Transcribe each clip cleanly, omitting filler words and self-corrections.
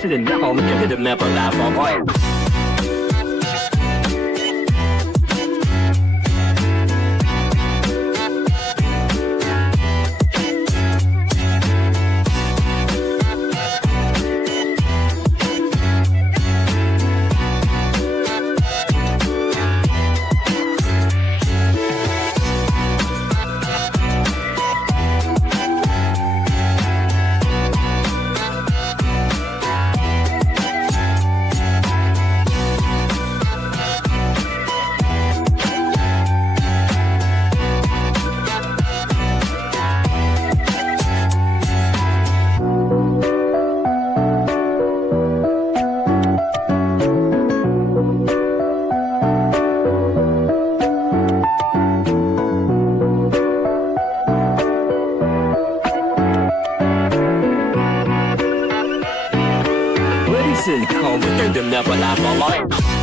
Should've never, you could've never laughed all right. Listen, come, you could've never laughed all right.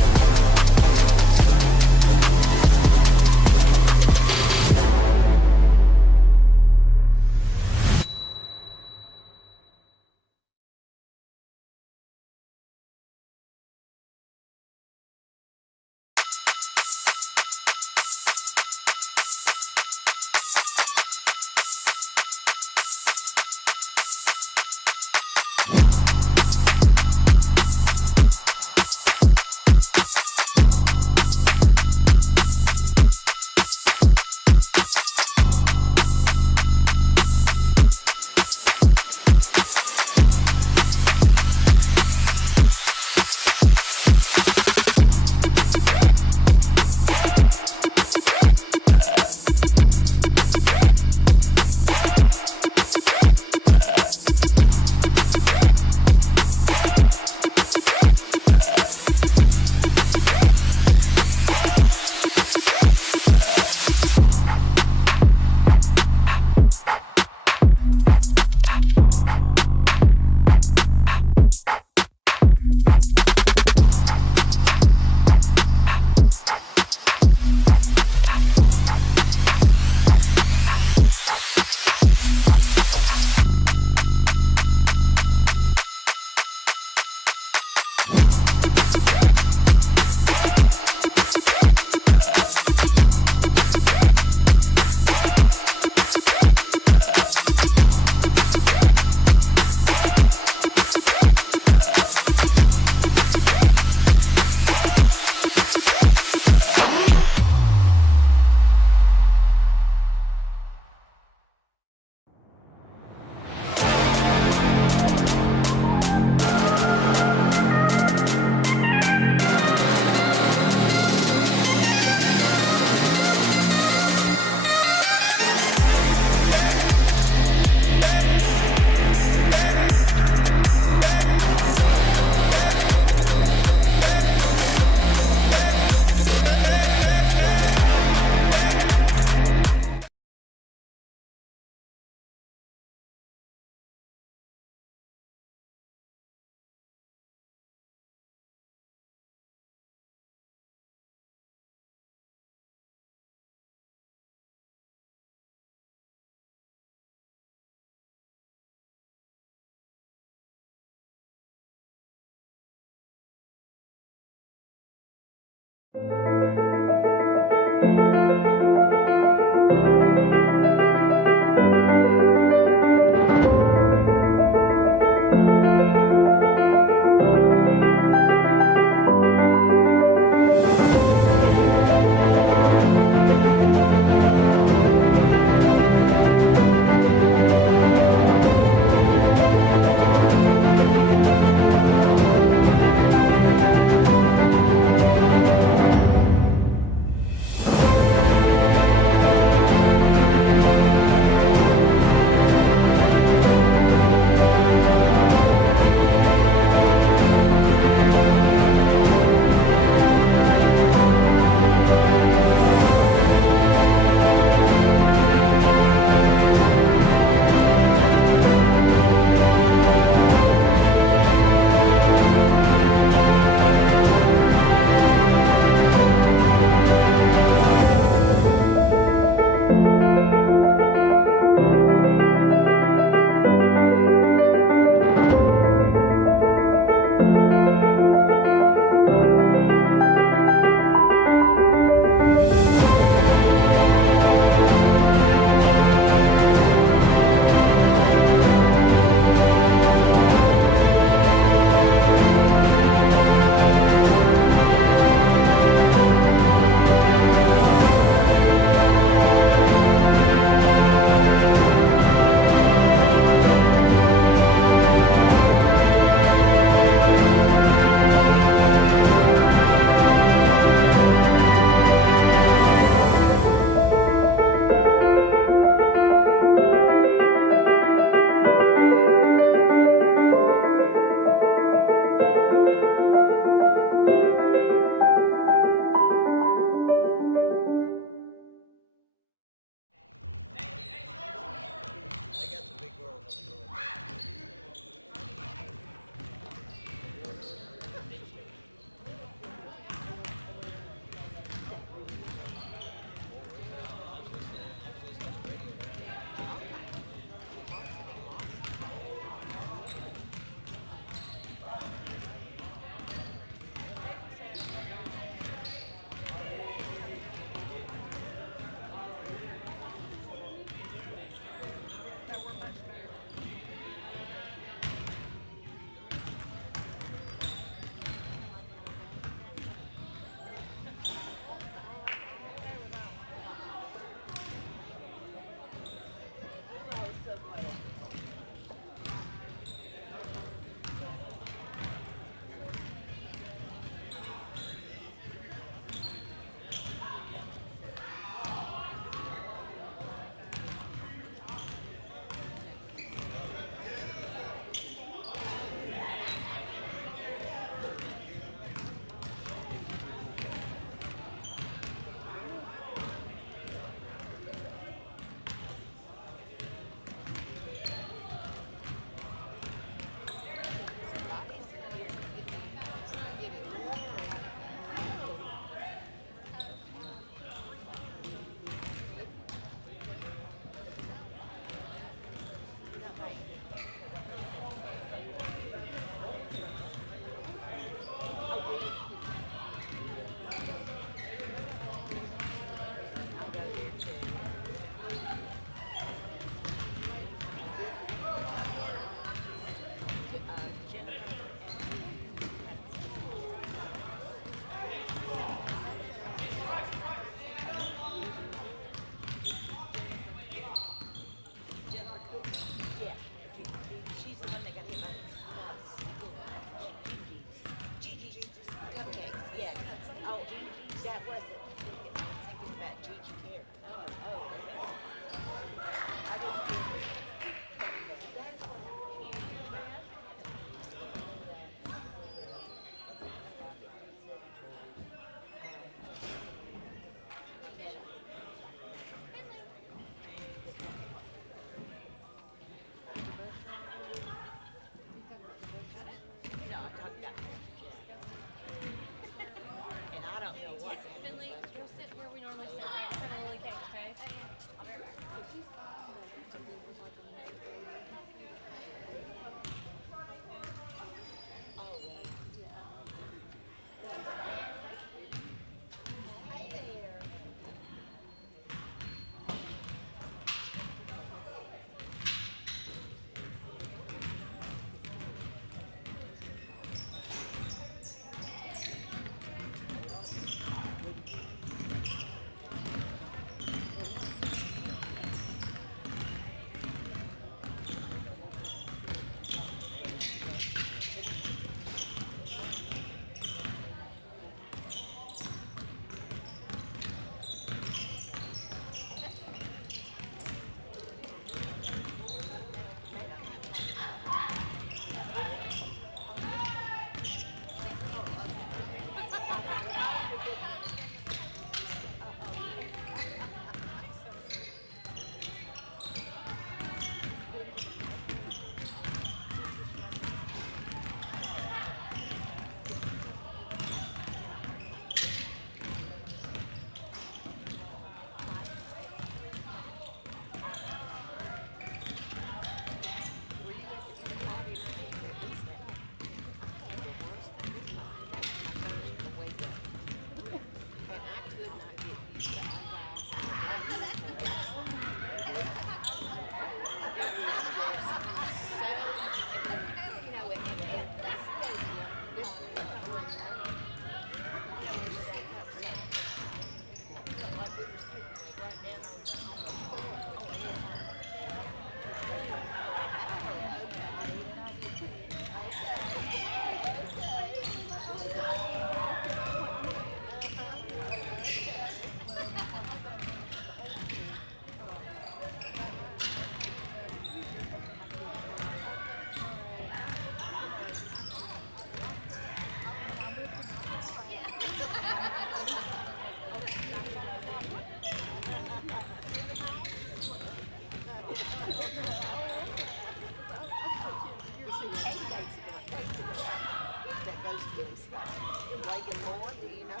You're breaking more, do you know?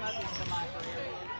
Mother's the librarian.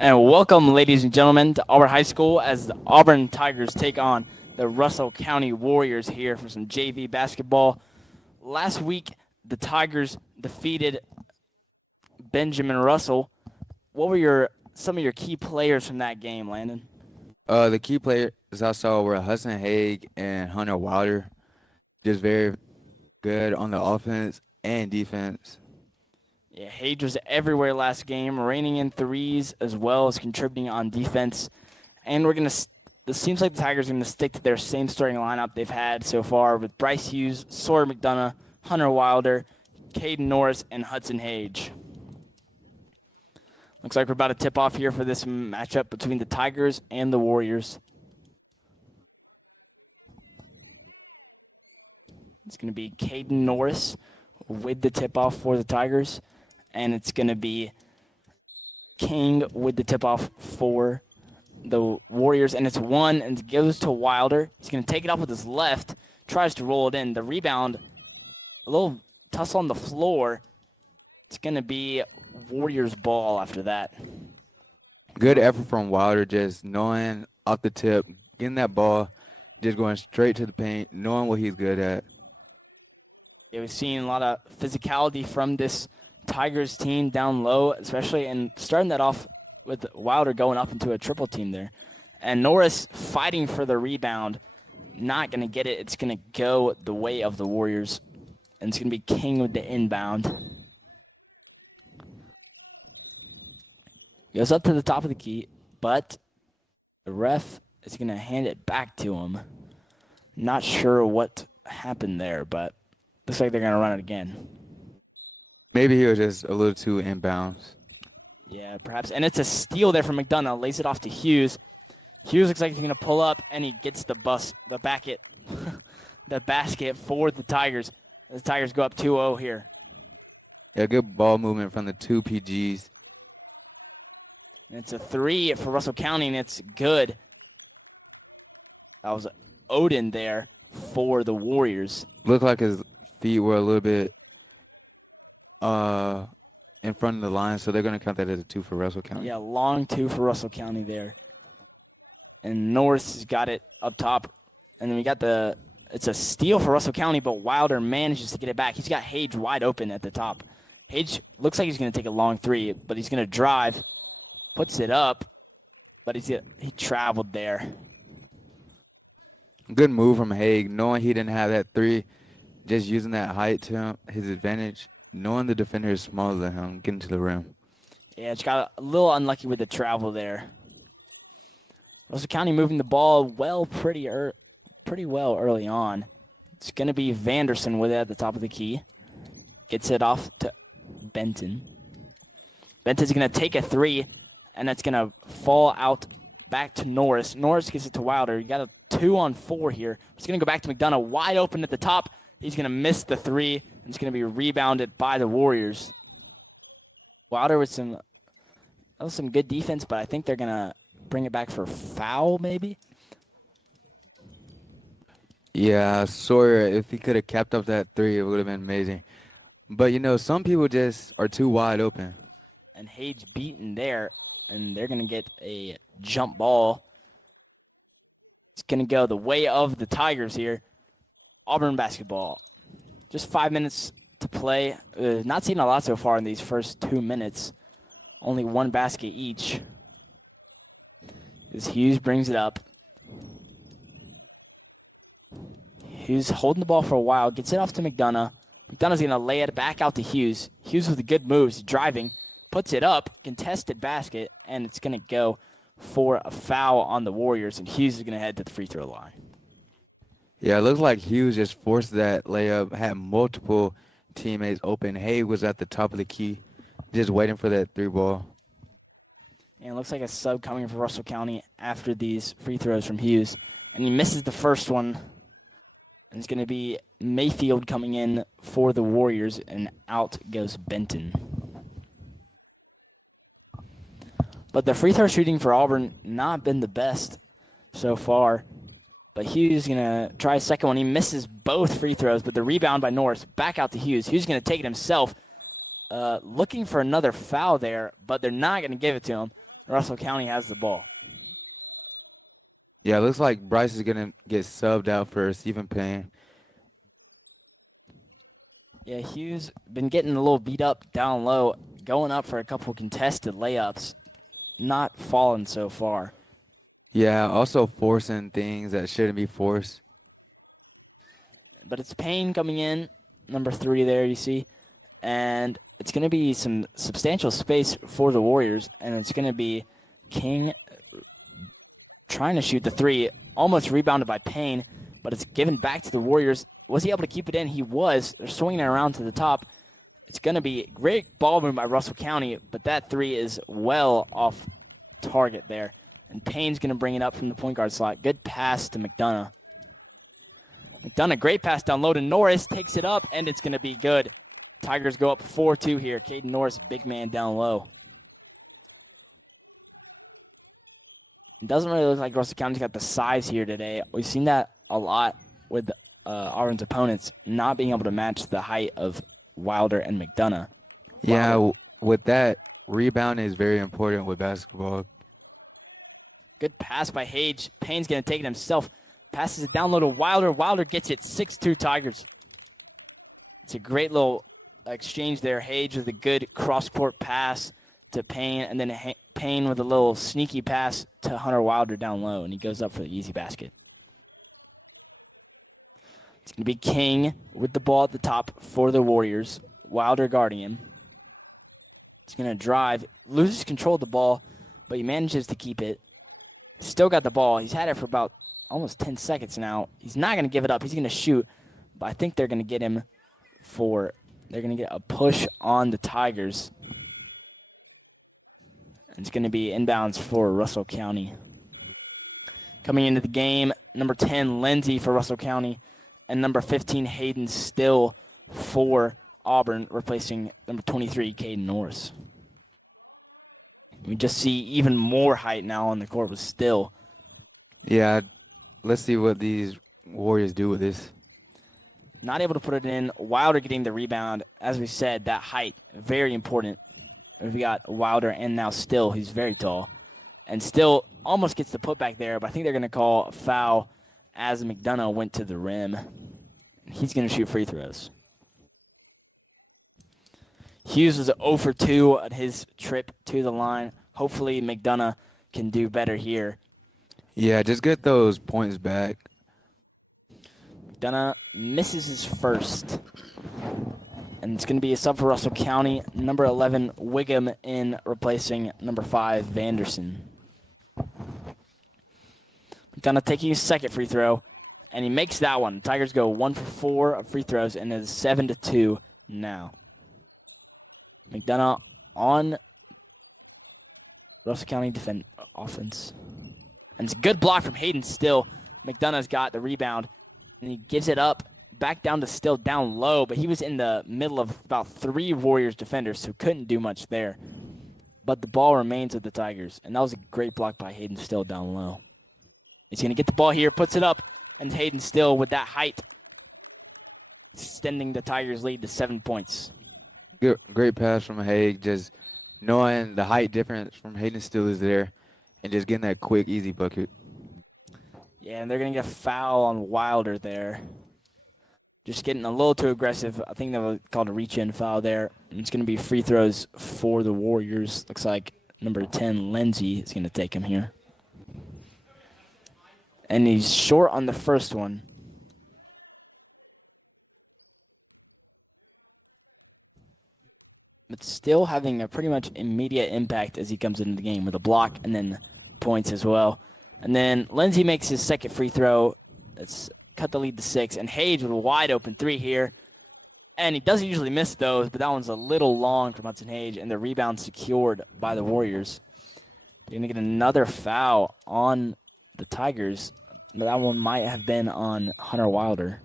And welcome, ladies and gentlemen, to Auburn High School as the Auburn Tigers take on the Russell County Warriors here for some JV basketball. Last week, the Tigers defeated Benjamin Russell. What were some of your key players from that game, Landon? The key players I saw were Hudson Haig and Hunter Wilder. Just very good on the offense and defense. Yeah, Hage was everywhere last game, raining in threes as well as contributing on defense. And it seems like the Tigers are going to stick to their same starting lineup they've had so far with Bryce Hughes, Sawyer McDonough, Hunter Wilder, Caden Norris, and Hudson Hage. Looks like we're about to tip off here for this matchup between the Tigers and the Warriors. It's going to be Caden Norris with the tip-off for the Tigers. And it's going to be King with the tip-off for the Warriors. And it's one, and it goes to Wilder. He's going to take it up with his left, tries to roll it in. The rebound, a little tussle on the floor. It's going to be Warriors ball after that. Good effort from Wilder, just knowing off the tip, getting that ball, just going straight to the paint, knowing what he's good at. Yeah, we've seen a lot of physicality from this Tigers team down low, especially, and starting that off with Wilder going up into a triple team there. And Norris fighting for the rebound, not going to get it. It's going to go the way of the Warriors, and it's going to be King with the inbound. Goes up to the top of the key, but the ref is going to hand it back to him. Not sure what happened there, but looks like they're going to run it again. Maybe he was just a little too inbounds. Yeah, perhaps. And it's a steal there from McDonough. Lays it off to Hughes. Hughes looks like he's going to pull up, and he gets the basket for the Tigers. The Tigers go up 2-0 here. Yeah, good ball movement from the two PGs. And it's a three for Russell County, and it's good. That was Odin there for the Warriors. Looked like his feet were a little bit in front of the line, so they're going to count that as a two for Russell County. Yeah, long two for Russell County there. And Norris has got it up top. And then we got it's a steal for Russell County, but Wilder manages to get it back. He's got Hage wide open at the top. Hage looks like he's going to take a long three, but he's going to drive, puts it up, but he traveled there. Good move from Haig, knowing he didn't have that three, just using that height to his advantage, knowing the defender is smaller than him, getting to the rim. Yeah, it's got a little unlucky with the travel there. Russell County moving the ball pretty well early on. It's going to be Vanderson with it at the top of the key. Gets it off to Benton. Benton's going to take a three, and it's going to fall out back to Norris. Norris gets it to Wilder. You got a 2-on-4 here. It's going to go back to McDonough, wide open at the top. He's going to miss the three. He's going to be rebounded by the Warriors. Wilder with some good defense, but I think they're going to bring it back for foul, maybe. Yeah, Sawyer, if he could have kept up that three, it would have been amazing. But, you know, some people just are too wide open. And Hage beaten there, and they're going to get a jump ball. It's going to go the way of the Tigers here. Auburn basketball. Just 5 minutes to play. Not seen a lot so far in these first 2 minutes. Only one basket each. As Hughes brings it up. Hughes holding the ball for a while. Gets it off to McDonough. McDonough's going to lay it back out to Hughes. Hughes with the good moves. Driving. Puts it up. Contested basket. And it's going to go for a foul on the Warriors. And Hughes is going to head to the free throw line. Yeah, it looks like Hughes just forced that layup, had multiple teammates open. Hay was at the top of the key, just waiting for that three ball. And it looks like a sub coming for Russell County after these free throws from Hughes. And he misses the first one. And it's going to be Mayfield coming in for the Warriors, and out goes Benton. But the free throw shooting for Auburn not been the best so far. But Hughes going to try a second one. He misses both free throws, but the rebound by Norris back out to Hughes. Hughes going to take it himself. Looking for another foul there, but they're not going to give it to him. Russell County has the ball. Yeah, it looks like Bryce is going to get subbed out for Stephen Payne. Yeah, Hughes been getting a little beat up down low, going up for a couple contested layups. Not falling so far. Yeah, also forcing things that shouldn't be forced. But it's Payne coming in, number 3 there, you see. And it's going to be some substantial space for the Warriors, and it's going to be King trying to shoot the 3, almost rebounded by Payne, but it's given back to the Warriors. Was he able to keep it in? He was. They're swinging it around to the top. It's going to be great ball movement by Russell County, but that 3 is well off target there. And Payne's going to bring it up from the point guard slot. Good pass to McDonough. McDonough, great pass down low to Norris, takes it up, and it's going to be good. Tigers go up 4-2 here. Caden Norris, big man down low. It doesn't really look like Russell County's got the size here today. We've seen that a lot with Auburn's opponents not being able to match the height of Wilder and McDonough. Yeah, with that, rebound is very important with basketball. Good pass by Hage. Payne's going to take it himself. Passes it down low to Wilder. Wilder gets it. 6-2 Tigers. It's a great little exchange there. Hage with a good cross-court pass to Payne, and then Payne with a little sneaky pass to Hunter Wilder down low, and he goes up for the easy basket. It's going to be King with the ball at the top for the Warriors. Wilder guardian. He's going to drive, loses control of the ball, but he manages to keep it. Still got the ball. He's had it for about almost 10 seconds now. He's not going to give it up. He's going to shoot, but I think they're going to get him they're going to get a push on the Tigers. It's going to be inbounds for Russell County. Coming into the game, number 10, Lindsey for Russell County, and number 15, Hayden Still for Auburn, replacing number 23, Caden Norris. We just see even more height now on the court with Still. Yeah, let's see what these Warriors do with this. Not able to put it in. Wilder getting the rebound. As we said, that height, very important. We got Wilder and now Still, who's very tall. And Still almost gets the putback there, but I think they're going to call a foul as McDonough went to the rim. He's going to shoot free throws. Hughes was 0 for 2 at his trip to the line. Hopefully McDonough can do better here. Yeah, just get those points back. McDonough misses his first. And it's going to be a sub for Russell County. Number 11, Wiggum in, replacing number 5, Vanderson. McDonough taking his second free throw, and he makes that one. Tigers go 1 for 4 of free throws, and it's 7-2 now. McDonough on Russell County offense. And it's a good block from Hayden Still. McDonough's got the rebound, and he gives it up back down to Still down low, but he was in the middle of about 3 Warriors defenders, so couldn't do much there. But the ball remains with the Tigers, and that was a great block by Hayden Still down low. He's going to get the ball here, puts it up, and Hayden Still with that height, extending the Tigers' lead to 7 points. Great pass from Haig, just knowing the height difference from Hayden Still is there, and just getting that quick, easy bucket. Yeah, and they're going to get a foul on Wilder there. Just getting a little too aggressive. I think that was called a reach-in foul there. And it's going to be free throws for the Warriors. Looks like number 10, Lindsey, is going to take him here. And he's short on the first one. But still having a pretty much immediate impact as he comes into the game with a block and then points as well. And then Lindsey makes his second free throw. It's cut the lead to 6. And Hage with a wide open 3 here. And he doesn't usually miss those, but that one's a little long from Hudson Hage. And the rebound secured by the Warriors. They're going to get another foul on the Tigers. But that one might have been on Hunter Wilder.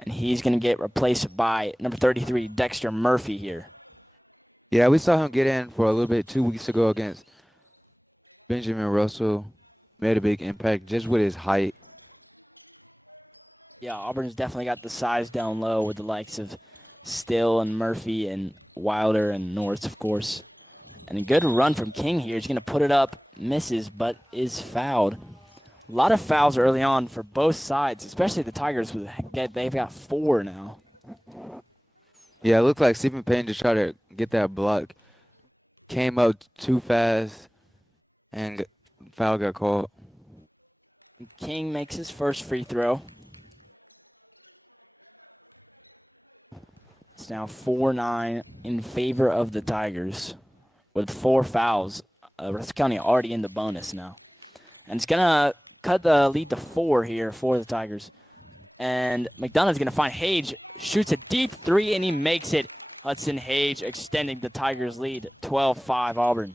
And he's going to get replaced by number 33, Dexter Murphy here. Yeah, we saw him get in for a little bit 2 weeks ago against Benjamin Russell. Made a big impact just with his height. Yeah, Auburn's definitely got the size down low with the likes of Still and Murphy and Wilder and Norris, of course. And a good run from King here. He's going to put it up, misses, but is fouled. A lot of fouls early on for both sides, especially the Tigers. They've got 4 now. Yeah, it looked like Stephen Payne just tried to get that block. Came up too fast and foul got called. King makes his first free throw. It's now 4-9 in favor of the Tigers with 4 fouls. Russell County already in the bonus now. And it's going to cut the lead to 4 here for the Tigers. And McDonough's going to find Hage, shoots a deep 3, and he makes it. Hudson Hage extending the Tigers' lead, 12-5 Auburn.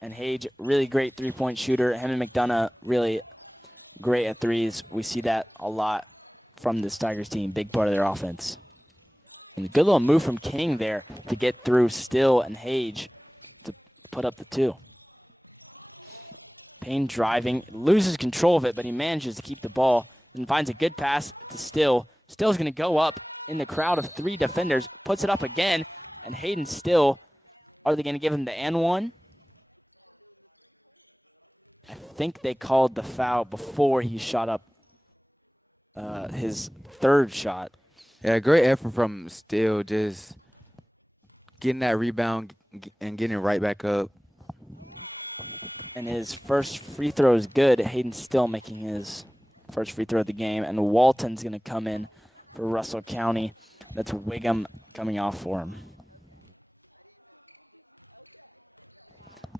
And Hage, really great three-point shooter. Him and McDonough really great at threes. We see that a lot from this Tigers team, big part of their offense. And a good little move from King there to get through Still and Hage to put up the 2. Payne driving, loses control of it, but he manages to keep the ball and finds a good pass to Still. Still's going to go up in the crowd of 3 defenders, puts it up again, and Hayden Still, are they going to give him the and one? I think they called the foul before he shot up his 3rd shot. Yeah, great effort from Steele, just getting that rebound and getting it right back up. And his first free throw is good. Hayden Still making his first free throw of the game. And Walton's going to come in for Russell County. That's Wiggum coming off for him.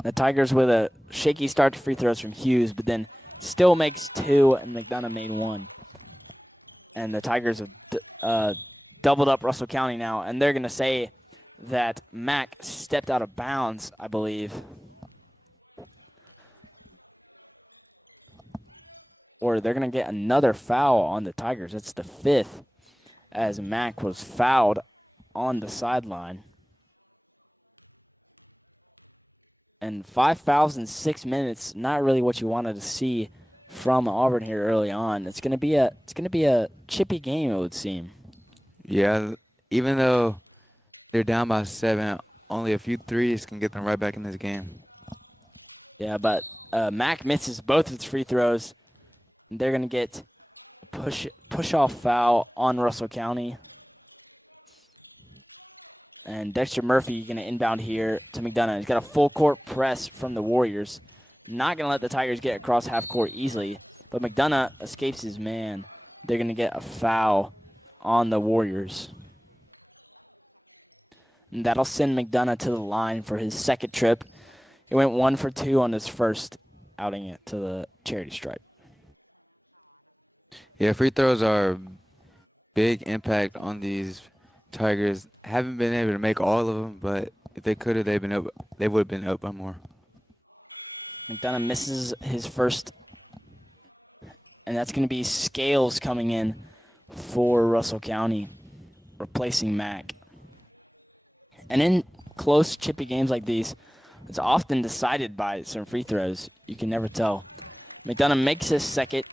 The Tigers with a shaky start to free throws from Hughes, but then Still makes 2 and McDonough made 1. And the Tigers have doubled up Russell County now, and they're going to say that Mack stepped out of bounds, I believe. Or they're going to get another foul on the Tigers. It's the 5th, as Mack was fouled on the sideline. And 5 fouls in 6 minutes, not really what you wanted to see from Auburn here early on. It's gonna be a chippy game, it would seem. Yeah, even though they're down by 7, only a few threes can get them right back in this game. Yeah, but Mack misses both of his free throws. They're gonna get push off foul on Russell County. And Dexter Murphy gonna inbound here to McDonough. He's got a full court press from the Warriors. Not going to let the Tigers get across half court easily, but McDonough escapes his man. They're going to get a foul on the Warriors. And that'll send McDonough to the line for his 2nd trip. He went 1 for 2 on his first outing to the charity stripe. Yeah, free throws are big impact on these Tigers. Haven't been able to make all of them, but if they could have, they would have been up by more. McDonough misses his first, and that's going to be Scales coming in for Russell County, replacing Mack. And in close, chippy games like these, it's often decided by some free throws. You can never tell. McDonough makes his 2nd.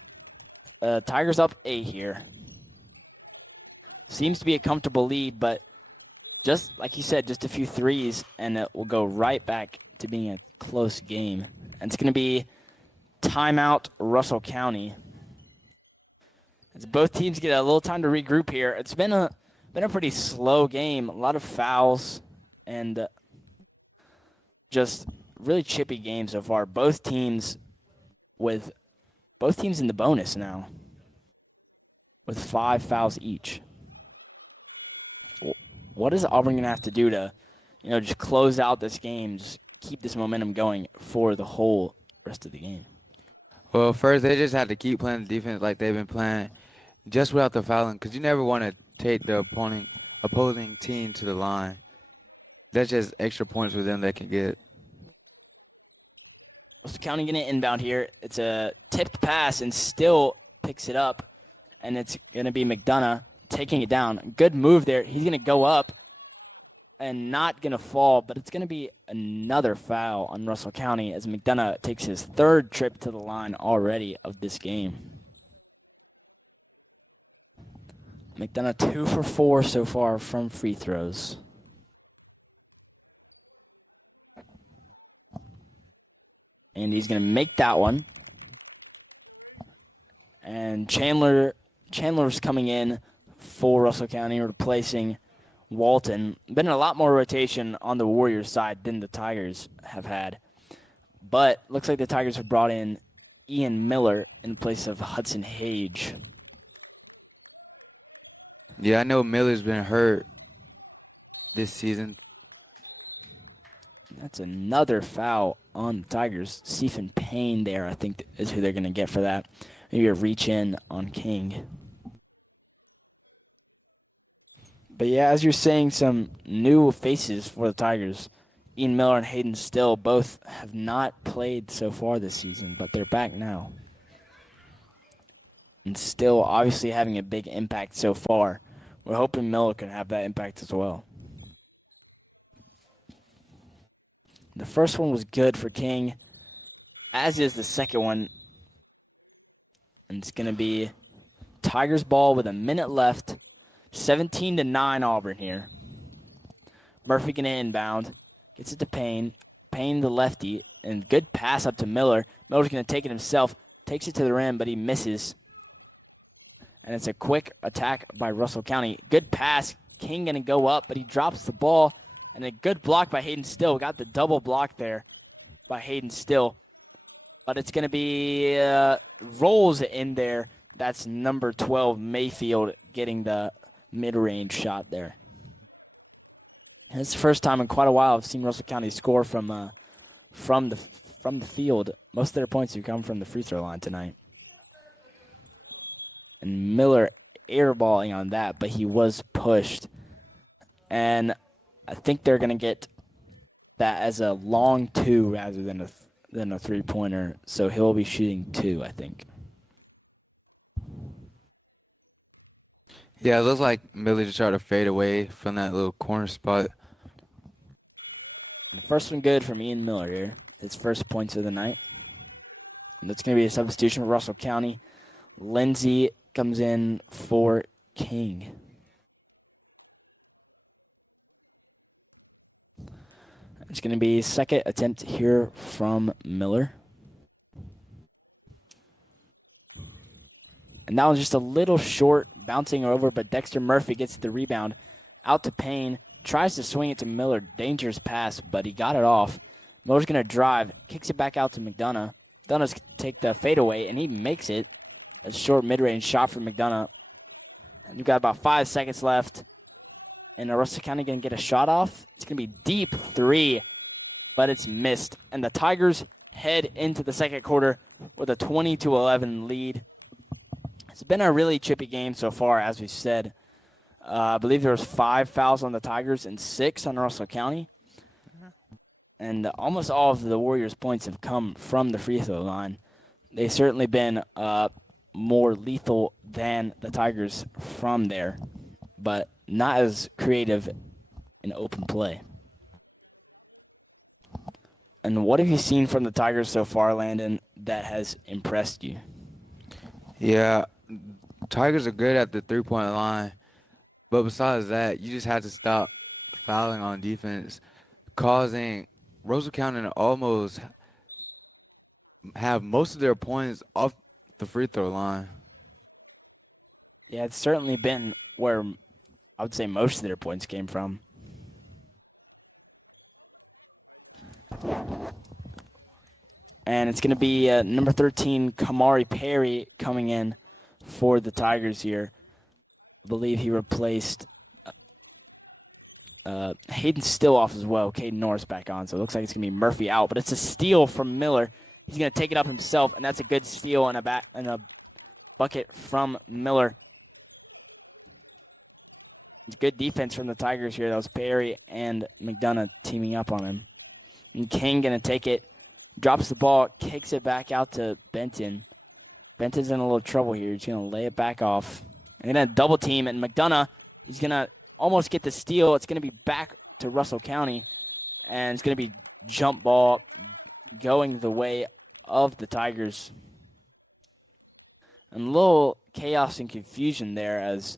Tigers up 8 here. Seems to be a comfortable lead, but just like you said, just a few threes, and it will go right back to being a close game. And it's going to be timeout Russell County. As both teams get a little time to regroup here. It's been a pretty slow game. A lot of fouls and just really chippy game so far. Both teams in the bonus now with 5 fouls each. What is Auburn going to have to do to, just close out this game, just keep this momentum going for the whole rest of the game? Well, first, they just have to keep playing defense like they've been playing, just without the fouling, because you never want to take the opposing team to the line. That's just extra points for them they can get. Russell County going to inbound here. It's a tipped pass and Still picks it up, and it's going to be McDonough taking it down. Good move there. He's going to go up, and not going to fall, but it's going to be another foul on Russell County as McDonough takes his 3rd trip to the line already of this game. McDonough 2 for 4 so far from free throws. And he's going to make that one. And Chandler's coming in for Russell County, replacing Walton. Been a lot more rotation on the Warriors side than the Tigers have had. But looks like the Tigers have brought in Ian Miller in place of Hudson Hage. Yeah, I know Miller's been hurt this season. That's another foul on the Tigers. Stephen Payne there, I think, is who they're going to get for that. Maybe a reach in on King. But yeah, as you're saying, some new faces for the Tigers. Ian Miller and Hayden Still both have not played so far this season, but they're back now. And Still obviously having a big impact so far. We're hoping Miller can have that impact as well. The first one was good for King, as is the second one. And it's going to be Tigers ball with a minute left. 17-9 Auburn here. Murphy going to inbound. Gets it to Payne. Payne the lefty. And good pass up to Miller. Miller's going to take it himself. Takes it to the rim, but he misses. And it's a quick attack by Russell County. Good pass. King going to go up, but he drops the ball. And a good block by Hayden Still. Got the double block there by Hayden Still. But it's going to be Rolls in there. That's number 12, Mayfield, getting the mid-range shot there. And it's the first time in quite a while I've seen Russell County score from the field. Most of their points have come from the free throw line tonight. And Miller airballing on that, but he was pushed. And I think they're going to get that as a long 2 rather than a 3-pointer. So he'll be shooting 2, I think. Yeah, it looks like Miller just tried to fade away from that little corner spot. First one good from Ian Miller here. His first points of the night. And it's going to be a substitution for Russell County. Lindsay comes in for King. It's going to be second attempt here from Miller. And that was just a little short, bouncing over, but Dexter Murphy gets the rebound. Out to Payne, tries to swing it to Miller. Dangerous pass, but he got it off. Miller's going to drive, kicks it back out to McDonough. McDonough's going to take the fadeaway, and he makes it. A short mid-range shot from McDonough. You got about 5 seconds left. And Russell County going to get a shot off. It's going to be deep 3, but it's missed. And the Tigers head into the second quarter with a 20-11 lead. It's been a really chippy game so far, as we said. I believe there was 5 fouls on the Tigers and 6 on Russell County. And almost all of the Warriors' points have come from the free throw line. They've certainly been more lethal than the Tigers from there, but not as creative in open play. And what have you seen from the Tigers so far, Landon, that has impressed you? Yeah, Tigers are good at the 3-point line, but besides that, you just have to stop fouling on defense, causing Russell County to almost have most of their points off the free throw line. Yeah, it's certainly been where I would say most of their points came from. And it's going to be number 13, Kamari Perry, coming in for the Tigers here. I believe he replaced Hayden Still off as well. Caden Norris back on, so it looks like it's going to be Murphy out. But it's a steal from Miller. He's going to take it up himself, and that's a good steal and a bucket from Miller. It's good defense from the Tigers here. That was Perry and McDonough teaming up on him. And King going to take it, drops the ball, kicks it back out to Benton. Benton's in a little trouble here. He's going to lay it back off. They're going to double team, and McDonough is going to almost get the steal. It's going to be back to Russell County, and it's going to be jump ball going the way of the Tigers. And a little chaos and confusion there as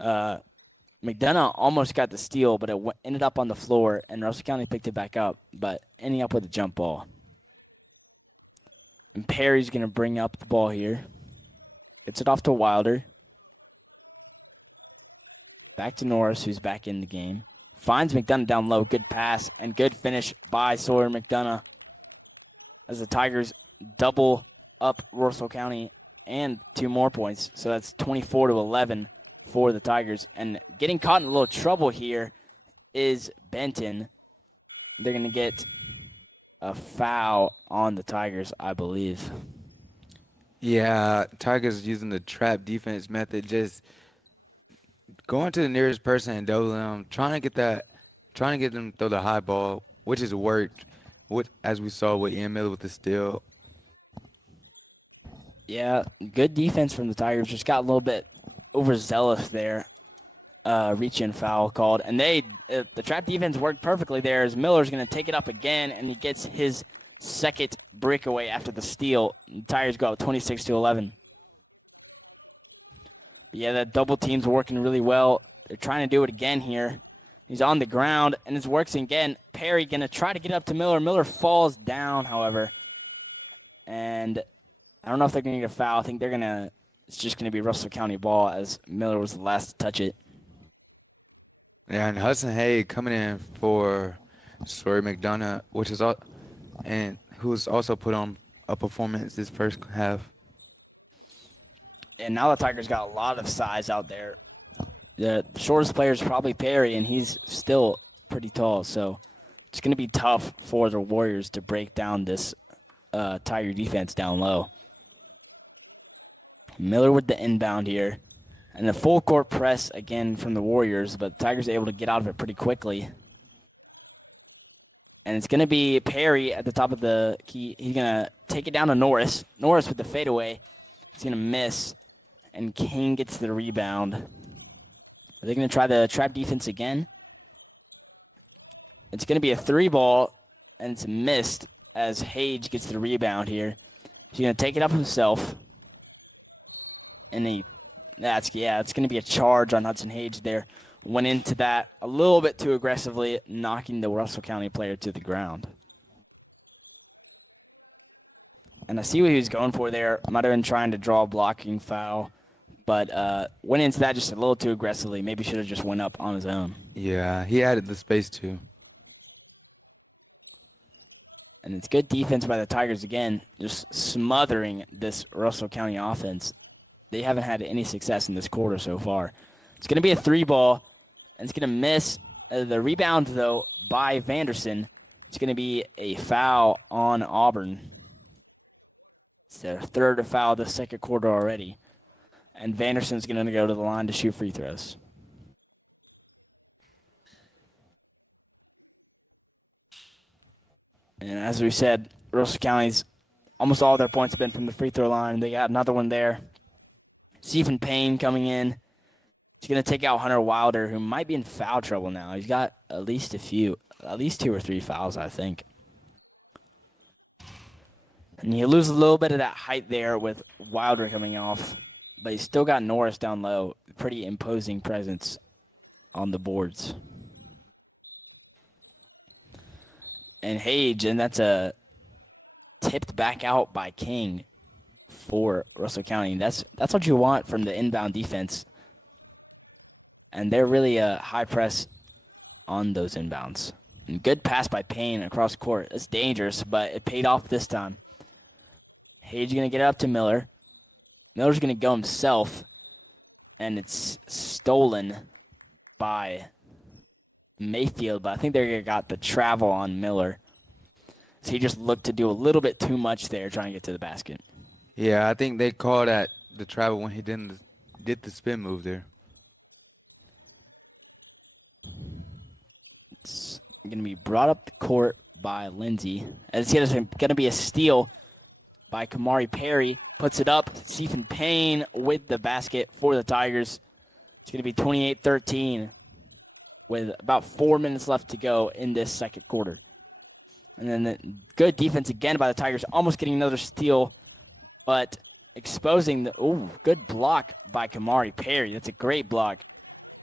McDonough almost got the steal, but it ended up on the floor, and Russell County picked it back up, but ending up with a jump ball. And Perry's going to bring up the ball here. Gets it off to Wilder. Back to Norris, who's back in the game. Finds McDonough down low. Good pass and good finish by Sawyer McDonough as the Tigers double up Russell County and 2 more points. So that's 24-11 for the Tigers. And getting caught in a little trouble here is Benton. They're going to get a foul on the Tigers, I believe. Yeah, Tigers using the trap defense method, just going to the nearest person and double them, trying to get them to throw the high ball, which has worked, as we saw with Ian Miller with the steal. Yeah, good defense from the Tigers. Just got a little bit overzealous there. Reach-in foul called. And the trap defense worked perfectly there as Miller's going to take it up again, and he gets his second breakaway after the steal. The Tigers go up 26-11. Yeah, that double team's working really well. They're trying to do it again here. He's on the ground, and it's working again. Perry going to try to get up to Miller. Miller falls down, however. And I don't know if they're going to get a foul. I think it's just going to be Russell County ball as Miller was the last to touch it. Yeah, and Hudson Hay coming in for Sawyer McDonough, who's also put on a performance this first half. And now the Tigers got a lot of size out there. The shortest player is probably Perry, and he's still pretty tall. So it's going to be tough for the Warriors to break down this Tiger defense down low. Miller with the inbound here. And the full court press again from the Warriors, but the Tigers are able to get out of it pretty quickly. And it's going to be Perry at the top of the key. He's going to take it down to Norris. Norris with the fadeaway. He's going to miss. And King gets the rebound. Are they going to try the trap defense again? It's going to be a 3-ball, and it's missed as Hage gets the rebound here. He's going to take it up himself. And it's going to be a charge on Hudson Hage there. Went into that a little bit too aggressively, knocking the Russell County player to the ground. And I see what he was going for there. Might have been trying to draw a blocking foul, but went into that just a little too aggressively. Maybe should have just went up on his own. Yeah, he added the space too. And it's good defense by the Tigers again, just smothering this Russell County offense. They haven't had any success in this quarter so far. It's going to be a 3-ball, and it's going to miss. The rebound, though, by Vanderson. It's going to be a foul on Auburn. It's their third foul of the second quarter already. And Vanderson's going to go to the line to shoot free throws. And as we said, Russell County's almost all their points have been from the free throw line. They got another one there. Stephen Payne coming in. He's going to take out Hunter Wilder, who might be in foul trouble now. He's got at least 2 or 3 fouls, I think. And you lose a little bit of that height there with Wilder coming off, but he's still got Norris down low. Pretty imposing presence on the boards. And Hage, and that's a tipped back out by King for Russell County. That's what you want from the inbound defense. And they're really a high press on those inbounds. And good pass by Payne across court. It's dangerous, but it paid off this time. Hage going to get it up to Miller. Miller's going to go himself, and it's stolen by Mayfield, but I think they got the travel on Miller. So he just looked to do a little bit too much there trying to get to the basket. Yeah, I think they called that the travel when he did the spin move there. It's going to be brought up the court by Lindsay. As it's going to be a steal by Kamari Perry. Puts it up. Stephen Payne with the basket for the Tigers. It's going to be 28-13. with about 4 minutes left to go in this second quarter. And then the good defense again by the Tigers, almost getting another steal, but exposing the, good block by Kamari Perry. That's a great block.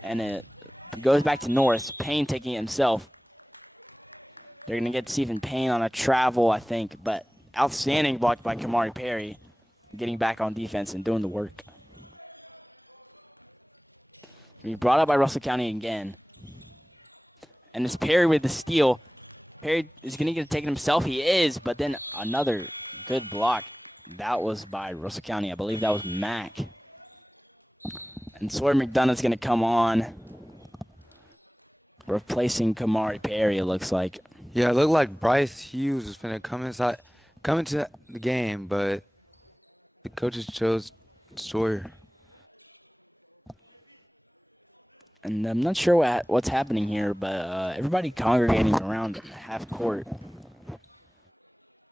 And it goes back to Norris. Payne taking it himself. They're going to get Stephen Payne on a travel, I think, but outstanding block by Kamari Perry, getting back on defense and doing the work. He brought up by Russell County again. And it's Perry with the steal. Perry is going to get it taken himself. He is, but then another good block. That was by Russell County. I believe that was Mack. And Sawyer McDonough's going to come on, replacing Kamari Perry, it looks like. Yeah, it looked like Bryce Hughes was going to come into the game, but the coaches chose Sawyer. And I'm not sure what's happening here, but everybody congregating around half court.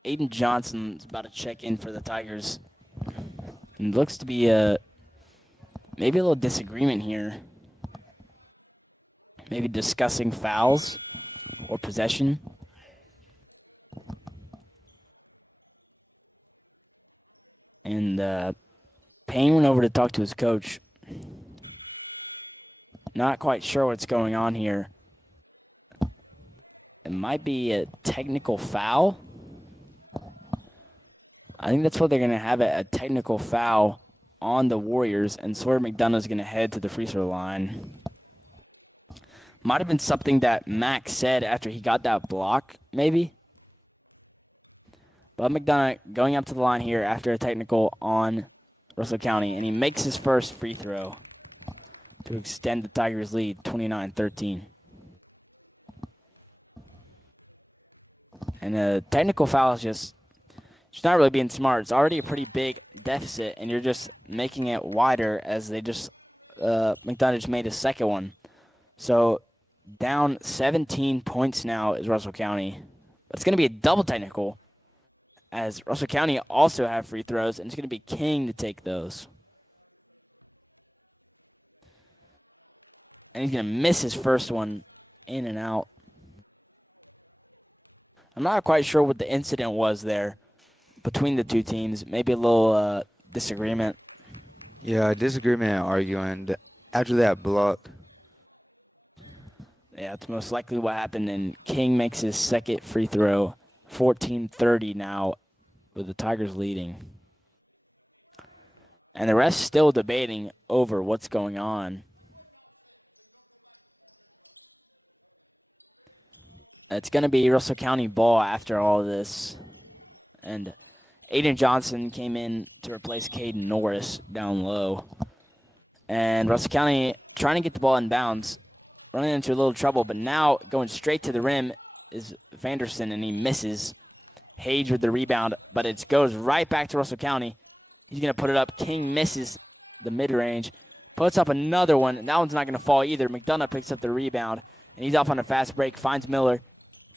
Aiden Johnson's about to check in for the Tigers. And looks to be maybe a little disagreement here. Maybe discussing fouls or possession. And Payne went over to talk to his coach. Not quite sure what's going on here. It might be a technical foul. I think that's what they're going to have, a technical foul on the Warriors, and Sawyer McDonough is going to head to the free throw line. Might have been something that Max said after he got that block, maybe. But McDonough going up to the line here after a technical on Russell County, and he makes his first free throw to extend the Tigers' lead, 29-13. And the technical foul is just not really being smart. It's already a pretty big deficit, and you're just making it wider as they just, McDonough just made a second one. So down 17 points now is Russell County. It's going to be a double technical, as Russell County also have free throws, and it's going to be King to take those. And he's going to miss his first one, in and out. I'm not quite sure what the incident was there between the two teams. Maybe a little disagreement. Yeah, disagreement and arguing after that block. Yeah, that's most likely what happened, and King makes his second free throw. 14-30 now with the Tigers leading. And the rest still debating over what's going on. It's going to be Russell County ball after all of this. And Aiden Johnson came in to replace Caden Norris down low. And Russell County trying to get the ball in bounds, running into a little trouble, but now going straight to the rim is Vanderson, and he misses. Hage with the rebound, but it goes right back to Russell County. He's going to put it up. King misses the mid-range, puts up another one, and that one's not going to fall either. McDonough picks up the rebound, and he's off on a fast break, finds Miller.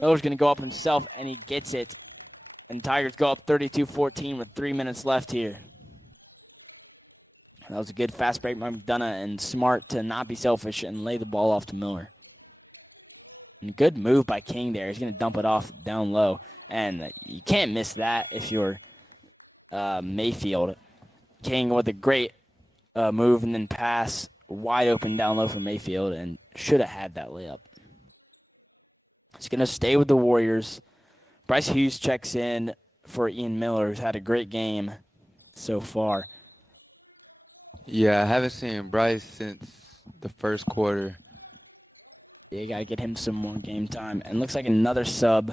Miller's going to go up himself, and he gets it. And the Tigers go up 32-14 with 3 minutes left here. That was a good fast break by McDonough, and smart to not be selfish and lay the ball off to Miller. And good move by King there. He's going to dump it off down low. And you can't miss that if you're Mayfield. King with a great move and then pass wide open down low for Mayfield, and should have had that layup. He's going to stay with the Warriors. Bryce Hughes checks in for Ian Miller, who's had a great game so far. Yeah, I haven't seen Bryce since the first quarter. Yeah, you got to get him some more game time. And looks like another sub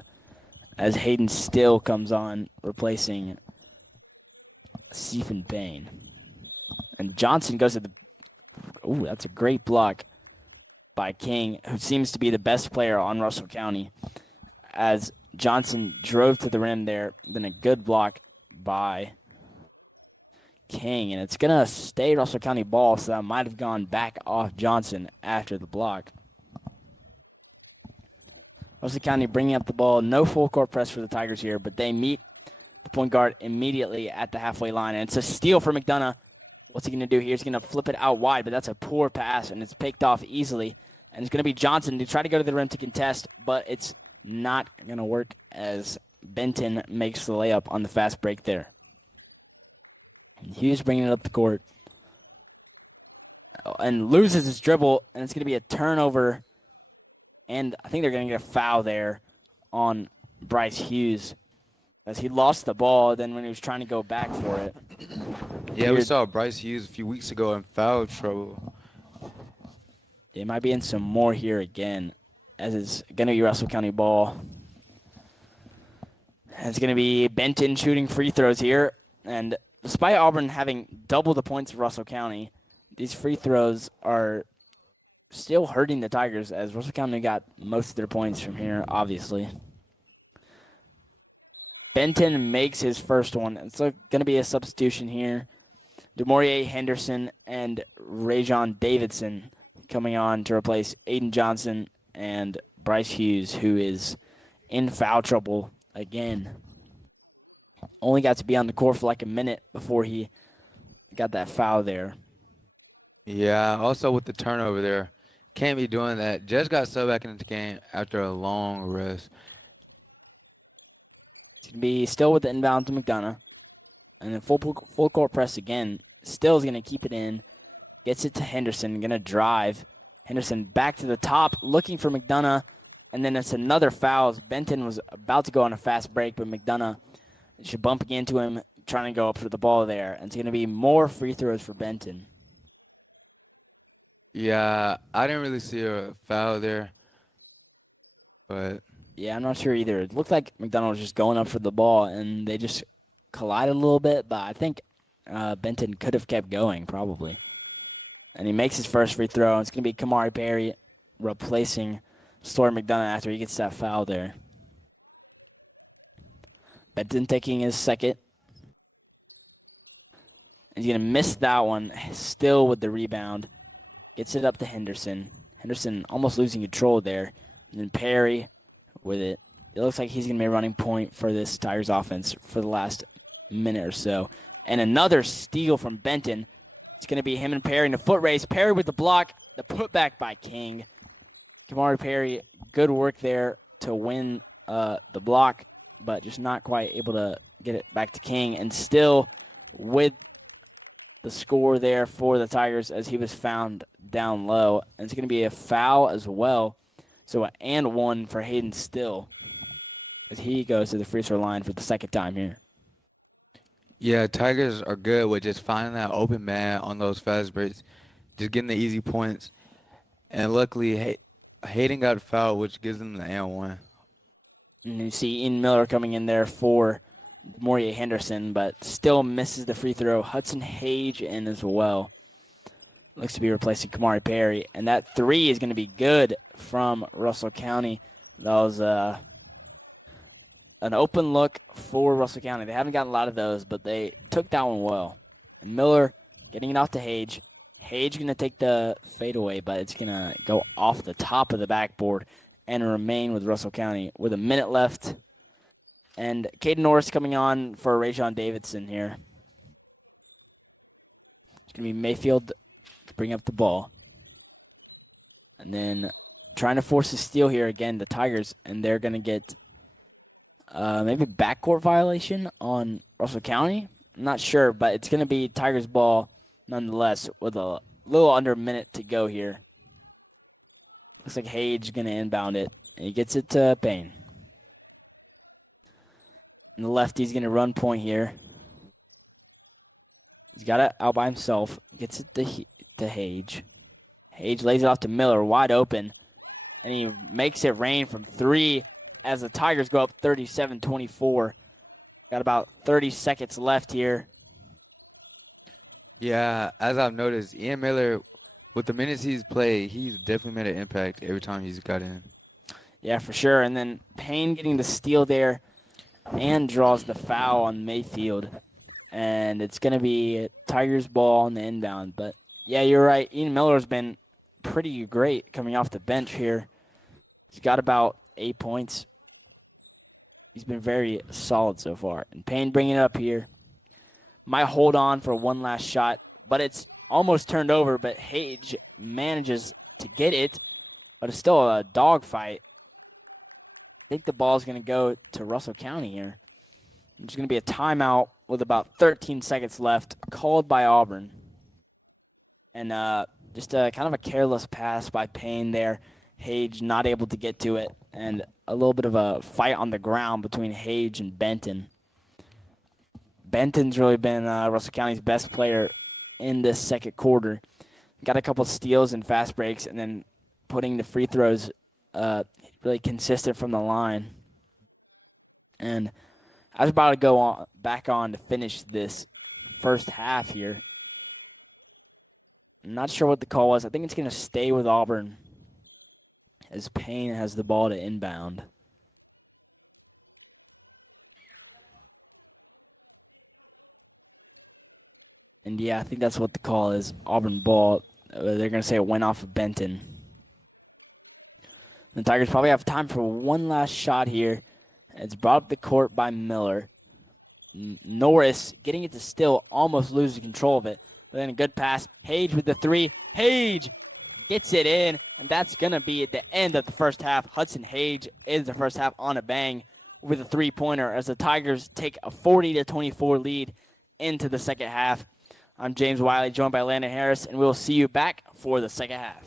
as Hayden Still comes on, replacing Stephen Payne. And Johnson goes to the... Ooh, that's a great block by King, who seems to be the best player on Russell County, as Johnson drove to the rim there. Then a good block by King, and it's going to stay Russell County ball, so that might have gone back off Johnson after the block. Russell County bringing up the ball. No full court press for the Tigers here, but they meet the point guard immediately at the halfway line, and it's a steal for McDonough. What's he going to do here? He's going to flip it out wide, but that's a poor pass, and it's picked off easily And it's going to be Johnson to try to go to the rim to contest, but it's not going to work as Benton makes the layup on the fast break there. Hughes bringing it up the court. And loses his dribble, and it's going to be a turnover. And I think they're going to get a foul there on Bryce Hughes as he lost the ball then when he was trying to go back for it. Yeah, we saw Bryce Hughes a few weeks ago in foul trouble. They might be in some more here again, as it's going to be Russell County ball. And it's going to be Benton shooting free throws here. And despite Auburn having double the points of Russell County, these free throws are still hurting the Tigers as Russell County got most of their points from here, obviously. Benton makes his first one. It's going to be a substitution here. DeMaurier Henderson and Rajon Davidson coming on to replace Aiden Johnson and Bryce Hughes, who is in foul trouble again. Only got to be on the court for like a minute before he got that foul there. Yeah, also with the turnover there. Can't be doing that. Just got subbed back into the game after a long rest. It's going to be still with the inbound to McDonough. And then full court press again. Still is going to keep it in. Gets it to Henderson. Going to drive. Henderson back to the top, looking for McDonough. And then it's another foul as Benton was about to go on a fast break, but McDonough should bumping into him, trying to go up for the ball there. And it's going to be more free throws for Benton. Yeah, I didn't really see a foul there. But yeah, I'm not sure either. It looked like McDonough was just going up for the ball, and they just collided a little bit, but I think Benton could have kept going, probably. And he makes his first free throw, and it's going to be Kamari Perry replacing Story McDonough after he gets that foul there. Benton taking his second. He's going to miss that one, still with the rebound. Gets it up to Henderson. Henderson almost losing control there. And then Perry with it. It looks like he's going to be a running point for this Tigers offense for the last minute or so. And another steal from Benton. It's going to be him and Perry in a foot race. Perry with the block. The putback by King. Kamari Perry, good work there to win the block, but just not quite able to get it back to King. And still with the score there for the Tigers as he was found down low. And it's going to be a foul as well. So and one for Hayden Still as he goes to the free throw line for the second time here. yeah, Tigers are good with just finding that open man on those fast breaks, just getting the easy points. And luckily, Hayden got fouled, which gives them the and one. And you see Ian Miller coming in there for Maury Henderson, but still misses the free throw. Hudson Hage in as well. Looks to be replacing Kamari Perry. And that three is going to be good from Russell County. That was an open look for Russell County. They haven't gotten a lot of those, but they took that one well. Miller getting it off to Hage. Hage going to take the fadeaway, but it's going to go off the top of the backboard and remain with Russell County with a minute left. And Caden Norris coming on for Rajon Davidson here. It's going to be Mayfield to bring up the ball. And then trying to force a steal here again, the Tigers, and they're going to get maybe backcourt violation on Russell County. I'm not sure, but it's going to be Tigers ball nonetheless with a little under a minute to go here. Looks like Hage going to inbound it, and he gets it to Payne. And the lefty's going to run point here. He's got it out by himself. Gets it to Hage. Hage lays it off to Miller, wide open. And he makes it rain from three as the Tigers go up 37-24. Got about 30 seconds left here. Yeah, as I've noticed, Ian Miller, with the minutes he's played, he's definitely made an impact every time he's got in. Yeah, for sure. And then Payne getting the steal there and draws the foul on Mayfield. And it's going to be Tigers ball on the inbound. But, yeah, you're right. Ian Miller's been pretty great coming off the bench here. He's got about 8 points. He's been very solid so far. And Payne bringing it up here. Might hold on for one last shot, but it's almost turned over, but Hage manages to get it. but it's still a dogfight. I think the ball's going to go to Russell County here. There's going to be a timeout with about 13 seconds left, called by Auburn. And just a kind of a careless pass by Payne there. Hage not able to get to it, and a little bit of a fight on the ground between Hage and Benton. Benton's really been Russell County's best player in this second quarter. Got a couple steals and fast breaks, and then putting the free throws really consistent from the line. And I was about to go back on to finish this first half here. I'm not sure what the call was. I think it's going to stay with Auburn as Payne has the ball to inbound. And yeah, I think that's what the call is. Auburn ball. They're going to say it went off of Benton. The Tigers probably have time for one last shot here. It's brought up the court by Miller. Norris getting it to still almost losing control of it. But then a good pass. Hage with the three. Hage gets it in, and that's going to be at the end of the first half. Hudson Hage ends the first half on a bang with a three-pointer as the Tigers take a 40-24 lead into the second half. I'm James Wiley, joined by Landon Harris, and we'll see you back for the second half.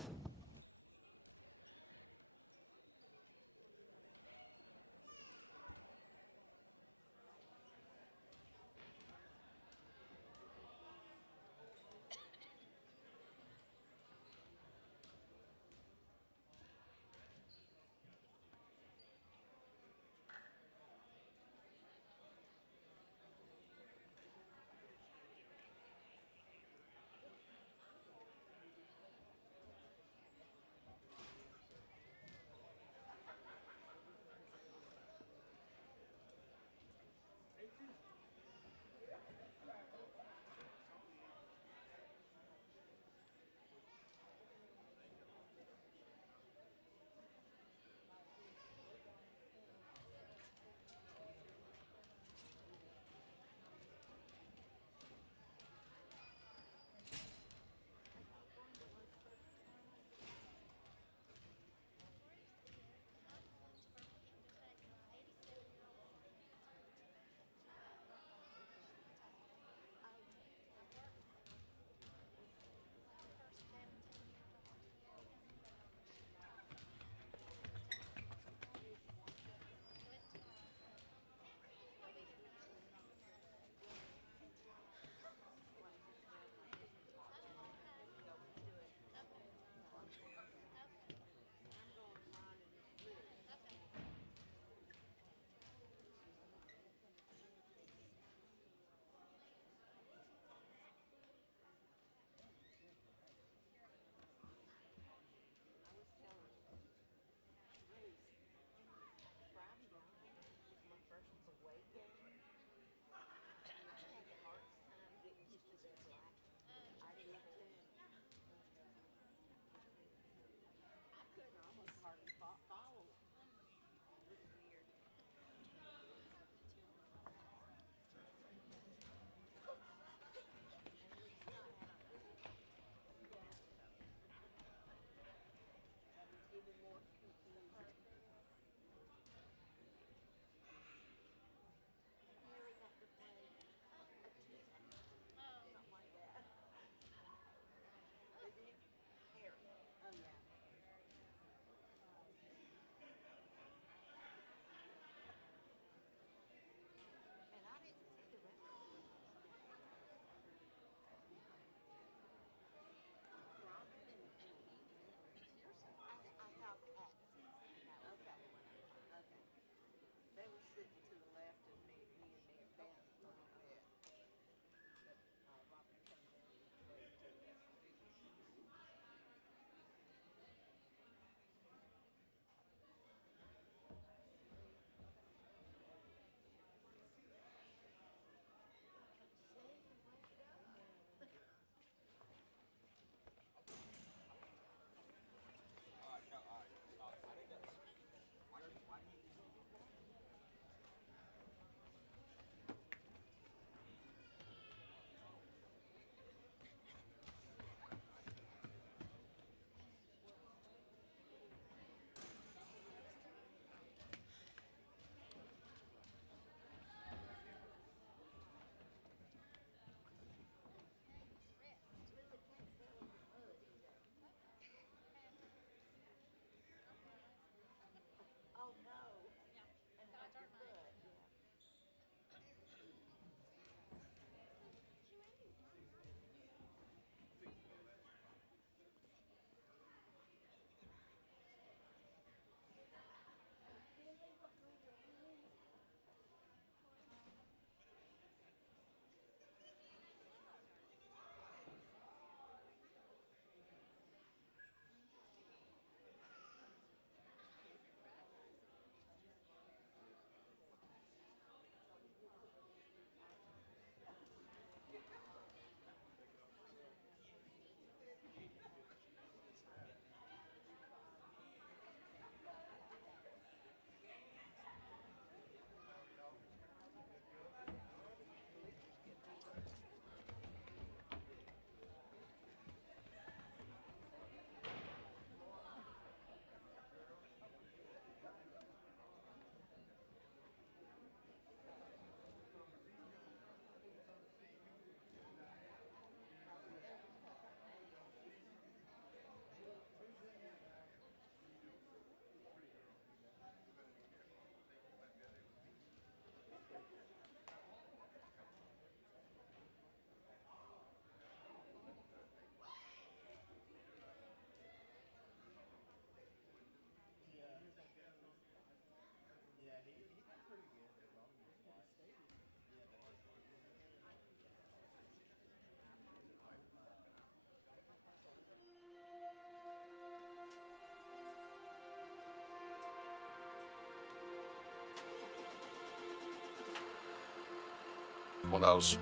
when I was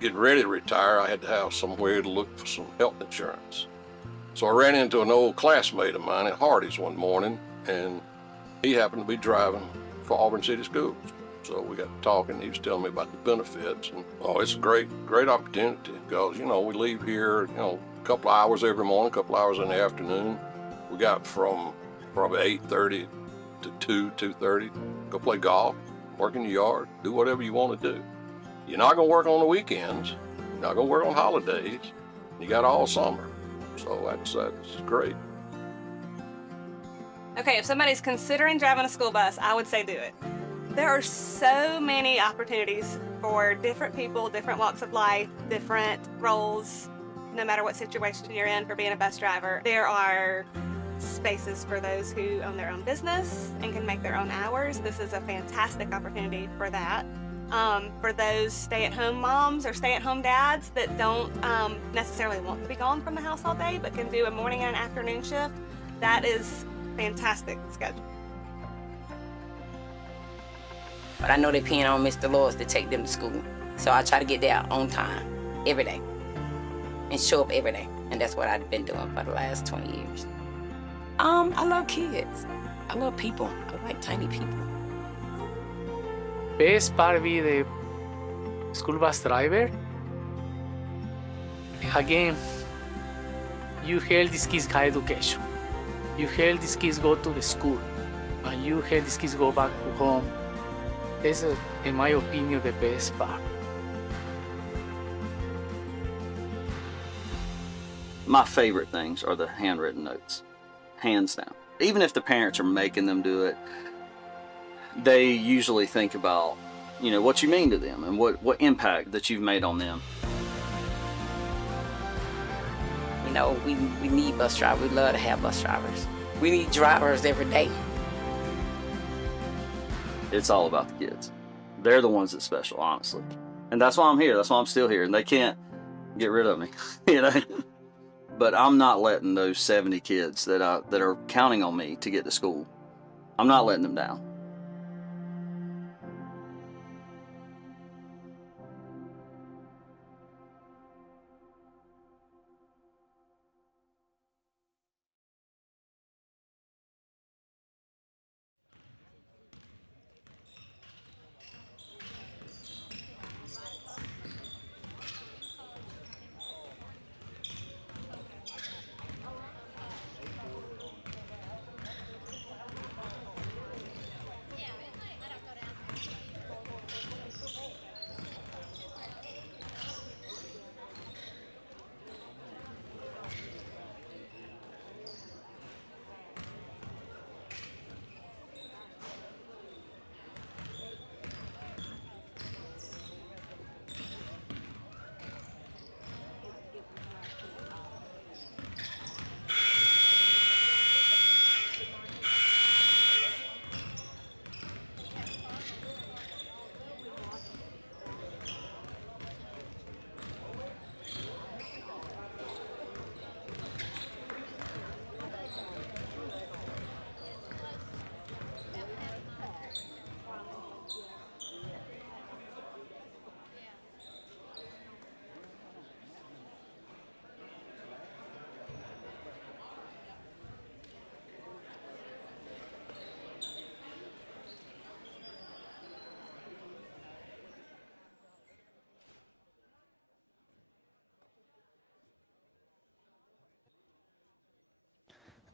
getting ready to retire, I had to have somewhere to look for some health insurance. So I ran into an old classmate of mine at Hardee's one morning, and he happened to be driving for Auburn City Schools. So we got to talking. He was telling me about the benefits, and it's a great opportunity because, you know, we leave here, you know, a couple of hours every morning, a couple of hours in the afternoon. We got from probably 8:30 to 2:30, go play golf, work in the yard, do whatever you want to do. You're not going to work on the weekends. You're not going to work on holidays. You got all summer. So that's great. Okay, if somebody's considering driving a school bus, I would say do it. There are so many opportunities for different people, different walks of life, different roles, no matter what situation you're in for being a bus driver. There are spaces for those who own their own business and can make their own hours. This is a fantastic opportunity for that. For those stay-at-home moms or stay-at-home dads that don't necessarily want to be gone from the house all day but can do a morning and an afternoon shift, that is fantastic schedule. But I know they're paying on Mr. Lewis to take them to school. So I try to get there on time, every day, and show up every day. And that's what I've been doing for the last 20 years. I love kids. I love people. I like tiny people. Best part be the school bus driver. Again, you help these kids get education. You help these kids go to the school, and you help these kids go back to home. This is, in my opinion, the best part. My favorite things are the handwritten notes, hands down. Even if the parents are making them do it, they usually think about, you know, what you mean to them and what impact that you've made on them. You know, we need bus drivers. We love to have bus drivers. We need drivers every day. It's all about the kids. They're the ones that's special, honestly. And that's why I'm here. That's why I'm still here. And they can't get rid of me, you know. But I'm not letting those 70 kids that are counting on me to get to school, I'm not letting them down.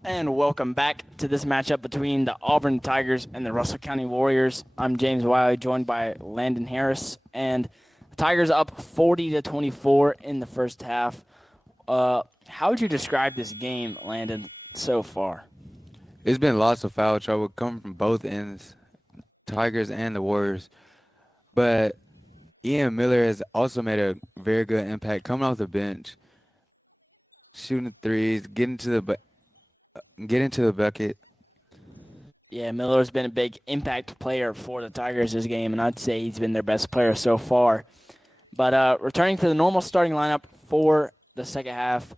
And welcome back to this matchup between the Auburn Tigers and the Russell County Warriors. I'm James Wiley, joined by Landon Harris, and the Tigers up 40-24 in the first half. How would you describe this game, Landon, so far? It's been lots of foul trouble coming from both ends, Tigers and the Warriors. But Ian Miller has also made a very good impact coming off the bench, shooting threes, getting to the bucket. Yeah, Miller's been a big impact player for the Tigers this game, and I'd say he's been their best player so far. But returning to the normal starting lineup for the second half,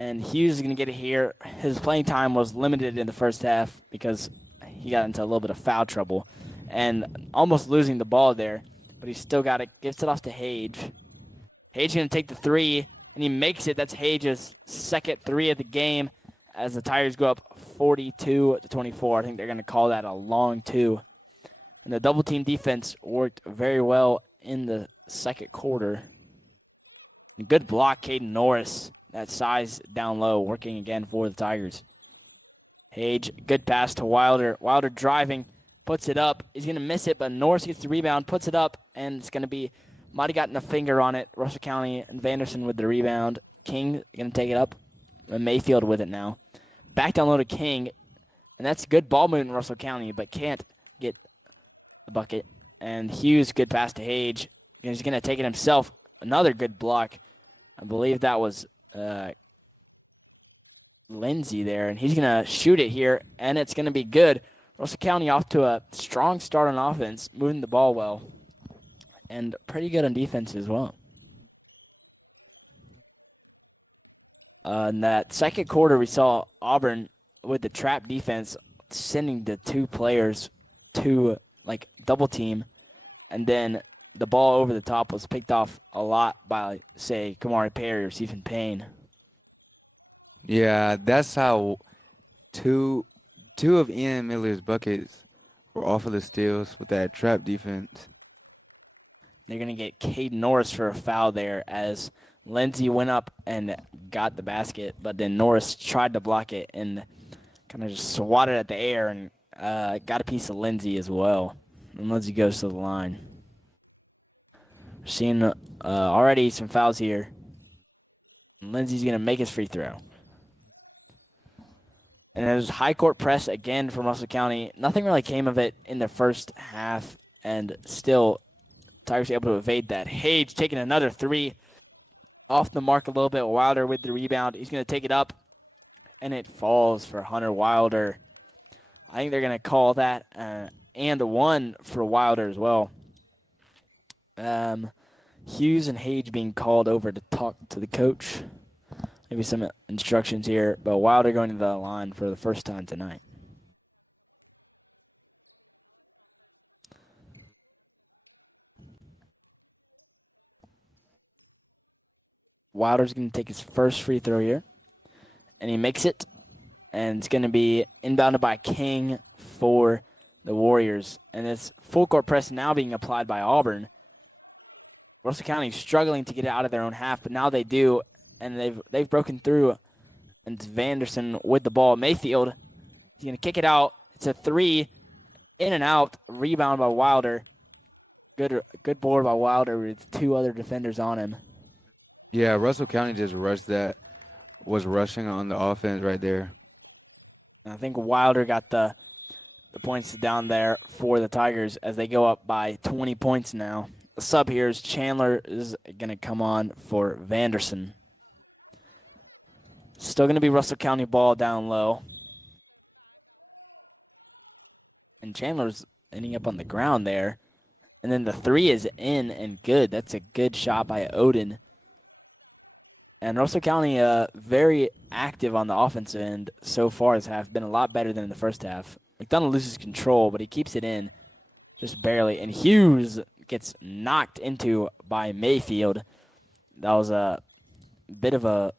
and Hughes is going to get it here. His playing time was limited in the first half because he got into a little bit of foul trouble and almost losing the ball there. but he's still got it. Gives it off to Hage. Hage going to take the three, and he makes it. That's Hage's second three of the game as the Tigers go up 42-24. I think they're going to call that a long two. And the double team defense worked very well in the second quarter. And good block, Caden Norris. That size down low, working again for the Tigers. Hage, good pass to Wilder. Wilder driving, puts it up. He's going to miss it, but Norris gets the rebound, puts it up, and it's going to be, might have gotten a finger on it. Russell County and Vanderson with the rebound. King going to take it up. And Mayfield with it now. Back down low to King, and that's good ball movement in Russell County, but can't get the bucket. And Hughes, good pass to Hage. He's going to take it himself. Another good block. I believe that was Lindsay there, and he's going to shoot it here, and it's going to be good. Russell County off to a strong start on offense, moving the ball well, and pretty good on defense as well. In that second quarter, we saw Auburn with the trap defense sending the two players to like double team, and then the ball over the top was picked off a lot by, say, Kamari Perry or Stephen Payne. Yeah, that's how two of Ian Miller's buckets were off of the steals with that trap defense. They're going to get Caden Norris for a foul there as Lindsay went up and got the basket, but then Norris tried to block it and kind of just swatted at the air and got a piece of Lindsay as well. And Lindsay goes to the line. We're seeing already some fouls here. Lindsay's going to make his free throw. And there's high court press again from Russell County. Nothing really came of it in the first half, and still Tigers able to evade that. Hage taking another three. Off the mark a little bit. Wilder with the rebound. He's going to take it up, and it falls for Hunter Wilder. I think they're going to call that and a one for Wilder as well. Hughes and Hage being called over to talk to the coach. Maybe some instructions here, but Wilder going to the line for the first time tonight. Wilder's going to take his first free throw here, and he makes it, and it's going to be inbounded by King for the Warriors, and it's full court press now being applied by Auburn. Russell County struggling to get it out of their own half, but now they do, and they've broken through, and it's Vanderson with the ball. Mayfield, he's going to kick it out. It's a three, in and out, rebound by Wilder. Good board by Wilder with two other defenders on him. Yeah, Russell County just was rushing on the offense right there. And I think Wilder got the points down there for the Tigers as they go up by 20 points now. The sub here is Chandler is going to come on for Vanderson. Still going to be Russell County ball down low. And Chandler's ending up on the ground there. And then the three is in and good. That's a good shot by Odin. And Russell County very active on the offensive end so far as half. Been a lot better than in the first half. McDonough loses control, but he keeps it in just barely. And Hughes gets knocked into by Mayfield. That was a bit of a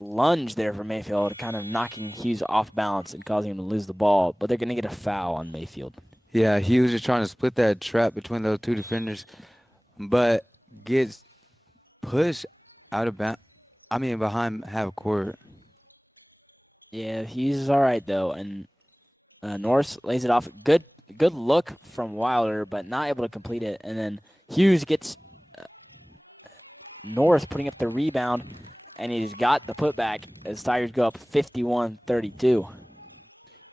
lunge there for Mayfield, kind of knocking Hughes off balance and causing him to lose the ball. But they're going to get a foul on Mayfield. Yeah, Hughes is trying to split that trap between those two defenders, but gets pushed out of bounds. I mean, behind half court. Yeah, he's all right, though. And Norris lays it off. Good look from Wilder, but not able to complete it. And then Hughes gets Norris putting up the rebound, and he's got the putback as Tigers go up 51-32.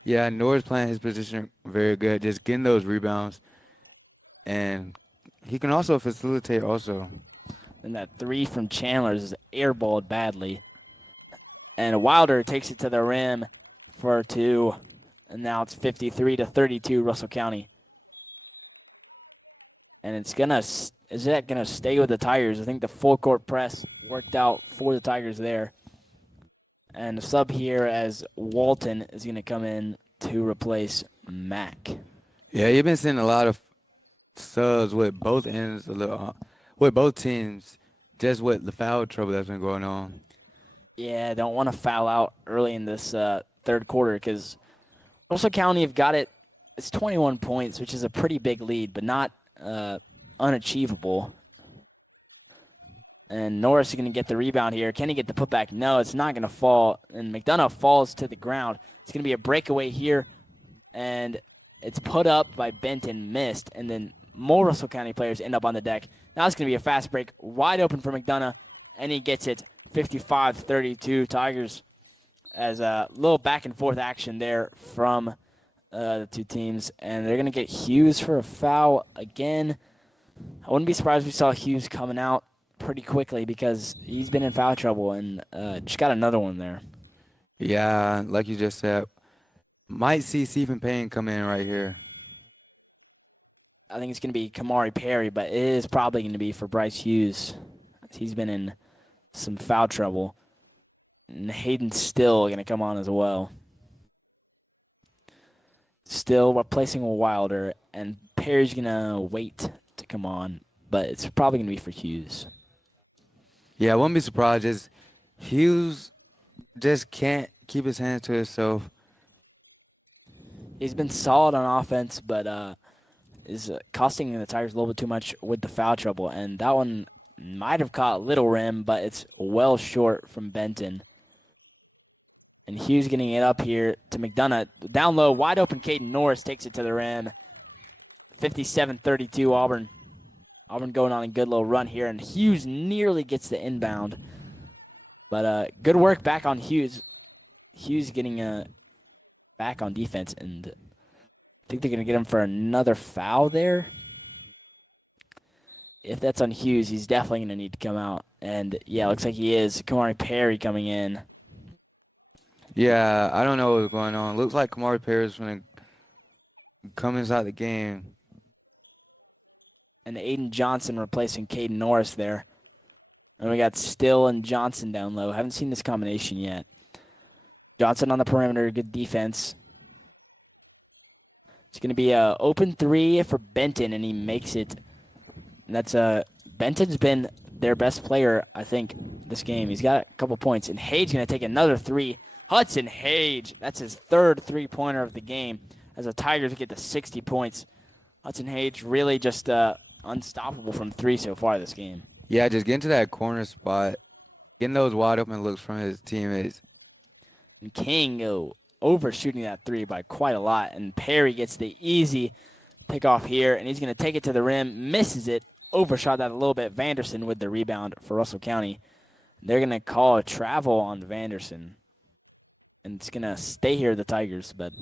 Yeah, Norris playing his position very good, just getting those rebounds. And he can also facilitate also. And that three from Chandler is airballed badly. And Wilder takes it to the rim for two. And now it's 53-32 Russell County. And is that gonna stay with the Tigers? I think the full court press worked out for the Tigers there. And the sub here as Walton is gonna come in to replace Mack. Yeah, you've been seeing a lot of subs with both ends, with both teams, just with the foul trouble that's been going on. Yeah, don't want to foul out early in this third quarter because Russell County have got it. It's 21 points, which is a pretty big lead, but not unachievable. And Norris is going to get the rebound here. Can he get the putback? No, it's not going to fall. And McDonough falls to the ground. It's going to be a breakaway here. And it's put up by Benton, missed. And then more Russell County players end up on the deck. Now it's going to be a fast break. Wide open for McDonough. And he gets it 55-32 Tigers. As a little back and forth action there from the two teams. And they're going to get Hughes for a foul again. I wouldn't be surprised if we saw Hughes coming out pretty quickly because he's been in foul trouble and just got another one there. Yeah, like you just said, might see Stephen Payne come in right here. I think it's going to be Kamari Perry, but it is probably going to be for Bryce Hughes. He's been in some foul trouble. And Hayden's still going to come on as well. Still replacing Wilder, and Perry's going to wait to come on, but it's probably going to be for Hughes. Yeah, I wouldn't be surprised. Just Hughes just can't keep his hands to himself. He's been solid on offense, but is costing the Tigers a little bit too much with the foul trouble. And that one might have caught little rim, but it's well short from Benton. And Hughes getting it up here to McDonough. Down low, wide open, Caden Norris takes it to the rim. 57-32 Auburn. Auburn going on a good little run here, and Hughes nearly gets the inbound. But good work back on Hughes. Hughes getting back on defense, and I think they're going to get him for another foul there. If that's on Hughes, he's definitely going to need to come out. And, yeah, looks like he is. Kamari Perry coming in. Yeah, I don't know what's going on. Looks like Kamari Perry is going to come inside the game. And Aiden Johnson replacing Caden Norris there. And we got Still and Johnson down low. Haven't seen this combination yet. Johnson on the perimeter, good defense. It's going to be an open three for Benton, and he makes it. And that's Benton's been their best player, I think, this game. He's got a couple points. And Hage's going to take another three. Hudson Hage, that's his third three-pointer of the game, as the Tigers get to 60 points. Hudson Hage really just unstoppable from three so far this game. Yeah, just getting to that corner spot, getting those wide open looks from his teammates. And King overshooting that three by quite a lot. And Perry gets the easy pick off here, and he's going to take it to the rim, misses it, overshot that a little bit. Vanderson with the rebound for Russell County. They're going to call a travel on Vanderson. And it's going to stay here, the Tigers. But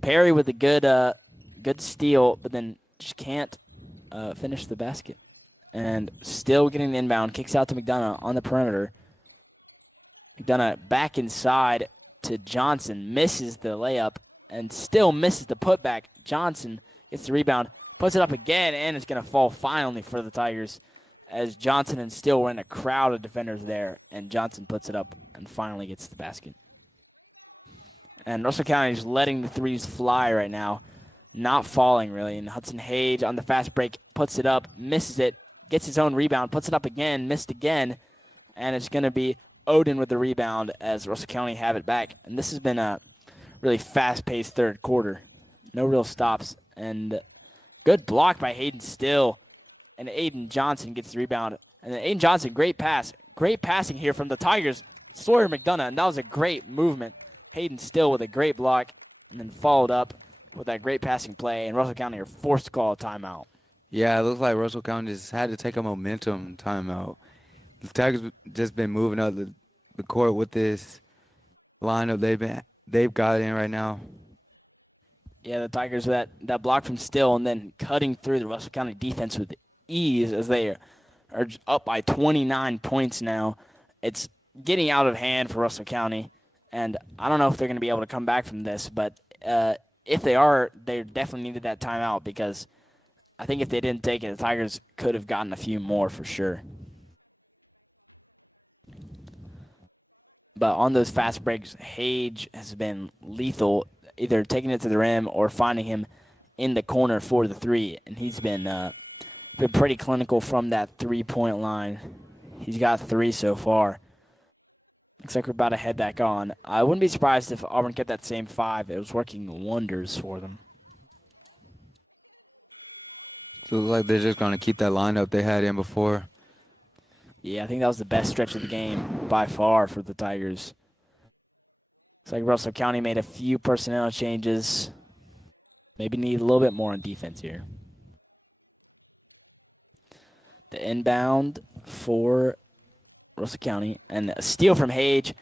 Perry with a good steal, but then just can't finish the basket. And still getting the inbound, kicks out to McDonough on the perimeter. McDonough back inside to Johnson, misses the layup, and still misses the putback. Johnson gets the rebound, puts it up again, and it's going to fall finally for the Tigers as Johnson and Still were in a crowd of defenders there, and Johnson puts it up and finally gets the basket. And Russell County is letting the threes fly right now, not falling really. And Hudson Hage on the fast break puts it up, misses it, gets his own rebound, puts it up again, missed again, and it's going to be Odin with the rebound as Russell County have it back. And this has been a really fast-paced third quarter. No real stops. And good block by Hayden Still. And Aiden Johnson gets the rebound. And then Aiden Johnson, great pass. Great passing here from the Tigers. Sawyer McDonough, and that was a great movement. Hayden Still with a great block, and then followed up with that great passing play. And Russell County are forced to call a timeout. Yeah, it looks like Russell County just had to take a momentum timeout. The Tigers just been moving up the court with this lineup they've got in right now. Yeah, the Tigers with that block from Still, and then cutting through the Russell County defense with ease as they are up by 29 points now. It's getting out of hand for Russell County, and I don't know if they're going to be able to come back from this, but if they are, they definitely needed that timeout because I think if they didn't take it, the Tigers could have gotten a few more for sure. But on those fast breaks, Hage has been lethal, either taking it to the rim or finding him in the corner for the three, and he's been pretty clinical from that three-point line. He's got 3 so far. Looks like we're about to head back on. I wouldn't be surprised if Auburn kept that same 5. It was working wonders for them. So it looks like they're just going to keep that lineup they had in before. Yeah, I think that was the best stretch of the game by far for the Tigers. Looks like Russell County made a few personnel changes. Maybe need a little bit more on defense here. The inbound for Russell County, and a steal from Hage.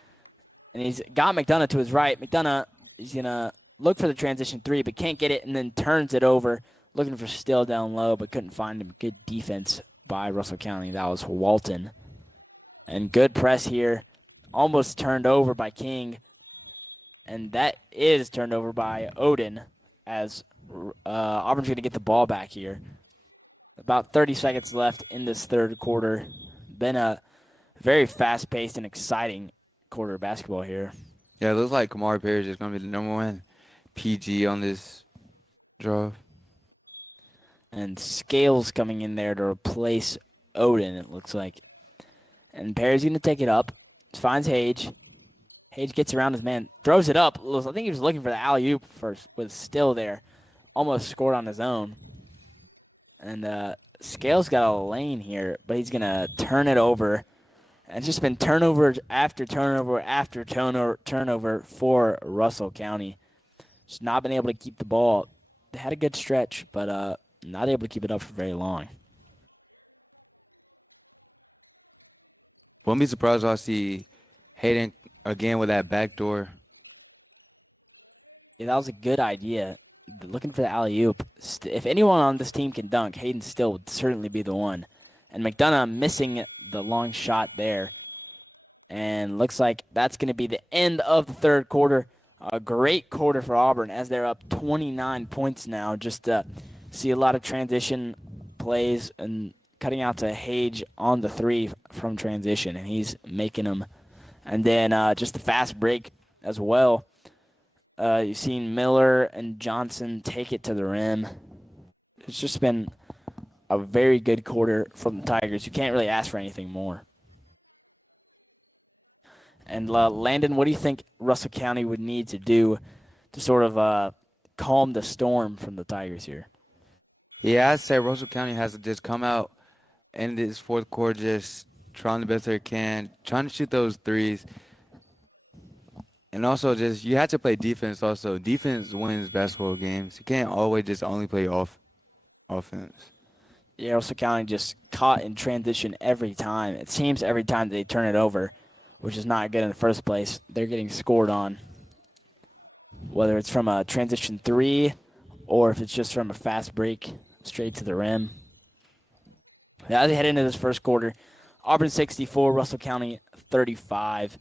And he's got McDonough to his right. McDonough is going to look for the transition 3, but can't get it, and then turns it over, looking for Still down low, but couldn't find him. Good defense by Russell County. That was Walton. And good press here. Almost turned over by King. And that is turned over by Odin, as Auburn's going to get the ball back here. About 30 seconds left in this third quarter. Been a very fast-paced and exciting quarter of basketball here. Yeah, it looks like Kamari Perry is just going to be the #1 PG on this drive. And Scales coming in there to replace Odin, it looks like. And Perry's going to take it up. Finds Hage. Hage gets around his man, throws it up. I think he was looking for the alley-oop first, with Still there. Almost scored on his own. And Scales got a lane here, but he's going to turn it over. And it's just been turnover after turnover after turnover for Russell County. Just not been able to keep the ball. They had a good stretch, but not able to keep it up for very long. Wouldn't be surprised if I see Hayden again with that backdoor. Yeah, that was a good idea. Looking for the alley-oop. If anyone on this team can dunk, Hayden Still would certainly be the one. And McDonough missing the long shot there. And looks like that's going to be the end of the third quarter. A great quarter for Auburn as they're up 29 points now. Just see a lot of transition plays and cutting out to Hage on the 3 from transition, and he's making them. And then just the fast break as well. You've seen Miller and Johnson take it to the rim. It's just been a very good quarter from the Tigers. You can't really ask for anything more. And Landon, what do you think Russell County would need to do to sort of calm the storm from the Tigers here? Yeah, I'd say Russell County has to just come out in this fourth quarter, just trying the best they can, trying to shoot those threes. And also just, you have to play defense also. Defense wins basketball games. You can't always just only play offense. Yeah, Russell County just caught in transition every time. It seems every time they turn it over, which is not good in the first place, they're getting scored on. Whether it's from a transition 3 or if it's just from a fast break straight to the rim. Now they head into this first quarter. Auburn 64, Russell County 35.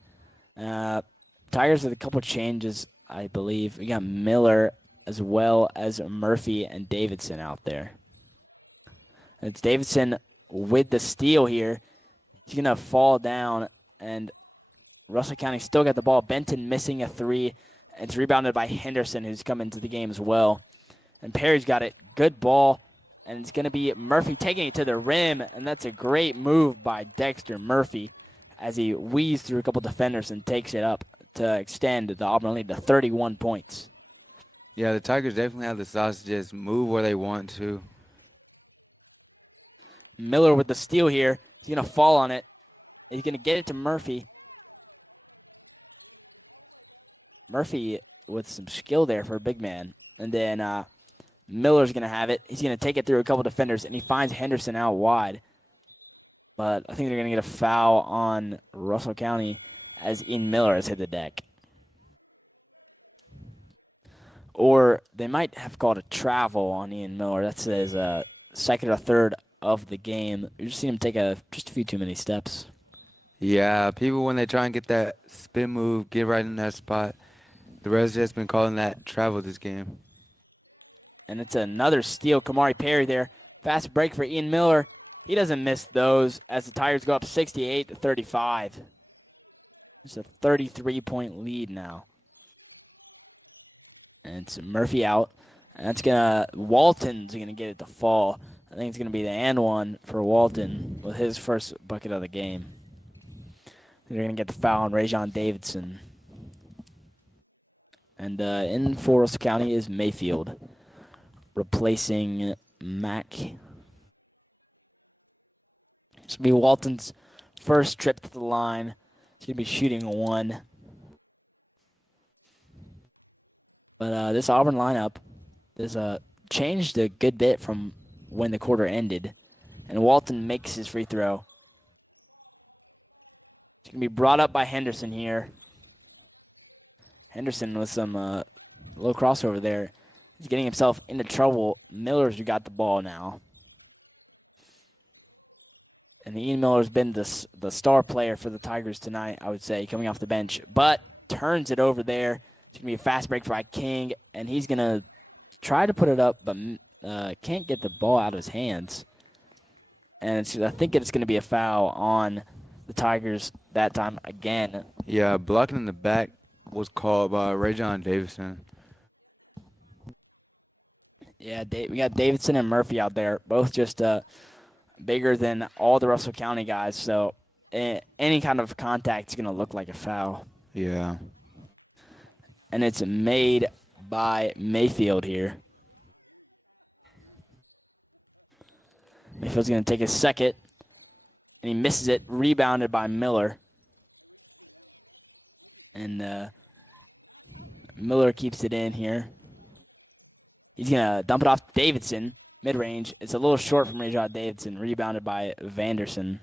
Tigers with a couple changes, I believe. We got Miller as well as Murphy and Davidson out there. It's Davidson with the steal here. He's going to fall down, and Russell County still got the ball. Benton missing a 3. It's rebounded by Henderson, who's come into the game as well. And Perry's got it. Good ball. And it's going to be Murphy taking it to the rim, and that's a great move by Dexter Murphy as he weaves through a couple defenders and takes it up to extend the Auburn lead to 31 points. Yeah, the Tigers definitely have the size to just move where they want to. Miller with the steal here. He's going to fall on it. He's going to get it to Murphy. Murphy with some skill there for a big man. And then Miller's going to have it. He's going to take it through a couple defenders, and he finds Henderson out wide. But I think they're going to get a foul on Russell County as Ian Miller has hit the deck. Or they might have called a travel on Ian Miller. That's his second or third of the game. You've just seen him take just a few too many steps. Yeah, people, when they try and get that spin move, get right in that spot, the refs just been calling that travel this game. And it's another steal. Kamari Perry there. Fast break for Ian Miller. He doesn't miss those as the Tigers go up 68-35. It's a 33-point lead now. And it's Murphy out. And that's Walton's gonna get it to fall. I think it's gonna be the and one for Walton with his first bucket of the game. They're gonna get the foul on Rajon Davidson. And in for Russell County is Mayfield, replacing Mack. This will be Walton's first trip to the line. He's gonna be shooting a 1. But this Auburn lineup is changed a good bit from when the quarter ended. And Walton makes his free throw. It's going to be brought up by Henderson here. Henderson with some low crossover there. He's getting himself into trouble. Miller's got the ball now. And Ian Miller's been the star player for the Tigers tonight, I would say, coming off the bench. But turns it over there. It's going to be a fast break by King, and he's going to try to put it up, but can't get the ball out of his hands. And I think it's going to be a foul on the Tigers that time again. Yeah, blocking in the back was called by Rajon Davidson. Yeah, we got Davidson and Murphy out there, both just bigger than all the Russell County guys. So any kind of contact is going to look like a foul. Yeah. And it's made by Mayfield here. Mayfield's going to take his second, and he misses it, rebounded by Miller. And Miller keeps it in here. He's going to dump it off to Davidson, mid-range. It's a little short from Rajon Davidson, rebounded by Vanderson.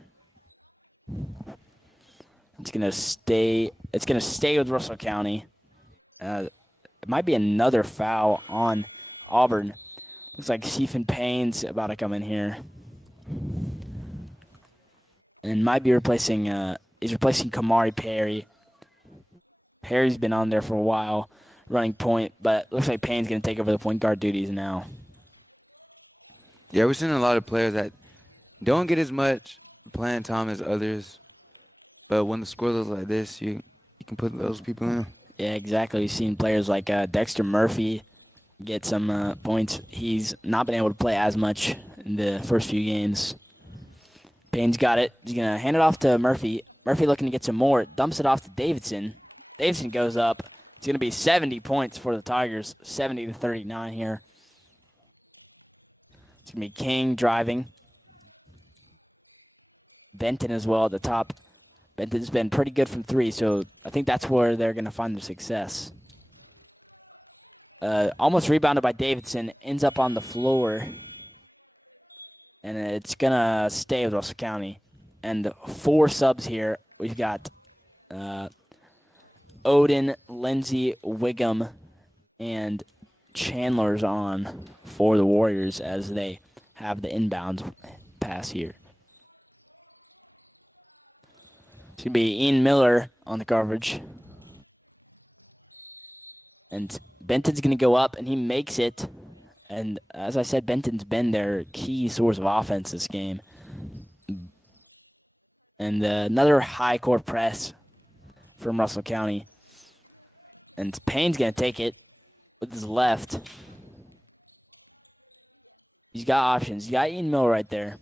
It's going to stay with Russell County. It might be another foul on Auburn. Looks like Stephen Payne's about to come in here. And might be replacing, he's replacing Kamari Perry. Perry's been on there for a while, running point, but looks like Payne's going to take over the point guard duties now. Yeah, we're seeing a lot of players that don't get as much playing time as others. But when the score looks like this, you can put those people in. Yeah, exactly. We've seen players like Dexter Murphy get some points. He's not been able to play as much in the first few games. Payne's got it. He's going to hand it off to Murphy. Murphy looking to get some more. Dumps it off to Davidson. Davidson goes up. It's going to be 70 points for the Tigers, 70-39 here. It's going to be King driving. Benton as well at the top. Benton's been pretty good from 3, so I think that's where they're going to find their success. Almost rebounded by Davidson, ends up on the floor. And it's going to stay with Russell County. And 4 subs here. We've got Odin, Lindsey, Wiggum, and Chandler's on for the Warriors as they have the inbound pass here. It's going to be Ian Miller on the coverage. And Benton's going to go up, and he makes it. And as I said, Benton's been their key source of offense this game. And another high court press from Russell County. And Payne's going to take it with his left. He's got options. He's got Ian Miller right there.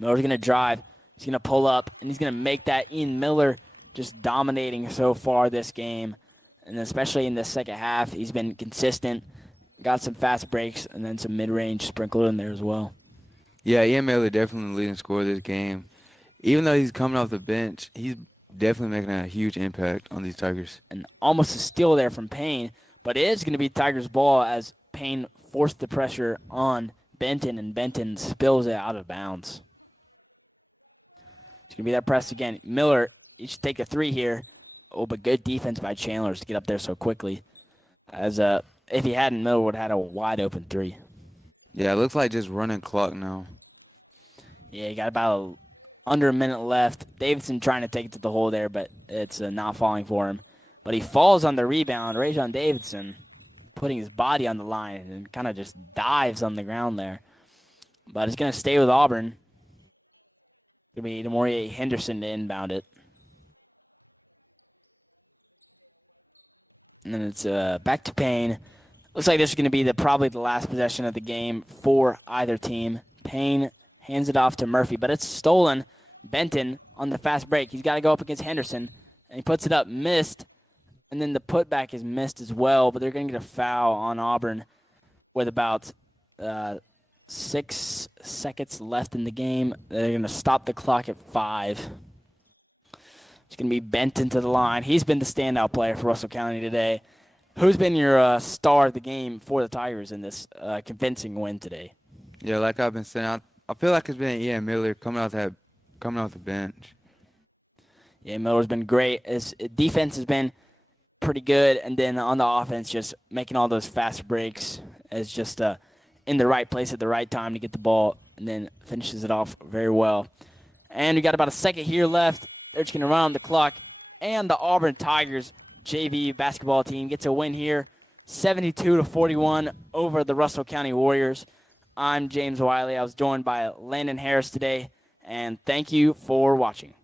Miller's going to drive. He's going to pull up, and he's going to make that. Ian Miller just dominating so far this game. And especially in the second half, he's been consistent. Got some fast breaks and then some mid-range sprinkled in there as well. Yeah, Ian Miller definitely the leading scorer of this game. Even though he's coming off the bench, he's definitely making a huge impact on these Tigers. And almost a steal there from Payne, but it is going to be Tigers' ball as Payne forced the pressure on Benton, and Benton spills it out of bounds. It's going to be that press again. Miller, he should take a 3 here. Oh, but good defense by Chandler to get up there so quickly. As if he hadn't, Miller would have had a wide-open 3. Yeah, it looks like just running clock now. Yeah, you got about under a minute left. Davidson trying to take it to the hole there, but it's not falling for him. But he falls on the rebound. Rajon Davidson putting his body on the line and kind of just dives on the ground there. But it's going to stay with Auburn. It's going to be Demoria Henderson to inbound it. And then it's back to Payne. Looks like this is going to be probably the last possession of the game for either team. Payne hands it off to Murphy, but it's stolen. Benton on the fast break. He's got to go up against Henderson, and he puts it up, missed, and then the putback is missed as well, but they're going to get a foul on Auburn with about 6 seconds left in the game. They're going to stop the clock at 5. It's going to be Benton to the line. He's been the standout player for Russell County today. Who's been your star of the game for the Tigers in this convincing win today? Yeah, like I've been saying, I feel like it's been Ian Miller coming off the bench. Yeah, Miller's been great. His defense has been pretty good, and then on the offense, just making all those fast breaks is just in the right place at the right time to get the ball, and then finishes it off very well. And we got about a second here left. They're just going to run on the clock, and the Auburn Tigers JV basketball team gets a win here, 72-41 over the Russell County Warriors. I'm James Wiley. I was joined by Landon Harris today, and thank you for watching.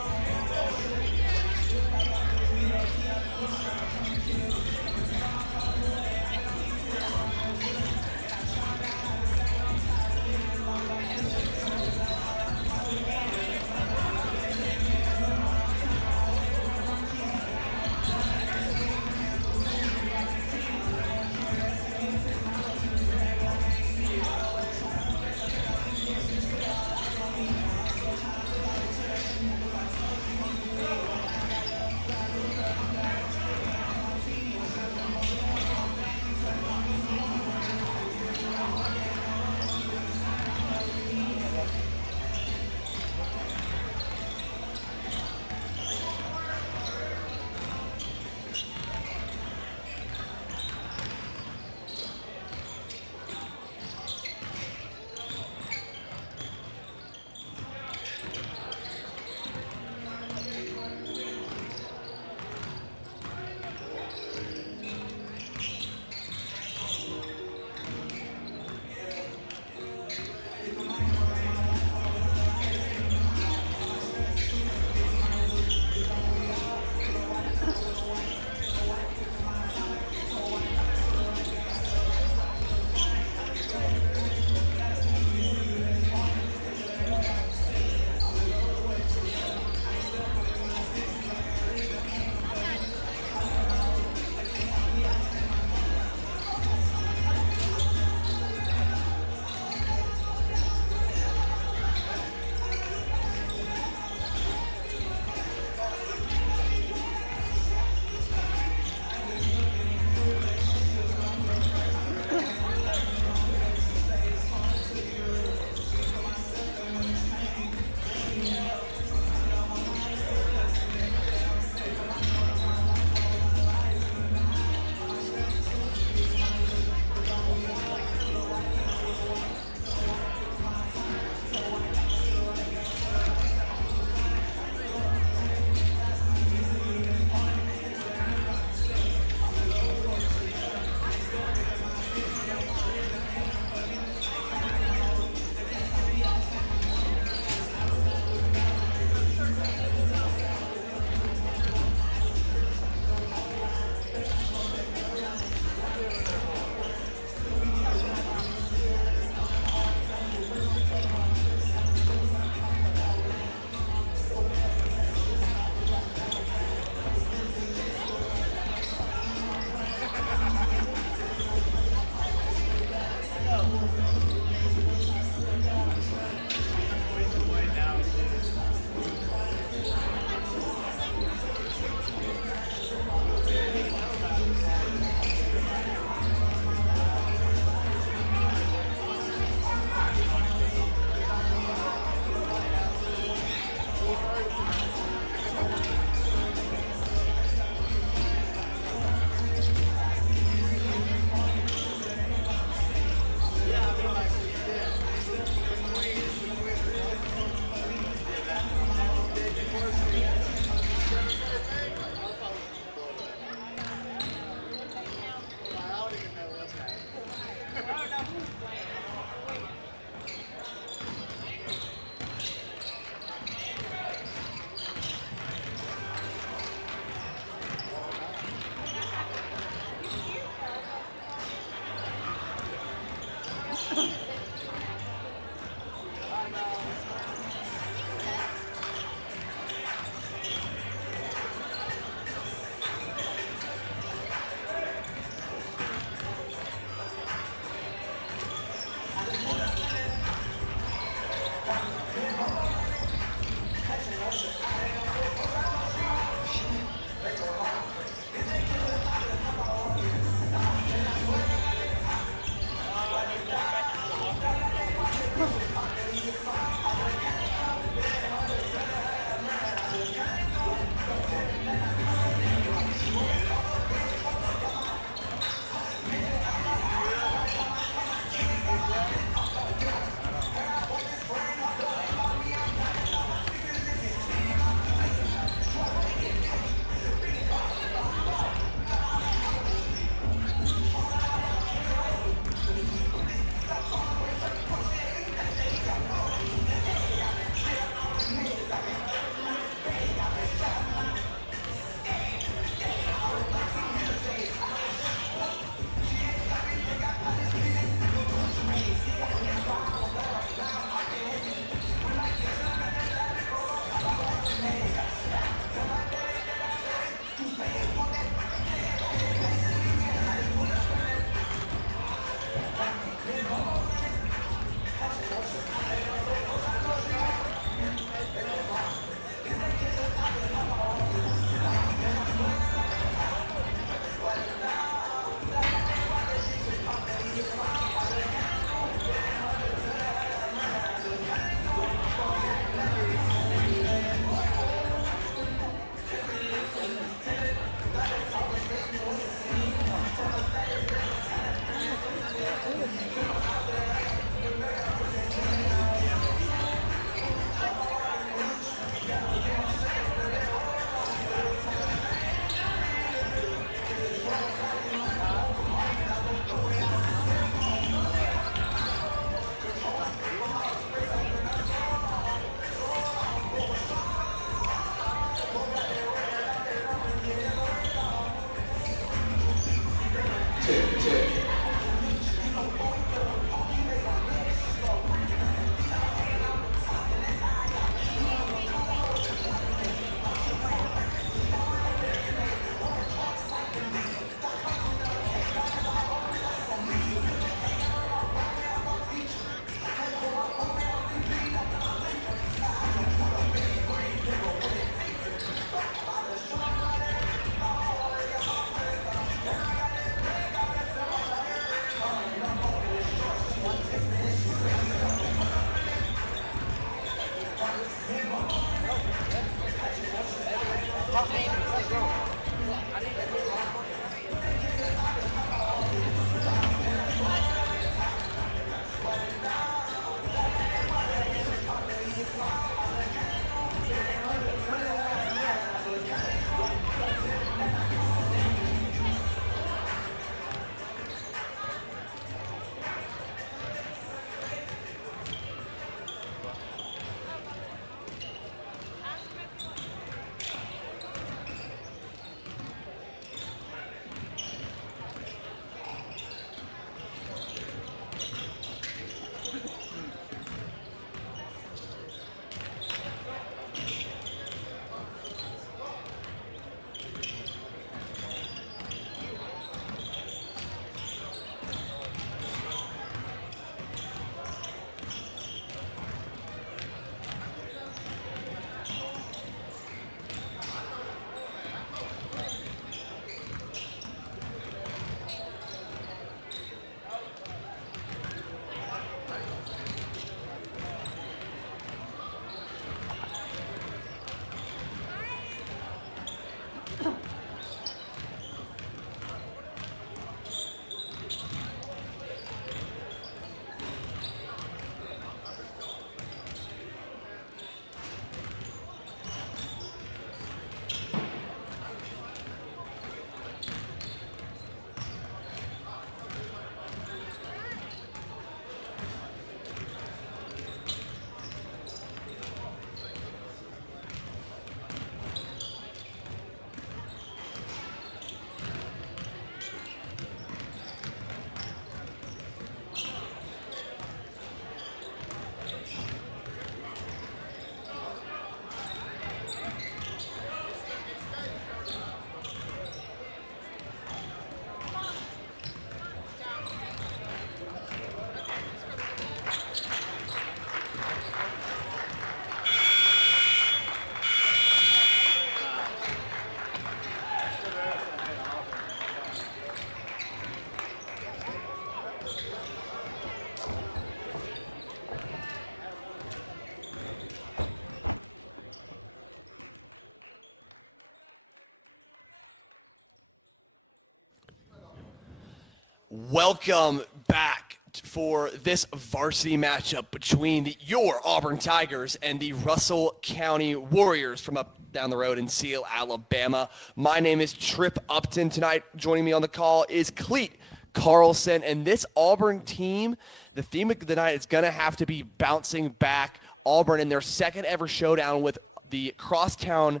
Welcome back for this varsity matchup between your Auburn Tigers and the Russell County Warriors from up down the road in Seal, Alabama. My name is Trip Upton. Tonight, joining me on the call is Cleet Carlson. And this Auburn team, the theme of the night is going to have to be bouncing back. Auburn in their second ever showdown with the crosstown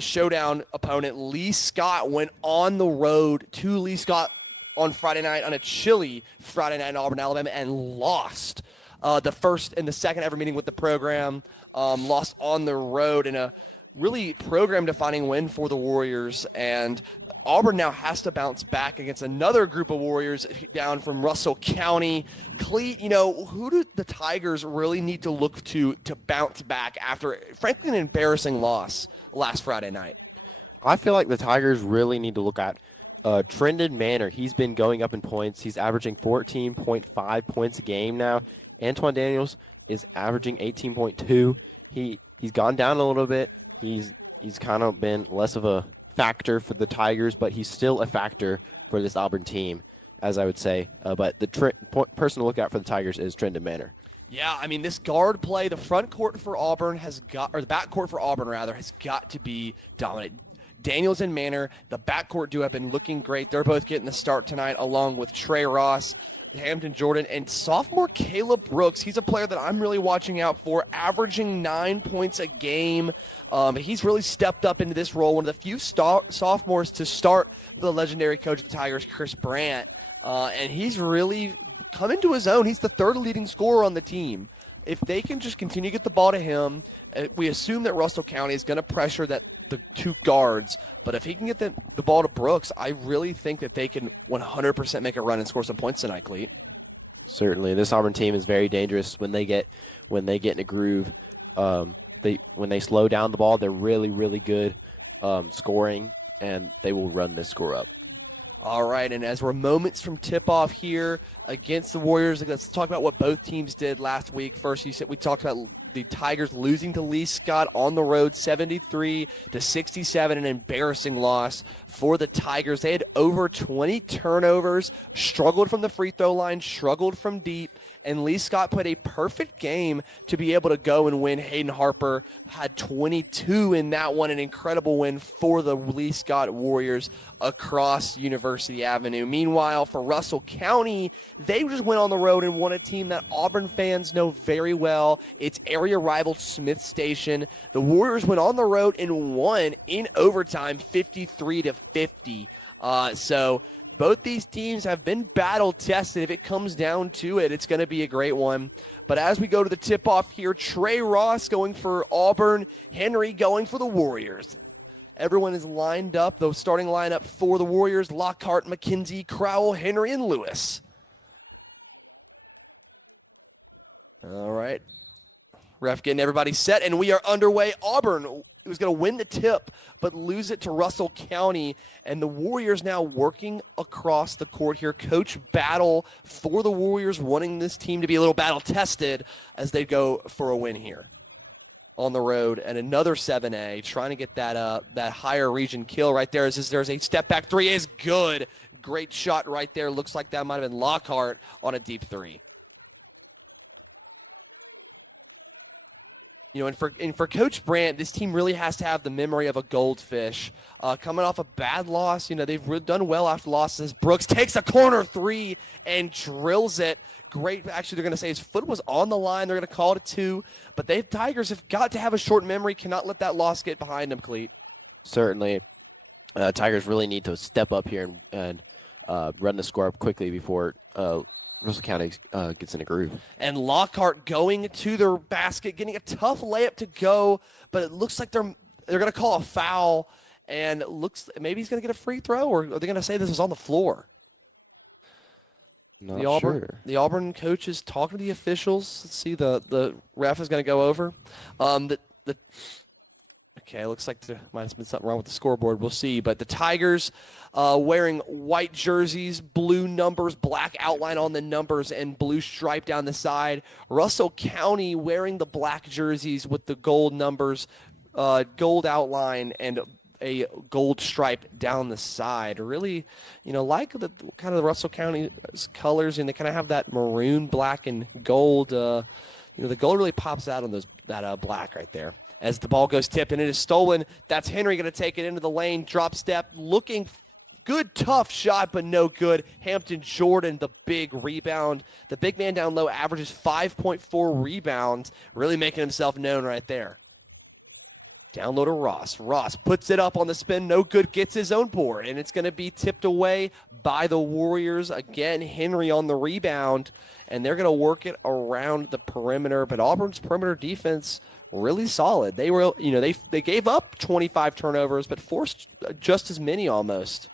showdown opponent, Lee Scott, went on the road to Lee Scott on Friday night on a chilly Friday night in Auburn, Alabama, and lost the first and the second ever meeting with the program. Lost on the road in a really program-defining win for the Warriors, and Auburn now has to bounce back against another group of Warriors down from Russell County. Cleet, who do the Tigers really need to look to bounce back after, frankly, an embarrassing loss last Friday night? I feel like the Tigers really need to look at Trendon Manor. He's been going up in points. He's averaging 14.5 points a game now. Antoine Daniels is averaging 18.2. He's gone down a little bit. He's kind of been less of a factor for the Tigers, but he's still a factor for this Auburn team, as I would say. But the person to look out for the Tigers is Trendon Manor. Yeah, I mean, this guard play, the front court for Auburn the back court for Auburn rather, has got to be dominant. Daniels and Manor, the backcourt duo, have been looking great. They're both getting the start tonight, along with Trey Ross, Hampton Jordan, and sophomore Caleb Brooks. He's a player that I'm really watching out for, averaging 9 points a game. He's really stepped up into this role, one of the few sophomores to start the legendary coach of Tigers, Chris Brandt. And he's really come into his own. He's the third leading scorer on the team. If they can just continue to get the ball to him, we assume that Russell County is going to pressure the two guards. But if he can get the ball to Brooks, I really think that they can 100% make a run and score some points tonight, Clete. Certainly, this Auburn team is very dangerous when they get in a groove. When they slow down the ball, they're really, really good scoring, and they will run this score up. All right, and as we're moments from tip-off here against the Warriors, let's talk about what both teams did last week. First, we talked about the Tigers losing to Lee Scott on the road, 73-67, an embarrassing loss for the Tigers. They had over 20 turnovers, struggled from the free throw line, struggled from deep, and Lee Scott played a perfect game to be able to go and win. Hayden Harper had 22 in that one, an incredible win for the Lee Scott Warriors across University Avenue. Meanwhile, for Russell County, they just went on the road and won a team that Auburn fans know very well. It's area rival Smith Station. The Warriors went on the road and won in overtime, 53-50. So both these teams have been battle-tested. If it comes down to it, it's going to be a great one. But as we go to the tip-off here, Trey Ross going for Auburn, Henry going for the Warriors. Everyone is lined up, the starting lineup for the Warriors: Lockhart, McKenzie, Crowell, Henry, and Lewis. All right. Ref getting everybody set, and we are underway. Auburn was going to win the tip, but lose it to Russell County. And the Warriors now working across the court here. Coach battle for the Warriors, wanting this team to be a little battle-tested as they go for a win here on the road. And another 7A, trying to get that higher region kill right there. There's a step-back three, is good. Great shot right there. Looks like that might have been Lockhart on a deep three. And for Coach Brandt, this team really has to have the memory of a goldfish. Coming off a bad loss, they've done well after losses. Brooks takes a corner three and drills it. Great. Actually, they're going to say his foot was on the line. They're going to call it a 2. But Tigers have got to have a short memory, cannot let that loss get behind them, Cleet. Certainly. Tigers really need to step up here and run the score up quickly before Russell County gets in a groove. And Lockhart going to their basket, getting a tough layup to go, but it looks like they're going to call a foul, and it looks maybe he's going to get a free throw, or are they going to say this is on the floor? Not sure. The Auburn coach is talking to the officials. Let's see, the ref is going to go over. Okay, looks like there might have been something wrong with the scoreboard. We'll see. But the Tigers wearing white jerseys, blue numbers, black outline on the numbers, and blue stripe down the side. Russell County wearing the black jerseys with the gold numbers, gold outline, and a gold stripe down the side. Really, like the kind of the Russell County colors, and they kind of have that maroon, black, and gold. The gold really pops out on that black right there. As the ball goes tipped and it is stolen, that's Henry going to take it into the lane. Drop step, looking good, tough shot, but no good. Hampton Jordan, the big rebound. The big man down low averages 5.4 rebounds, really making himself known right there. Down low to Ross. Ross puts it up on the spin, no good, gets his own board, and it's going to be tipped away by the Warriors. Again, Henry on the rebound, and they're going to work it around the perimeter, but Auburn's perimeter defense really solid. They were, they gave up 25 turnovers, but forced just as many almost.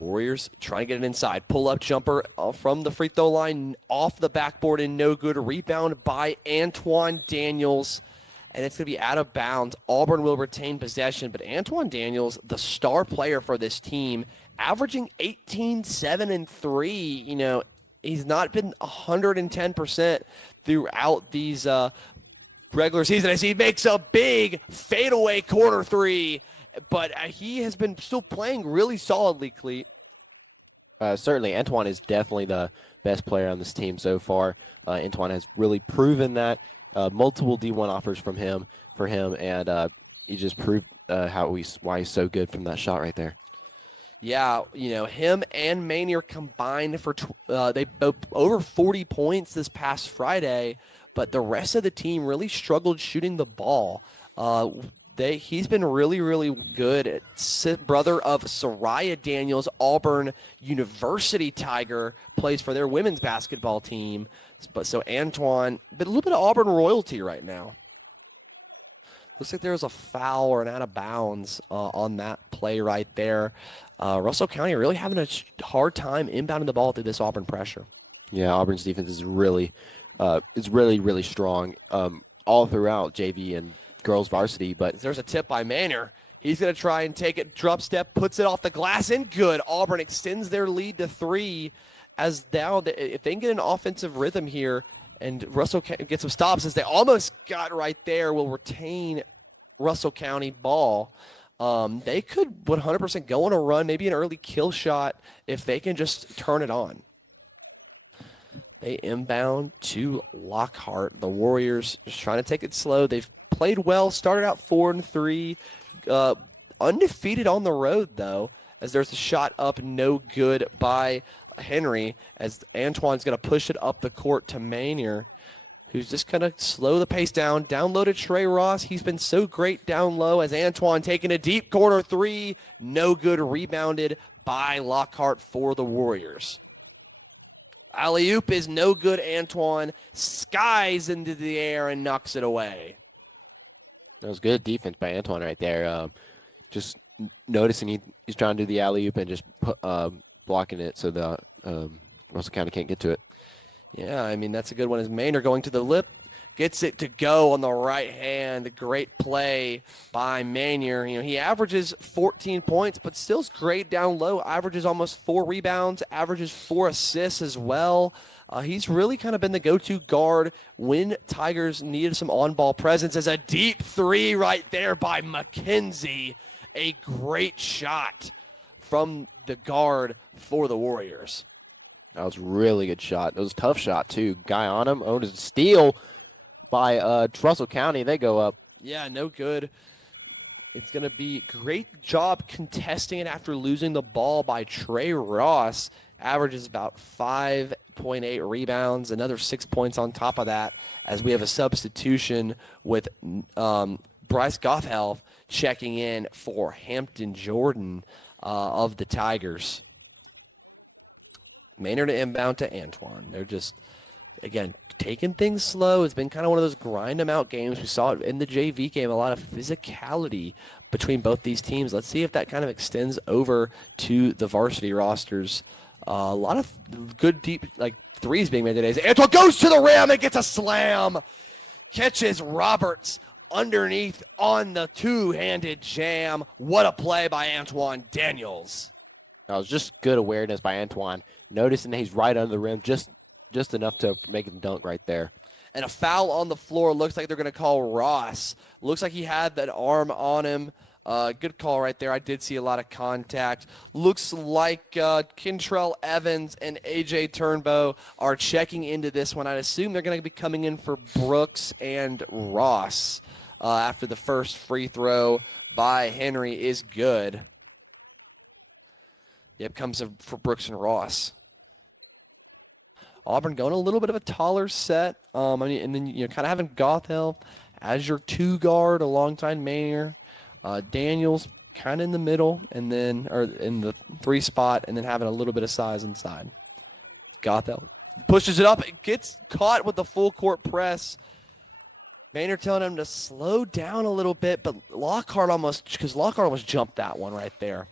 Warriors trying to get it inside. Pull-up jumper from the free throw line off the backboard and no good. Rebound by Antoine Daniels, and it's going to be out of bounds. Auburn will retain possession, but Antoine Daniels, the star player for this team, averaging 18, 7, and 3. He's not been 110% throughout these regular season as he makes a big fadeaway corner three. But he has been still playing really solidly, Cleet. Certainly, Antoine is definitely the best player on this team so far. Antoine has really proven that. Multiple D1 offers for him, and he just proved why he's so good from that shot right there. Yeah, him and Manier combined for they both over 40 points this past Friday, but the rest of the team really struggled shooting the ball. He's been really, really good. Brother of Soraya Daniels, Auburn University Tiger, plays for their women's basketball team. So Antoine, but a little bit of Auburn royalty right now. Looks like there was a foul or an out of bounds on that play right there. Russell County really having a hard time inbounding the ball through this Auburn pressure. Yeah, Auburn's defense is really strong all throughout JV and girls varsity. But there's a tip by Manor. He's going to try and take it, drop step, puts it off the glass, and good. Auburn extends their lead to 3. As now, if they can get an offensive rhythm here, and Russell gets some stops, as they almost got right there, will retain Russell County ball. They could 100% go on a run, maybe an early kill shot, if they can just turn it on. They inbound to Lockhart. The Warriors just trying to take it slow. They've played well, started out 4-3. Undefeated on the road, though, as there's a shot up, no good by Henry, as Antoine's going to push it up the court to Manier, who's just going to slow the pace down. Down low to Trey Ross. He's been so great down low, as Antoine taking a deep corner 3. No good, rebounded by Lockhart for the Warriors. Alley-oop is no good. Antoine skies into the air and knocks it away. That was good defense by Antoine right there. Just noticing he's trying to do the alley-oop and just blocking it so the Russell County can't get to it. Yeah, I mean, that's a good one. As Maynard going to the lip, gets it to go on the right hand. Great play by Manier. He averages 14 points, but still's great down low. Averages almost 4 rebounds, averages 4 assists as well. He's really kind of been the go-to guard when Tigers needed some on-ball presence. As a deep 3 right there by McKenzie. A great shot from the guard for the Warriors. That was a really good shot. That was a tough shot, too. Guy on him. Owned a steal by Russell County. They go up. Yeah, no good. It's going to be great job contesting it after losing the ball by Trey Ross. Averages about 5.8 rebounds, another 6 points on top of that, as we have a substitution with Bryce Goffhelf checking in for Hampton Jordan of the Tigers. Maynard to inbound to Antoine. They're just, again, taking things slow. It's been kind of one of those grind them out games. We saw it in the JV game, a lot of physicality between both these teams. Let's see if that kind of extends over to the varsity rosters. A lot of good deep threes being made today. Antoine goes to the rim and gets a slam. Catches Roberts underneath on the two-handed jam. What a play by Antoine Daniels. That was just good awareness by Antoine. Noticing that he's right under the rim, just enough to make him dunk right there. and a foul on the floor. Looks like they're going to call Ross. Looks like he had that arm on him. Good call right there. I did see a lot of contact. Looks like Kentrell Evans and A.J. Turnbow are checking into this one. I'd assume they're going to be coming in for Brooks and Ross after the first free throw by Henry is good. Yep, comes for Brooks and Ross. Auburn going a little bit of a taller set. And then kind of having Gothel as your 2 guard alongside Mayer. Daniels kind of in the middle, and then or in the 3 spot, and then having a little bit of size inside. Gothel pushes it up. It gets caught with the full court press. Maynard telling him to slow down a little bit, but Lockhart almost jumped that one right there.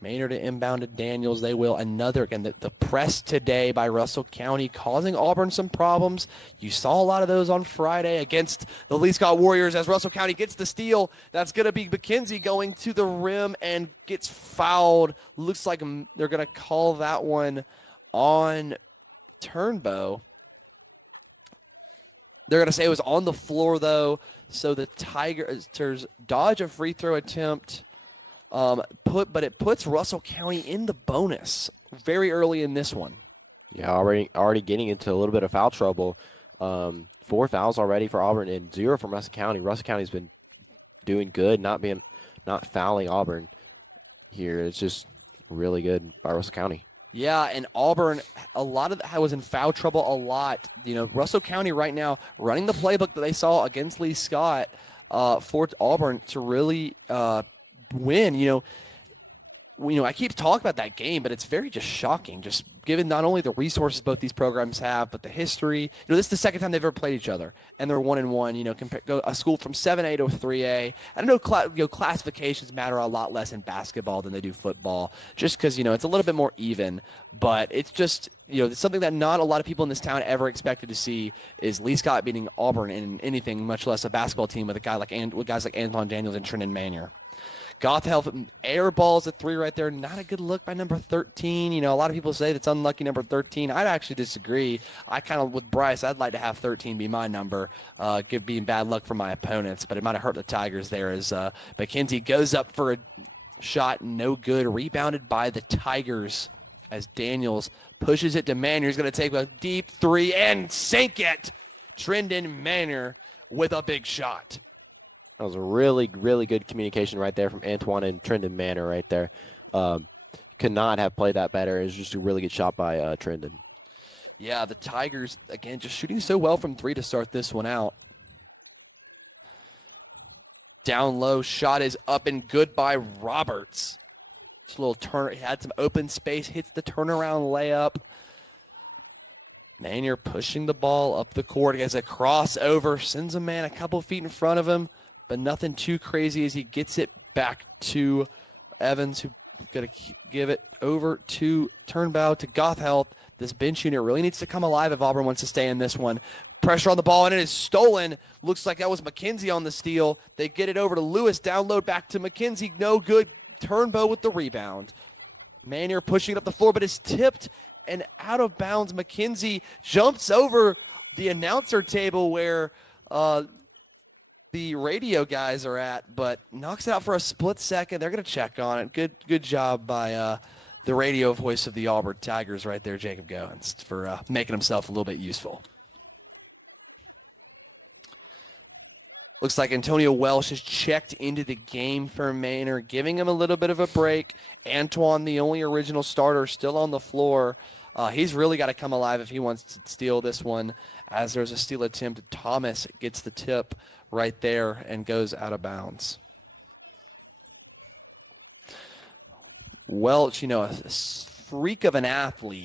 Maynard to inbound to Daniels. They will another, again, the press today by Russell County causing Auburn some problems. You saw a lot of those on Friday against the Lee Scott Warriors as Russell County gets the steal. That's going to be McKenzie going to the rim and gets fouled. Looks like they're going to call that one on Turnbow. They're going to say it was on the floor, though, so the Tigers dodge a free throw attempt. But it puts Russell County in the bonus very early in this one. Yeah, already getting into a little bit of foul trouble. 4 fouls already for Auburn and 0 from Russell County. Russell County's been doing good, not fouling Auburn here. It's just really good by Russell County. Yeah, and Auburn, a lot of that was in foul trouble a lot. Russell County right now running the playbook that they saw against Lee Scott for Auburn to really win. I keep talking about that game, but it's very just shocking, just given not only the resources both these programs have, but the history. This is the second time they've ever played each other, and they're 1-1. A school from 7A to 3A. I know classifications matter a lot less in basketball than they do football, just because it's a little bit more even. But it's just it's something that not a lot of people in this town ever expected to see is Lee Scott beating Auburn in anything, much less a basketball team with guys like Anton Daniels and Trenton Maynard. Gothel air balls at 3 right there. Not a good look by number 13. A lot of people say that's unlucky number 13. I'd actually disagree. I kind of, with Bryce, I'd like to have 13 be my number, being bad luck for my opponents, but it might have hurt the Tigers there as McKenzie goes up for a shot, no good. Rebounded by the Tigers as Daniels pushes it to Manor. He's going to take a deep 3 and sink it. Trendon Manor with a big shot. That was a really, really good communication right there from Antoine and Trendon Manor right there. Could not have played that better. It was just a really good shot by Trendon. Yeah, the Tigers, again, just shooting so well from 3 to start this one out. Down low, shot is up and good by Roberts. Just a little turn, he had some open space, hits the turnaround layup. Manor pushing the ball up the court, gets a crossover, sends a man a couple feet in front of him, but nothing too crazy as he gets it back to Evans, who's going to give it over to Turnbow to Gothel. This bench unit really needs to come alive if Auburn wants to stay in this one. Pressure on the ball, and it is stolen. Looks like that was McKenzie on the steal. They get it over to Lewis. Download back to McKenzie. No good. Turnbow with the rebound. Manor pushing it up the floor, but is tipped and out of bounds. McKenzie jumps over the announcer table where the radio guys are at, but knocks it out for a split second. They're going to check on it. Good job by the radio voice of the Auburn Tigers right there, Jacob Goins, for making himself a little bit useful. Looks like Antonio Welsh has checked into the game for Manor, giving him a little bit of a break. Antoine, the only original starter, still on the floor. He's really got to come alive if he wants to steal this one, as there's a steal attempt. Thomas gets the tip right there and goes out of bounds. Welch, a freak of an athlete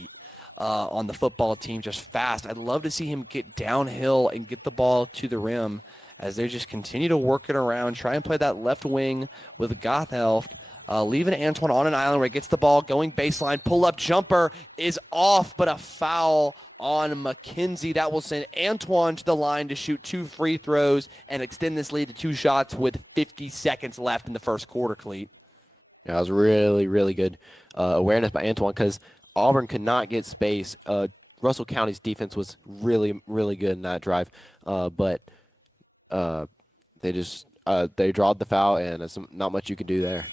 on the football team, just fast. I'd love to see him get downhill and get the ball to the rim as they just continue to work it around, try and play that left wing with Gothel. Leaving Antoine on an island where he gets the ball, going baseline, pull-up jumper is off, but a foul on McKenzie. That will send Antoine to the line to shoot 2 free throws and extend this lead to 2 shots with 50 seconds left in the first quarter, Cleet. Yeah, it was really, really good awareness by Antoine because Auburn could not get space. Russell County's defense was really, really good in that drive, but they just they drawed the foul, and there's not much you could do there.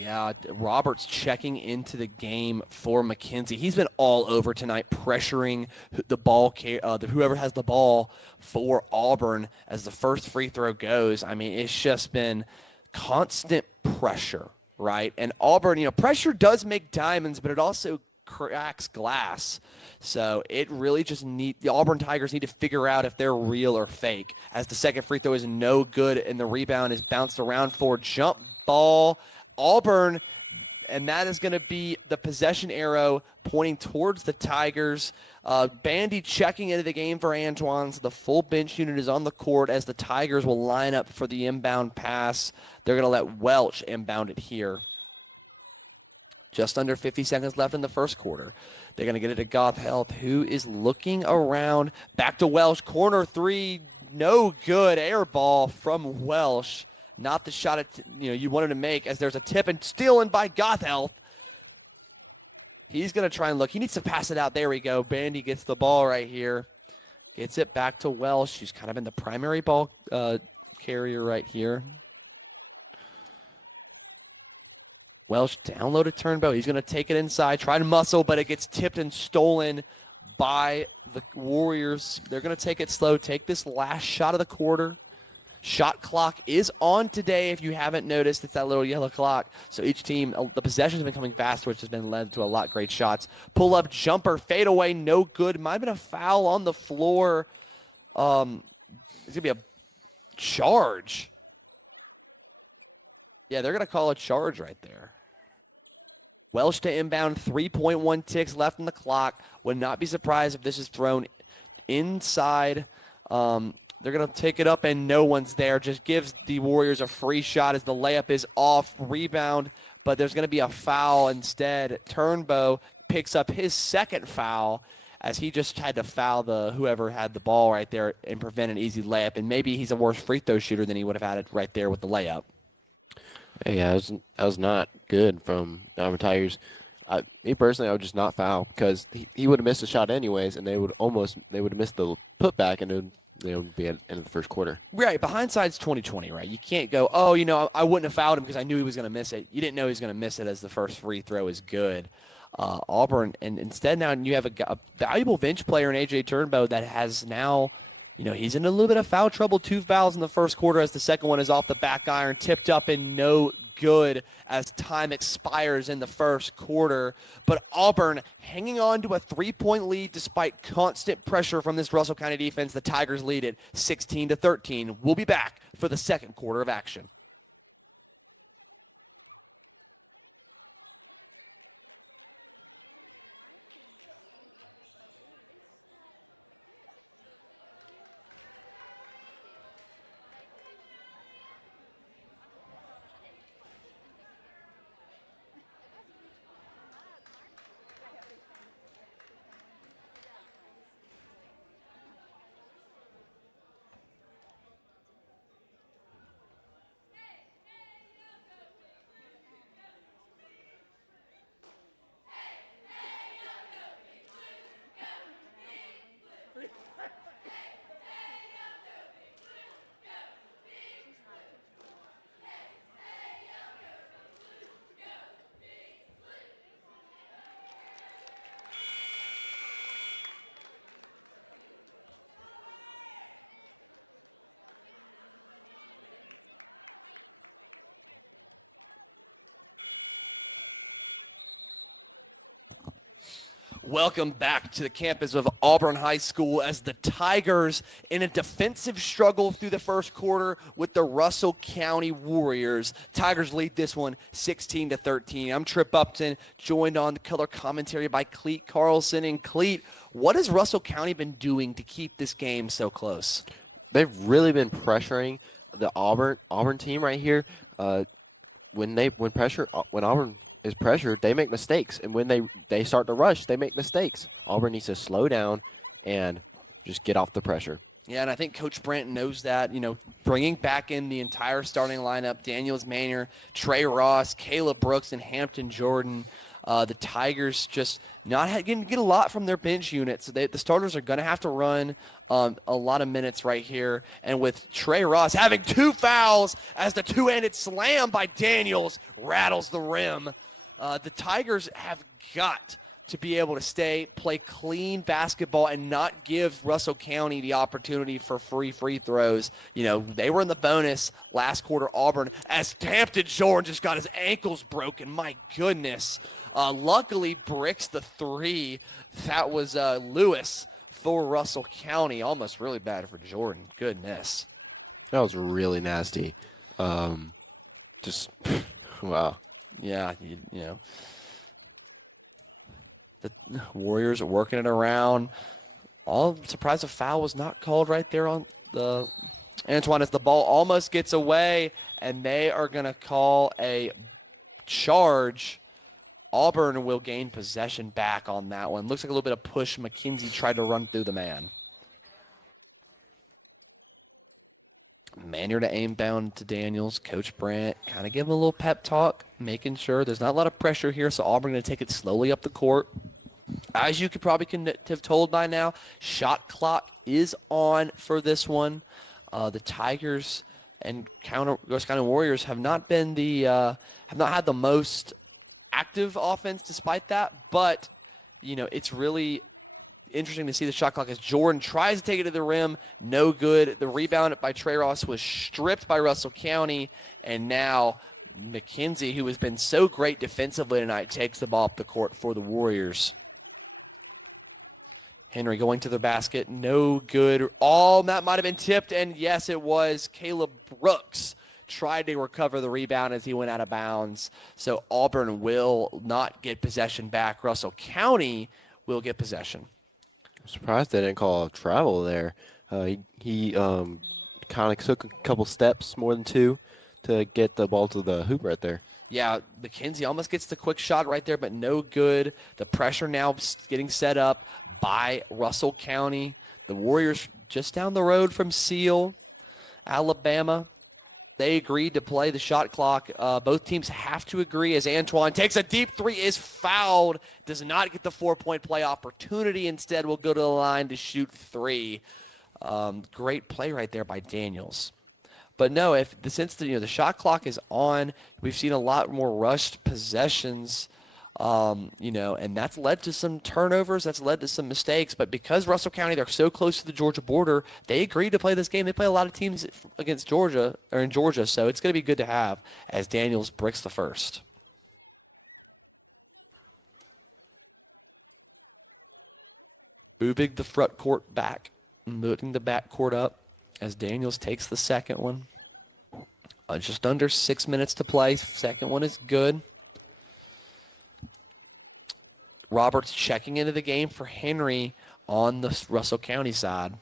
Yeah, Roberts checking into the game for McKenzie. He's been all over tonight, pressuring the ball, whoever has the ball for Auburn as the first free throw goes. I mean, it's just been constant pressure, right? And Auburn, pressure does make diamonds, but it also cracks glass. So it really just the Auburn Tigers need to figure out if they're real or fake, as the second free throw is no good and the rebound is bounced around for jump ball. Auburn, and that is going to be the possession arrow pointing towards the Tigers. Bandy checking into the game for Antoine. So the full bench unit is on the court as the Tigers will line up for the inbound pass. They're going to let Welch inbound it here. Just under 50 seconds left in the first quarter. They're going to get it to Goth Health, who is looking around. Back to Welch. Corner three. No good. Air ball from Welch. Not the shot you wanted to make, as there's a tip and stolen by Goth Health. He's going to try and look. He needs to pass it out. There we go. Bandy gets the ball right here. Gets it back to Welch. She's kind of been the primary ball carrier right here. Welch downloaded Turnbow. He's going to take it inside, try to muscle, but it gets tipped and stolen by the Warriors. They're going to take it slow, take this last shot of the quarter. Shot clock is on today. If you haven't noticed, it's that little yellow clock. So each team, the possessions have been coming fast, which has been led to a lot of great shots. Pull-up jumper, fade away, no good. Might have been a foul on the floor. It's going to be a charge. Yeah, they're going to call a charge right there. Welch to inbound, 3.1 ticks left on the clock. Would not be surprised if this is thrown inside. They're going to take it up, and no one's there. Just gives the Warriors a free shot as the layup is off. Rebound, but there's going to be a foul instead. Turnbow picks up his second foul, as he just had to foul whoever had the ball right there and prevent an easy layup. And maybe he's a worse free throw shooter than he would have had it right there with the layup. Yeah, that was not good from Auburn Tigers. Me personally, I would just not foul, because he would have missed a shot anyways, and they would have missed the putback, and then they would be at the end of the first quarter. Right, but hindsight's 20/20, right? You can't go, I wouldn't have fouled him because I knew he was going to miss it. You didn't know he was going to miss it, as the first free throw is good. Auburn, and instead now you have a valuable bench player in A.J. Turnbow that has now, he's in a little bit of foul trouble. 2 fouls in the first quarter, as the second one is off the back iron, tipped up and no good as time expires in the first quarter. But Auburn hanging on to a 3-point lead despite constant pressure from this Russell County defense. The Tigers lead it 16-13. We'll be back for the second quarter of action. Welcome back to the campus of Auburn High School, as the Tigers in a defensive struggle through the first quarter with the Russell County Warriors. Tigers lead this one 16-13. I'm Trip Upton, joined on the color commentary by Cleet Carlson. And Cleet, what has Russell County been doing to keep this game so close? They've really been pressuring the Auburn team right here. When Auburn is pressured, they make mistakes, and when they start to rush, they make mistakes. Auburn needs to slow down and just get off the pressure. Yeah, and I think Coach Brent knows that, bringing back in the entire starting lineup, Daniels Manor, Trey Ross, Caleb Brooks, and Hampton Jordan. The Tigers just not get a lot from their bench units. The starters are going to have to run a lot of minutes right here. And with Trey Ross having 2 fouls as the two-handed slam by Daniels rattles the rim. The Tigers have got to be able to play clean basketball and not give Russell County the opportunity for free throws. You know, they were in the bonus last quarter, Auburn, as Hampton Jordan just got his ankles broken. My goodness. Luckily, bricks the 3. That was Lewis for Russell County. Almost really bad for Jordan. Goodness. That was really nasty. Just, wow. Yeah, you know. The Warriors are working it around. All surprised a foul was not called right there on the Antoine as the ball almost gets away, and they are going to call a charge. Auburn will gain possession back on that one. Looks like a little bit of push. McKenzie tried to run through the man. Maynard to aim down to Daniels. Coach Brandt kind of give him a little pep talk, making sure there's not a lot of pressure here, so Auburn going to take it slowly up the court. As you could probably have told by now, shot clock is on for this one. The Tigers and Gross County Warriors have not been have not had the most active offense despite that, but you know, it's really interesting to see the shot clock as Jordan tries to take it to the rim. No good. The rebound by Trey Ross was stripped by Russell County, and now McKenzie, who has been so great defensively tonight, takes the ball up the court for the Warriors. Henry going to the basket. No good. That might have been tipped, and yes, it was. Caleb Brooks tried to recover the rebound as he went out of bounds. So Auburn will not get possession back. Russell County will get possession. I'm surprised they didn't call travel there. He kind of took a couple steps, more than 2, to get the ball to the hoop right there. Yeah, McKenzie almost gets the quick shot right there, but no good. The pressure now getting set up by Russell County. The Warriors just down the road from Seal, Alabama. They agreed to play the shot clock. Both teams have to agree as Antoine takes a deep 3, is fouled, does not get the 4-point play opportunity. Instead, will go to the line to shoot 3. Great play right there by Daniels. But no, since the shot clock is on, we've seen a lot more rushed possessions. And that's led to some turnovers, that's led to some mistakes. But because Russell County, they're so close to the Georgia border, they agreed to play this game. They play a lot of teams against Georgia, or in Georgia, so it's going to be good to have as Daniels bricks the first. Moving the front court back, moving the back court up as Daniels takes the second one. Just under 6 minutes to play. Second one is good. Roberts checking into the game for Henry on the Russell County side.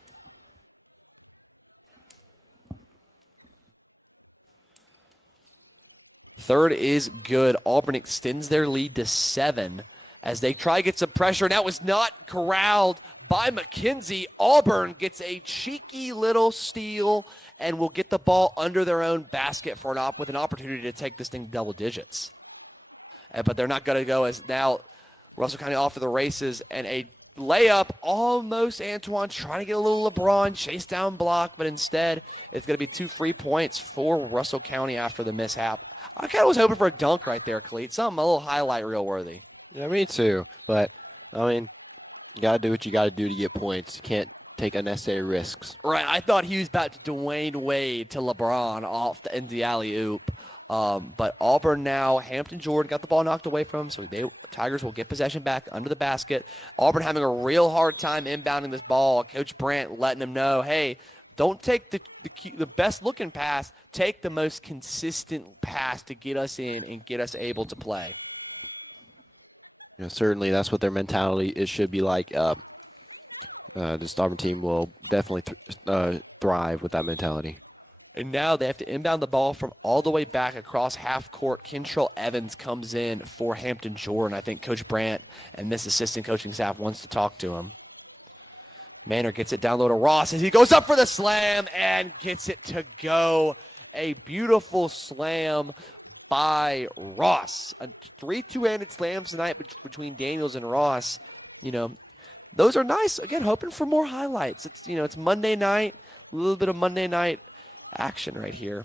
Third is good. Auburn extends their lead to 7 as they try to get some pressure. That was not corralled by McKenzie. Auburn gets a cheeky little steal and will get the ball under their own basket with an opportunity to take this thing double digits. But they're not going to go, as now Russell County off of the races, and a layup, almost Antoine trying to get a little LeBron chase down block, but instead it's going to be 2 free points for Russell County after the mishap. I kind of was hoping for a dunk right there, Cleet. Something a little highlight reel worthy. Yeah, me too. But, I mean, you got to do what you got to do to get points. You can't take unnecessary risks. Right, I thought he was about to Dwayne Wade to LeBron off the end of the alley-oop. But Auburn now, Hampton Jordan got the ball knocked away from him, so Tigers will get possession back under the basket. Auburn having a real hard time inbounding this ball. Coach Brandt letting them know, hey, don't take the best-looking pass. Take the most consistent pass to get us in and get us able to play. Certainly that's what their mentality should be like. This Auburn team will definitely thrive with that mentality. And now they have to inbound the ball from all the way back across half court. Kentrell Evans comes in for Hampton Jordan. I think Coach Brandt and this assistant coaching staff wants to talk to him. Manor gets it down low to Ross as he goes up for the slam and gets it to go. A beautiful slam by Ross. A 3 two-handed slams tonight between Daniels and Ross. You know, those are nice. Again, hoping for more highlights. It's Monday night, a little bit of Monday night action right here.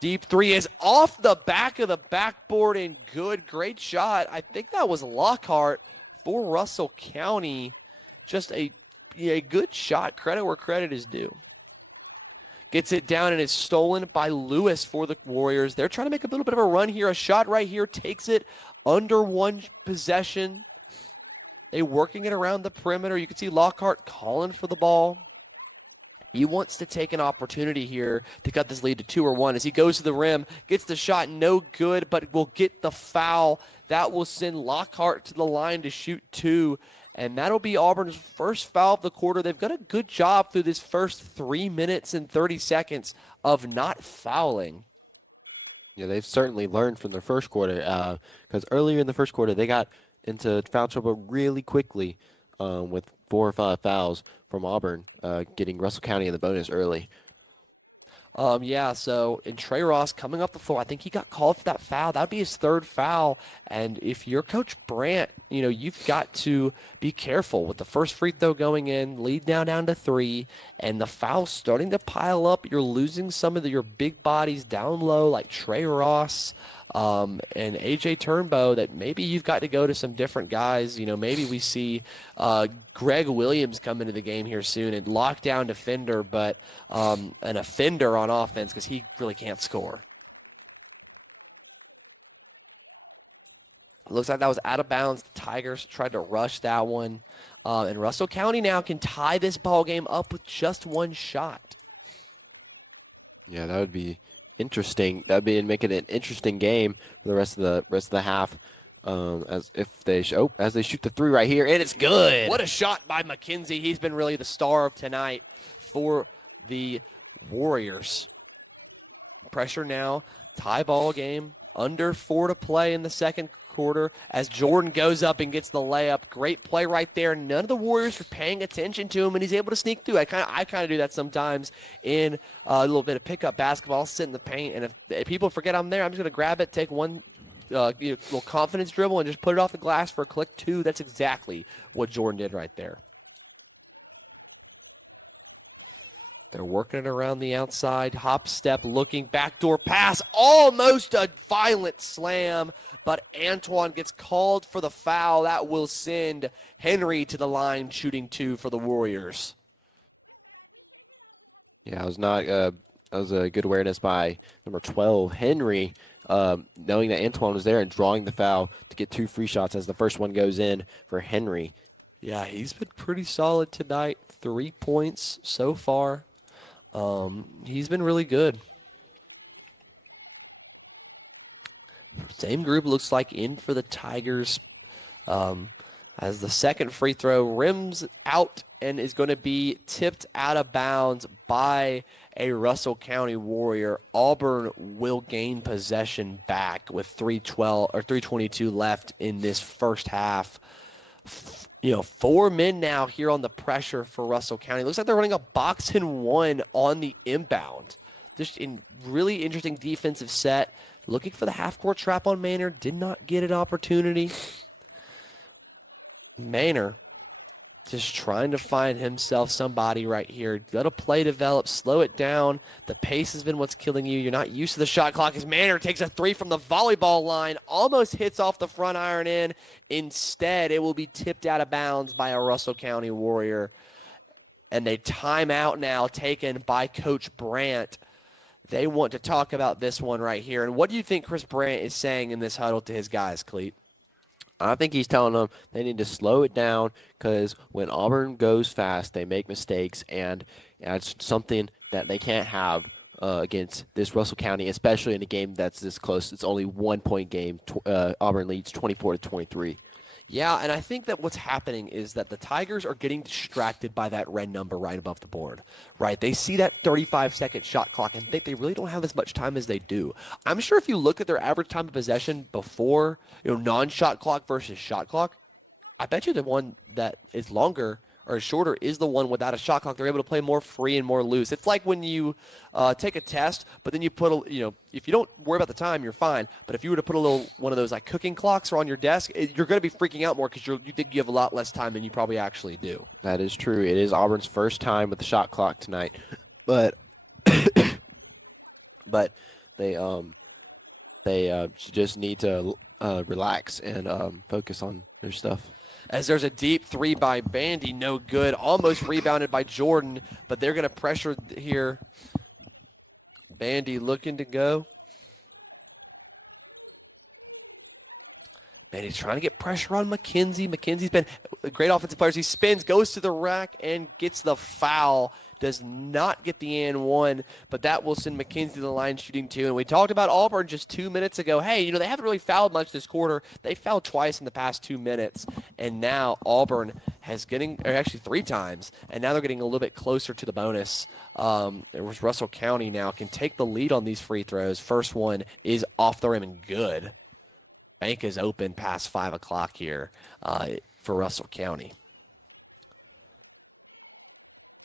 Deep three is off the back of the backboard and good. Great shot. I think that was Lockhart for Russell County. Just a good shot. Credit where credit is due. Gets it down and is stolen by Lewis for the Warriors. They're trying to make a little bit of a run here. A shot right here takes it under one possession. They working it around the perimeter. You can see Lockhart calling for the ball. He wants to take an opportunity here to cut this lead to 2 or 1 as he goes to the rim, gets the shot, no good, but will get the foul. That will send Lockhart to the line to shoot 2, and that'll be Auburn's first foul of the quarter. They've done a good job through this first 3 minutes and 30 seconds of not fouling. Yeah, they've certainly learned from their first quarter because earlier in the first quarter they got into foul trouble really quickly with 4 or 5 fouls from Auburn, getting Russell County in the bonus early. So in Trey Ross coming up the floor, I think he got called for that foul. That would be his 3rd foul. And if you're Coach Brandt, you've got to be careful with the first free throw going in, lead down to 3, and the foul's starting to pile up. You're losing some of your big bodies down low like Trey Ross and AJ Turnbow, that maybe you've got to go to some different guys. Maybe we see Greg Williams come into the game here soon and lockdown defender, but an offender on offense because he really can't score. Looks like that was out of bounds. The Tigers tried to rush that one. And Russell County now can tie this ball game up with just 1 shot. Yeah, that would be interesting. That would be making an interesting game for the rest of the half. As they shoot the 3 right here, and it's good. What a shot by McKenzie. He's been really the star of tonight for the Warriors. Pressure now, tie ball game, under 4 to play in the second quarter as Jordan goes up and gets the layup. Great play right there. None of the Warriors are paying attention to him, and he's able to sneak through. I kind of do that sometimes in a little bit of pickup basketball. I'll sit in the paint, and if people forget I'm there, I'm just going to grab it, take one little confidence dribble, and just put it off the glass for a click 2. That's exactly what Jordan did right there. They're working it around the outside. Hop step, looking, backdoor pass. Almost a violent slam, but Antoine gets called for the foul. That will send Henry to the line, shooting 2 for the Warriors. Yeah, that was a good awareness by number 12, Henry, knowing that Antoine was there and drawing the foul to get 2 free shots as the first one goes in for Henry. Yeah, he's been pretty solid tonight. 3 points so far. He's been really good. Same group looks like in for the Tigers. As the second free throw rims out and is going to be tipped out of bounds by a Russell County Warrior. Auburn will gain possession back with 3:22 left in this first half. 4 men now here on the pressure for Russell County. Looks like they're running a box and 1 on the inbound. Just in really interesting defensive set. Looking for the half-court trap on Maynard. Did not get an opportunity. Maynard just trying to find himself somebody right here. Let a play develop, slow it down. The pace has been what's killing you. You're not used to the shot clock as Maynard takes a 3 from the volleyball line. Almost hits off the front iron in. Instead, it will be tipped out of bounds by a Russell County Warrior. And a timeout now taken by Coach Brandt. They want to talk about this one right here. And what do you think Chris Brandt is saying in this huddle to his guys, Cleet? I think he's telling them they need to slow it down because when Auburn goes fast, they make mistakes, and it's something that they can't have against this Russell County, especially in a game that's this close. It's only 1-point game. Auburn leads 24-23. Yeah, and I think that what's happening is that the Tigers are getting distracted by that red number right above the board, right? They see that 35-second shot clock and think they really don't have as much time as they do. I'm sure if you look at their average time of possession before, non-shot clock versus shot clock, I bet you the one that is longer or shorter is the one without a shot clock. They're able to play more free and more loose. It's like when you take a test, but then you put if you don't worry about the time, you're fine. But if you were to put one of those like cooking clocks on your desk, you're going to be freaking out more because you think you have a lot less time than you probably actually do. That is true. It is Auburn's first time with the shot clock tonight, but they just need to relax and focus on their stuff. As there's a deep three by Bandy, no good. Almost rebounded by Jordan, but they're going to pressure here. Bandy looking to go. Bandy's trying to get pressure on McKenzie. McKenzie's been a great offensive player. He spins, goes to the rack, and gets the foul. Does not get the and one, but that will send McKenzie to the line shooting 2. And we talked about Auburn just 2 minutes ago. Hey, they haven't really fouled much this quarter. They fouled twice in the past 2 minutes. And now Auburn actually 3 times. And now they're getting a little bit closer to the bonus. It was Russell County now can take the lead on these free throws. First one is off the rim and good. Bank is open past 5 o'clock here for Russell County.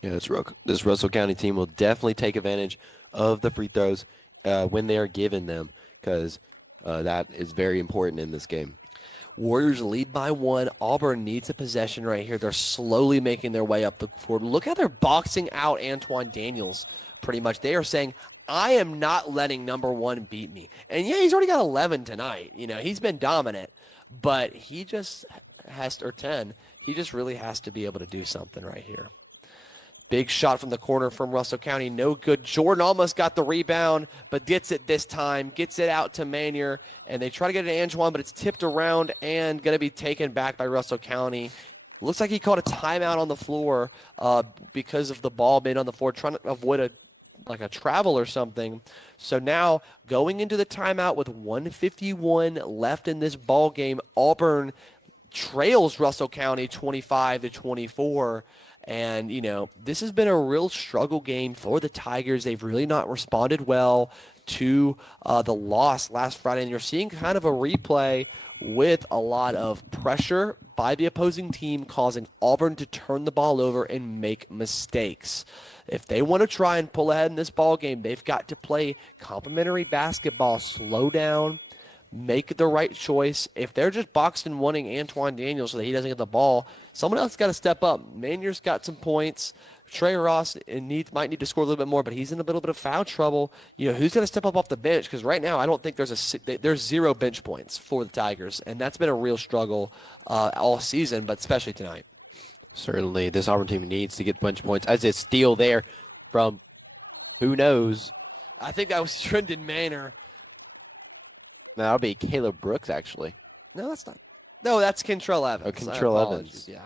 Yeah, this Russell County team will definitely take advantage of the free throws when they are given them, because that is very important in this game. Warriors lead by 1. Auburn needs a possession right here. They're slowly making their way up the court. Look how they're boxing out Antoine Daniels pretty much. They are saying, I am not letting number 1 beat me. And yeah, he's already got 11 tonight. He's been dominant, but he just has, or 10, he just really has to be able to do something right here. Big shot from the corner from Russell County. No good. Jordan almost got the rebound, but gets it this time. Gets it out to Manier, and they try to get it to Antoine, but it's tipped around and going to be taken back by Russell County. Looks like he called a timeout on the floor because of the ball being on the floor, trying to avoid a travel or something. So now going into the timeout with 1:51 left in this ball game, Auburn trails Russell County 25-24. And, this has been a real struggle game for the Tigers. They've really not responded well to the loss last Friday. And you're seeing kind of a replay with a lot of pressure by the opposing team, causing Auburn to turn the ball over and make mistakes. If they want to try and pull ahead in this ball game, they've got to play complementary basketball, slow down, make the right choice. If they're just boxing wanting Antoine Daniels so that he doesn't get the ball, someone else got to step up. Manier's got some points. Trey Ross might need to score a little bit more, but he's in a little bit of foul trouble. Who's going to step up off the bench? Because right now I don't think there's 0 bench points for the Tigers, and that's been a real struggle all season, but especially tonight. Certainly, this Auburn team needs to get bench points. As a steal there from who knows? I think that was Trendon Manor. That'll be Caleb Brooks, actually. No, that's not. No, that's Kentrell Evans. Oh, Kentrell Evans. Yeah.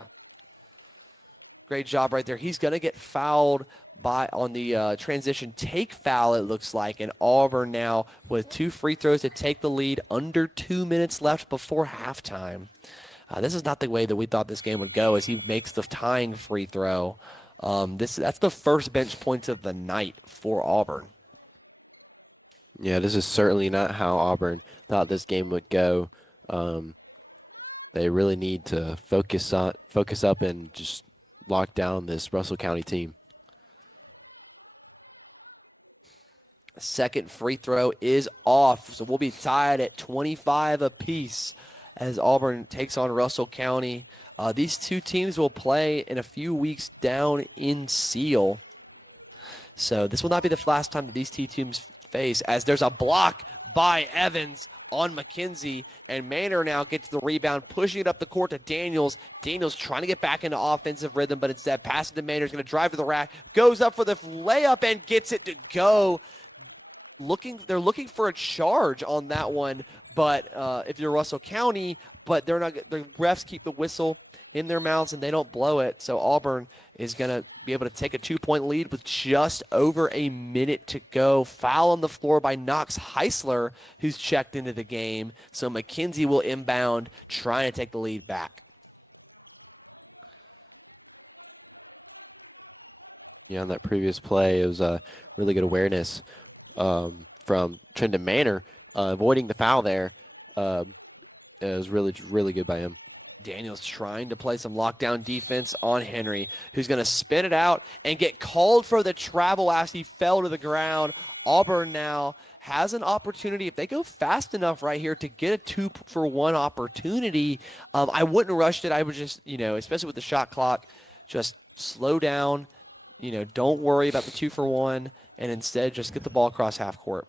Great job right there. He's going to get fouled on the transition take foul, it looks like. And Auburn now with 2 free throws to take the lead, under 2 minutes left before halftime. This is not the way that we thought this game would go, as he makes the tying free throw. That's the first bench points of the night for Auburn. Yeah, this is certainly not how Auburn thought this game would go. They really need to focus up and just lock down this Russell County team. Second free throw is off, so we'll be tied at 25 apiece as Auburn takes on Russell County. These two teams will play in a few weeks down in Seal. So this will not be the last time that these two teams face, as there's a block by Evans on McKenzie, and Manor now gets the rebound, pushing it up the court to Daniels. Daniels trying to get back into offensive rhythm, but instead passes to Manor. He's going to drive to the rack, goes up for the layup and gets it to go. They're looking for a charge on that one, but if you're Russell County, but they're not. The refs keep the whistle in their mouths and they don't blow it. So Auburn is going to be able to take a 2-point lead with just over a minute to go. Foul on the floor by Knox Heisler, who's checked into the game. So McKenzie will inbound, trying to take the lead back. Yeah, on that previous play, it was a really good awareness from Trendon Manor, avoiding the foul there. It was really, really good by him. Daniels trying to play some lockdown defense on Henry, who's going to spin it out and get called for the travel as he fell to the ground. Auburn now has an opportunity, if they go fast enough right here, to get a 2-for-1 opportunity. I wouldn't rush it. I would just, especially with the shot clock, just slow down. Don't worry about the 2-for-1, and instead just get the ball across half court.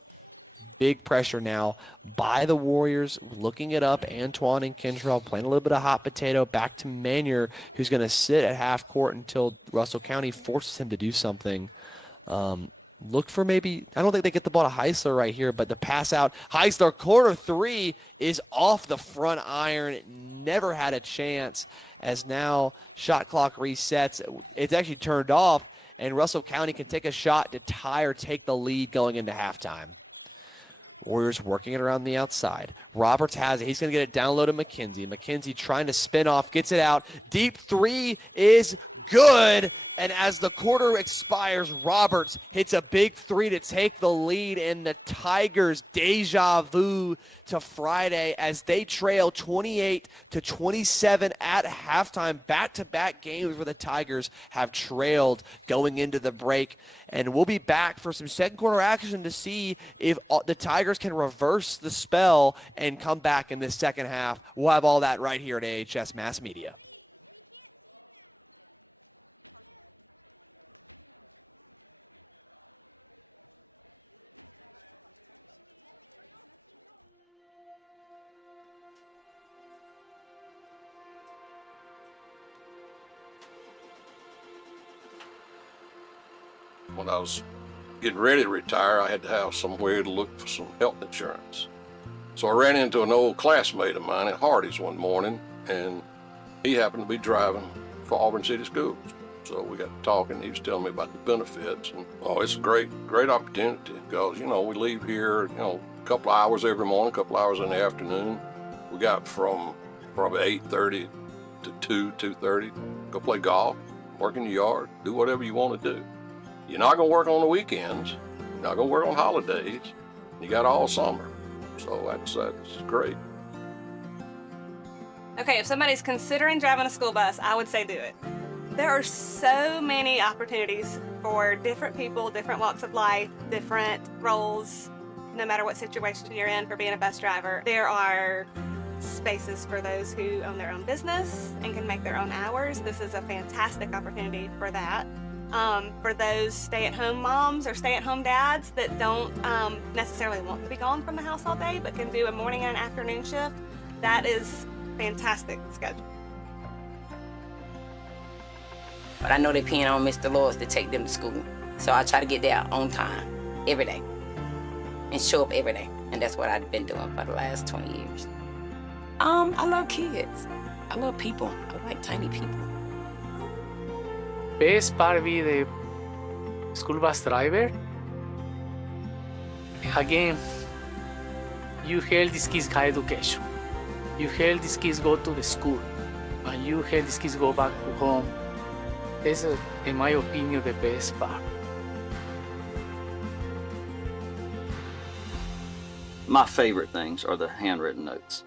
Big pressure now by the Warriors, looking it up. Antoine and Kentrell playing a little bit of hot potato. Back to Manier, who's going to sit at half court until Russell County forces him to do something. Look for maybe, I don't think they get the ball to Heisler right here, but the pass out. Heisler, corner three, is off the front iron. Never had a chance, as now shot clock resets. It's actually turned off, and Russell County can take a shot to tie or take the lead going into halftime. Warriors working it around the outside. Roberts has it. He's going to get it down low to McKenzie. McKenzie trying to spin off, gets it out. Deep three is good. And as the quarter expires, Roberts hits a big three to take the lead, and the Tigers deja vu to Friday as they trail 28-27 at halftime. Back-to-back games where the Tigers have trailed going into the break. And we'll be back for some second quarter action to see if the Tigers can reverse the spell and come back in this second half. We'll have all that right here at AHS Mass Media. When I was getting ready to retire, I had to have somewhere to look for some health insurance. So I ran into an old classmate of mine at Hardee's one morning, and he happened to be driving for Auburn City Schools. So we got to talking. He was telling me about the benefits, and it's a great opportunity because we leave here a couple of hours every morning, a couple of hours in the afternoon. We got from probably 8:30 to 2:30. Go play golf, work in the yard, do whatever you want to do. You're not going to work on the weekends. You're not going to work on holidays. You got all summer. So that's great. Okay, if somebody's considering driving a school bus, I would say do it. There are so many opportunities for different people, different walks of life, different roles, no matter what situation you're in for being a bus driver. There are spaces for those who own their own business and can make their own hours. This is a fantastic opportunity for that. For those stay-at-home moms or stay-at-home dads that don't necessarily want to be gone from the house all day but can do a morning and an afternoon shift, that is fantastic schedule. But I know they're paying on Mr. Lewis to take them to school. So I try to get there on time, every day, and show up every day. And that's what I've been doing for the last 20 years. I love kids. I love people. I like tiny people. Best part be the school bus driver. Again, you help these kids get education. You help these kids go to the school, and you help these kids go back to home. That's, in my opinion, the best part. My favorite things are the handwritten notes,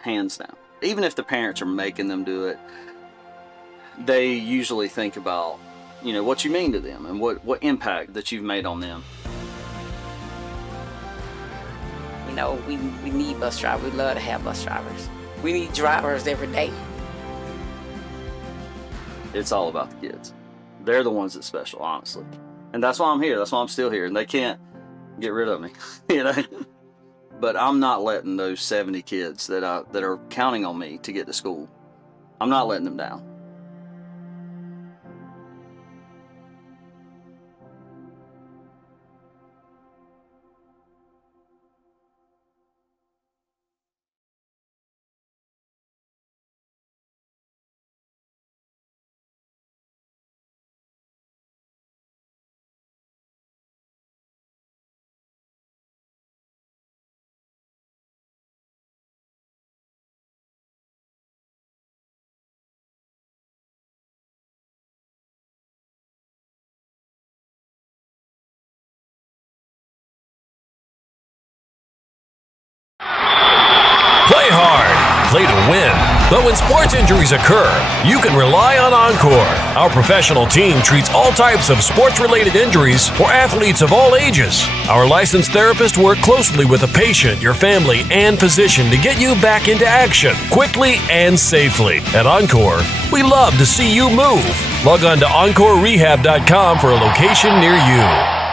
hands down. Even if the parents are making them do it, they usually think about, what you mean to them and what impact that you've made on them. We need bus drivers. We love to have bus drivers. We need drivers every day. It's all about the kids. They're the ones that's special, honestly. And that's why I'm here. That's why I'm still here. And they can't get rid of me, But I'm not letting those 70 kids that are counting on me to get to school, I'm not letting them down. Play hard, play to win. But when sports injuries occur, you can rely on Encore. Our professional team treats all types of sports-related injuries for athletes of all ages. Our licensed therapists work closely with the patient, your family, and physician to get you back into action quickly and safely. At Encore, we love to see you move. Log on to EncoreRehab.com for a location near you.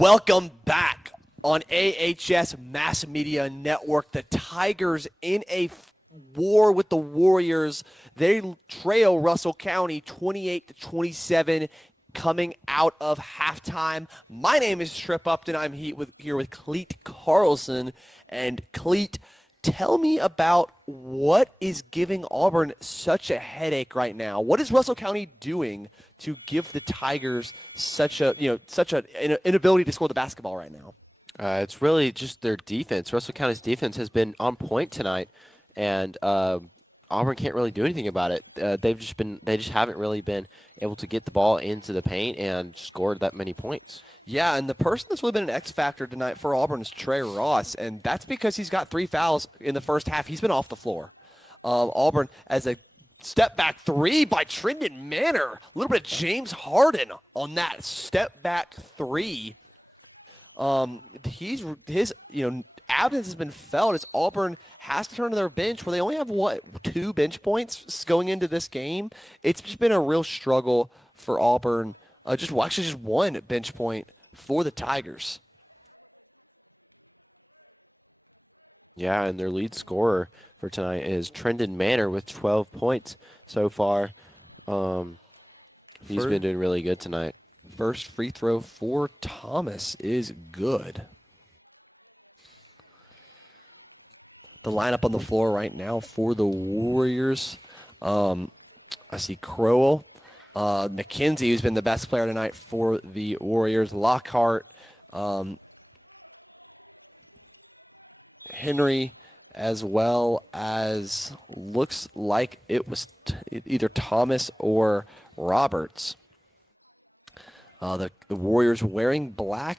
Welcome back on AHS Mass Media Network. The Tigers in a war with the Warriors. They trail Russell County 28-27 coming out of halftime. My name is Trip Upton. I'm here with Cleet Carlson. And Cleet, tell me about what is giving Auburn such a headache right now. What is Russell County doing to give the Tigers such an inability to score the basketball right now? It's really just their defense. Russell County's defense has been on point tonight, and Auburn can't really do anything about it. They just haven't really been able to get the ball into the paint and score that many points. Yeah, and the person that's really been an X factor tonight for Auburn is Trey Ross, and that's because he's got 3 fouls in the first half. He's been off the floor. Auburn, as a step back 3 by Trendon Manor. A little bit of James Harden on that step back 3. His absence has been felt as Auburn has to turn to their bench, where they only have 2 bench points going into this game. It's just been a real struggle for Auburn. Just 1 bench point for the Tigers. Yeah, and their lead scorer for tonight is Trendon Manor with 12 points so far. He's been doing really good tonight. First free throw for Thomas is good. The lineup on the floor right now for the Warriors. I see Crowell, McKenzie, who's been the best player tonight for the Warriors, Lockhart, Henry, as well as looks like it was either Thomas or Roberts. The Warriors wearing black,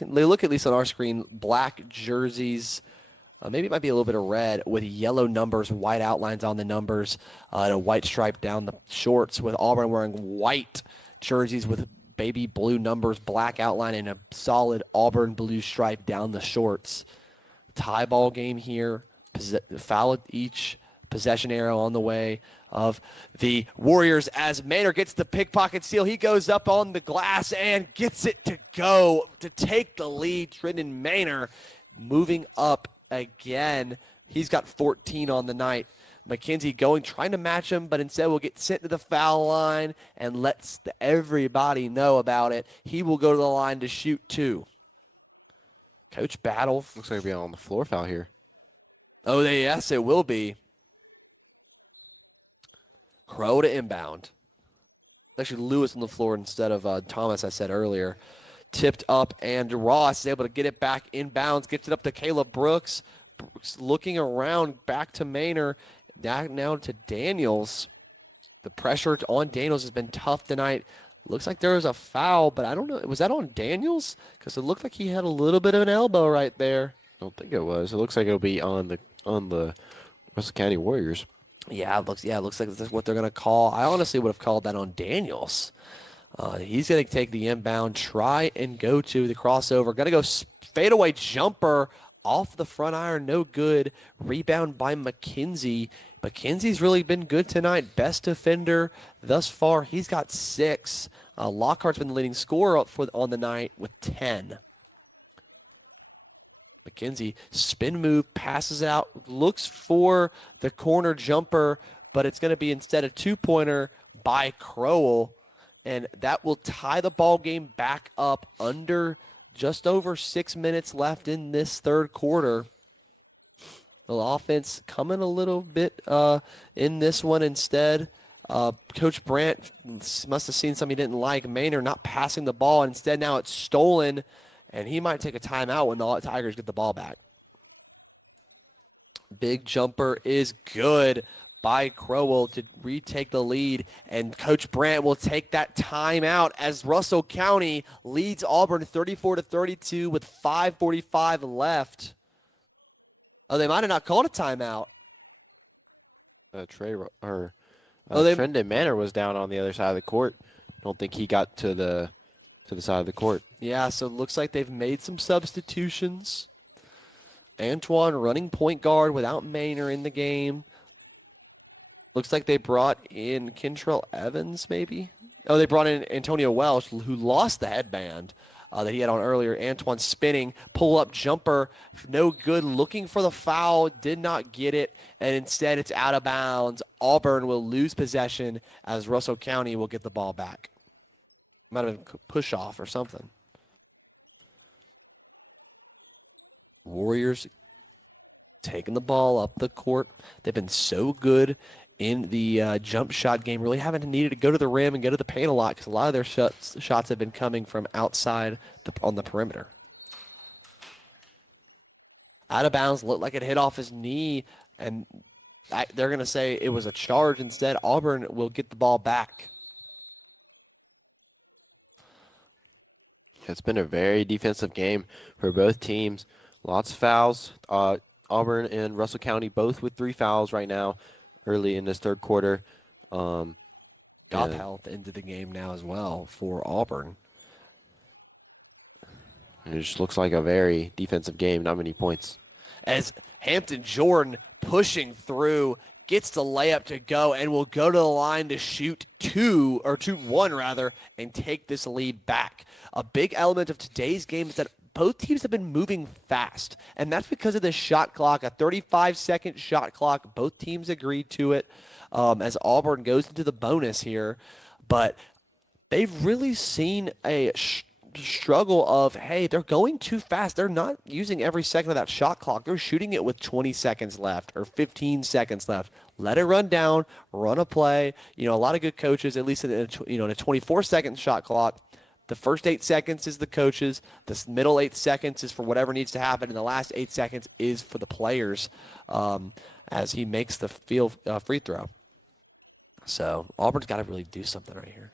they look at least on our screen, black jerseys. Maybe it might be a little bit of red with yellow numbers, white outlines on the numbers, and a white stripe down the shorts, with Auburn wearing white jerseys with baby blue numbers, black outline, and a solid Auburn blue stripe down the shorts. Tie ball game here. Foul at each, possession arrow on the way of the Warriors as Manor gets the pickpocket steal. He goes up on the glass and gets it to go to take the lead. Trendon Manor moving up again. He's got 14 on the night. McKenzie trying to match him, but instead will get sent to the foul line and lets everybody know about it. He will go to the line to shoot 2. Coach Battle. Looks like we'll be on the floor foul here. Oh, yes, it will be. Crow to inbound. Actually, Lewis on the floor instead of Thomas, I said earlier. Tipped up, and Ross is able to get it back inbounds. Gets it up to Caleb Brooks. Brooks looking around, back to Manor. Now to Daniels. The pressure on Daniels has been tough tonight. Looks like there was a foul, but I don't know. Was that on Daniels? Because it looked like he had a little bit of an elbow right there. I don't think it was. It looks like it'll be on the Russell County Warriors. Yeah, it looks like that's what they're going to call. I honestly would have called that on Daniels. He's going to take the inbound, try and go to the crossover. Going to go fadeaway jumper off the front iron, no good. Rebound by McKenzie. McKenzie's really been good tonight. Best defender thus far. He's got 6. Lockhart's been the leading scorer on the night with 10. McKenzie, spin move, passes out, looks for the corner jumper, but it's going to be instead a 2-pointer by Crowell, and that will tie the ball game back up under just over 6 minutes left in this third quarter. The offense coming a little bit in this one instead. Coach Brandt must have seen something he didn't like. Manor not passing the ball. Instead, now it's stolen, and he might take a timeout when the Tigers get the ball back. Big jumper is good by Crowell to retake the lead, and Coach Brandt will take that timeout as Russell County leads Auburn 34-32 with 5:45 left. Oh, they might have not called a timeout. Trendon Manor was down on the other side of the court. I don't think he got to the side of the court. Yeah, so it looks like they've made some substitutions. Antoine running point guard without Manor in the game. Looks like they brought in Kentrell Evans, maybe? Oh, they brought in Antonio Welsh, who lost the headband. that he had on earlier. Antoine spinning, pull-up jumper, no good, looking for the foul, did not get it, and instead it's out of bounds. Auburn will lose possession as Russell County will get the ball back. Might have been push-off or something. Warriors taking the ball up the court. They've been so good in the jump shot game. Really haven't needed to go to the rim and go to the paint a lot because a lot of their shots have been coming from outside on the perimeter. Out of bounds, looked like it hit off his knee, and they're going to say it was a charge. Instead, Auburn will get the ball back. It's been a very defensive game for both teams. Lots of fouls. Auburn and Russell County both with 3 fouls right now early in this third quarter. Gottheld into the game now as well for Auburn. And it just looks like a very defensive game, not many points. As Hampton Jordan pushing through, gets the layup to go and will go to the line to shoot 1 rather, and take this lead back. A big element of today's game is that both teams have been moving fast, and that's because of the shot clock, a 35-second shot clock. Both teams agreed to it as Auburn goes into the bonus here, but they've really seen a struggle of, hey, they're going too fast. They're not using every second of that shot clock. They're shooting it with 20 seconds left or 15 seconds left. Let it run down, run a play. You know, a lot of good coaches, at least in a 24-second shot clock, the first 8 seconds is the coaches, the middle 8 seconds is for whatever needs to happen, and the last 8 seconds is for the players as he makes the free throw. So Auburn's got to really do something right here.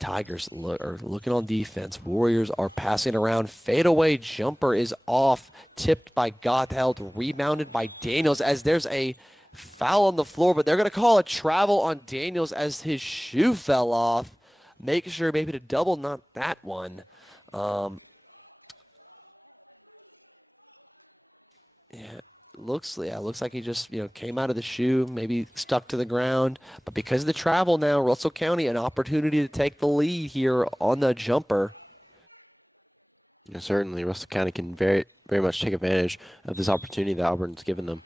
Tigers are looking on defense. Warriors are passing around. Fadeaway jumper is off, tipped by Gottheld, rebounded by Daniels as there's a foul on the floor, but they're going to call a travel on Daniels as his shoe fell off. Make sure maybe to double, not that one. Looks like he just came out of the shoe, maybe stuck to the ground. But because of the travel now, Russell County an opportunity to take the lead here on the jumper. Yeah, certainly, Russell County can very, very much take advantage of this opportunity that Auburn's given them.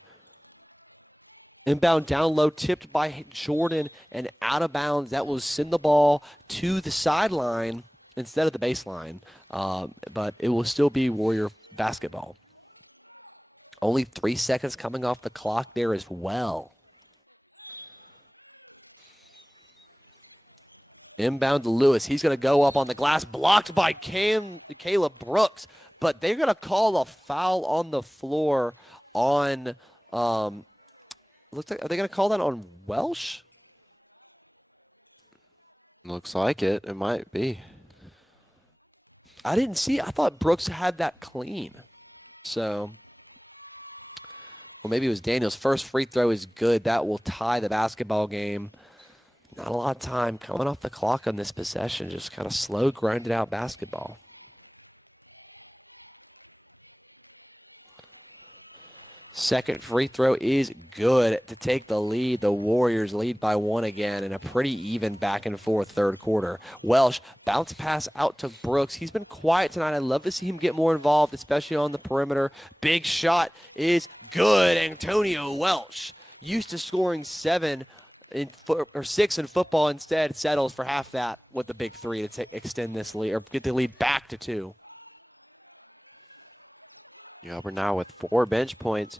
Inbound down low, tipped by Jordan and out of bounds. That will send the ball to the sideline instead of the baseline. But it will still be Warrior basketball. Only 3 seconds coming off the clock there as well. Inbound to Lewis. He's going to go up on the glass, blocked by Caleb Brooks. But they're going to call a foul on the floor on... looks like, are they going to call that on Welsh? Looks like it. It might be. I didn't see. I thought Brooks had that clean. So, well, maybe it was Daniels. First free throw is good. That will tie the basketball game. Not a lot of time coming off the clock on this possession. Just kind of slow, grinded out basketball. Second free throw is good to take the lead. The Warriors lead by 1 again in a pretty even back and forth third quarter. Welsh, bounce pass out to Brooks. He's been quiet tonight. I'd love to see him get more involved, especially on the perimeter. Big shot is good. Antonio Welsh, used to scoring 6 in football, instead settles for half that with the big 3 to extend this lead or get the lead back to 2. Yeah, we're now with 4 bench points.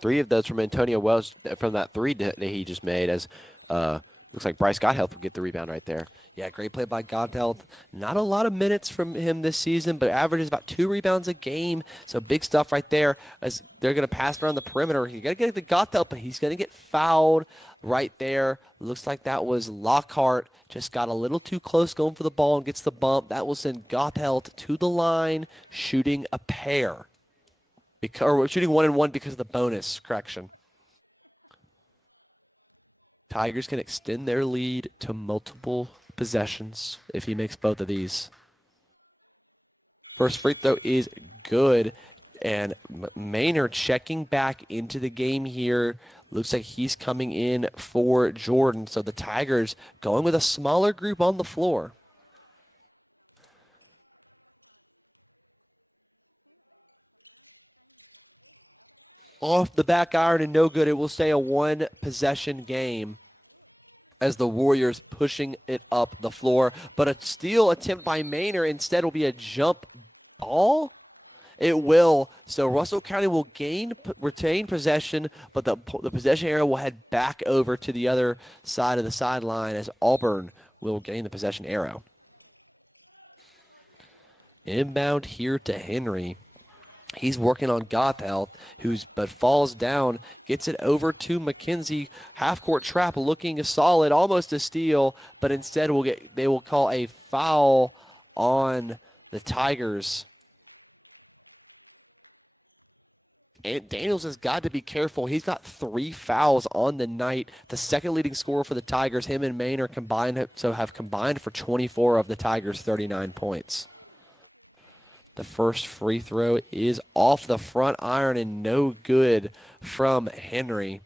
3 of those from Antonio Welsh from that 3 that he just made, as looks like Bryce Gottheld will get the rebound right there. Yeah, great play by Gottheld. Not a lot of minutes from him this season, but averages about 2 rebounds a game. So big stuff right there as they're going to pass around the perimeter. You got to get it to Gottheld, but he's going to get fouled right there. Looks like that was Lockhart. Just got a little too close going for the ball and gets the bump. That will send Gottheld to the line, shooting a pair. Or shooting 1 and 1 because of the bonus, correction. Tigers can extend their lead to multiple possessions if he makes both of these. First free throw is good, and Maynard checking back into the game here. Looks like he's coming in for Jordan, so the Tigers going with a smaller group on the floor. off the back iron and no good. It will stay a one-possession game as the Warriors pushing it up the floor. But a steal attempt by Maynard instead will be a jump ball. It will. So Russell County will retain possession, but the possession area will head back over to the other side of the sideline as Auburn will gain the possession arrow. Inbound here to Henry. He's working on Gothel, but falls down, gets it over to McKenzie. Half-court trap looking solid, almost a steal, but instead they will call a foul on the Tigers. And Daniels has got to be careful. He's got 3 fouls on the night. The second leading scorer for the Tigers, him and Maynard have combined for 24 of the Tigers' 39 points. The first free throw is off the front iron and no good from Henry.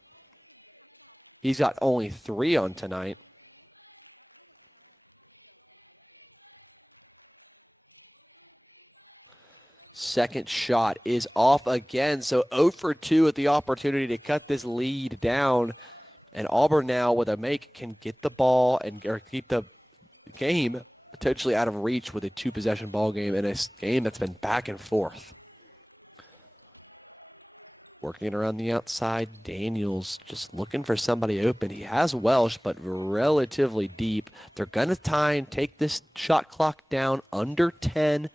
He's got only 3 on tonight. Second shot is off again, so 0 for 2 at the opportunity to cut this lead down. And Auburn now with a make can get the ball or keep the game potentially out of reach with a 2-possession ball game in a game that's been back and forth. Working it around the outside, Daniels just looking for somebody open. He has Welsh, but relatively deep. They're going to try and take this shot clock down under 10.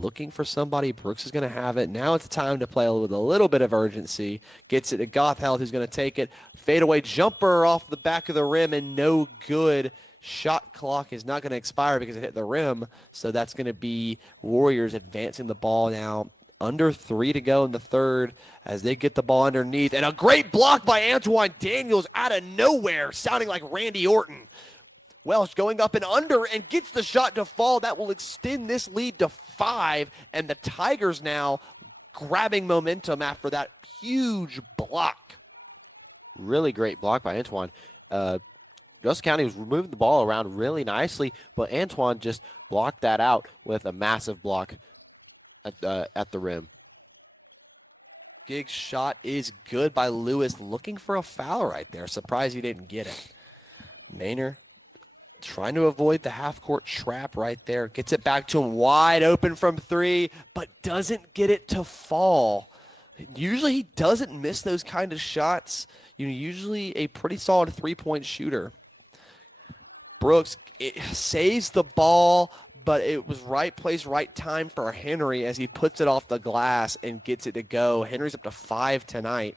Looking for somebody. Brooks is going to have it. Now it's time to play with a little bit of urgency. Gets it to Gothel, who's going to take it. Fadeaway jumper off the back of the rim and no good. Shot clock is not going to expire because it hit the rim. So that's going to be Warriors advancing the ball now. Under 3 to go in the third as they get the ball underneath. And a great block by Antoine Daniels out of nowhere, sounding like Randy Orton. Welsh going up and under and gets the shot to fall. That will extend this lead to 5. And the Tigers now grabbing momentum after that huge block. Really great block by Antoine. Russell County was moving the ball around really nicely, but Antoine just blocked that out with a massive block at the rim. Big shot is good by Lewis, looking for a foul right there. Surprised he didn't get it. Maynard trying to avoid the half-court trap right there. Gets it back to him wide open from 3, but doesn't get it to fall. Usually he doesn't miss those kind of shots. Usually a pretty solid 3-point shooter. Brooks saves the ball, but it was right place, right time for Henry as he puts it off the glass and gets it to go. Henry's up to 5 tonight.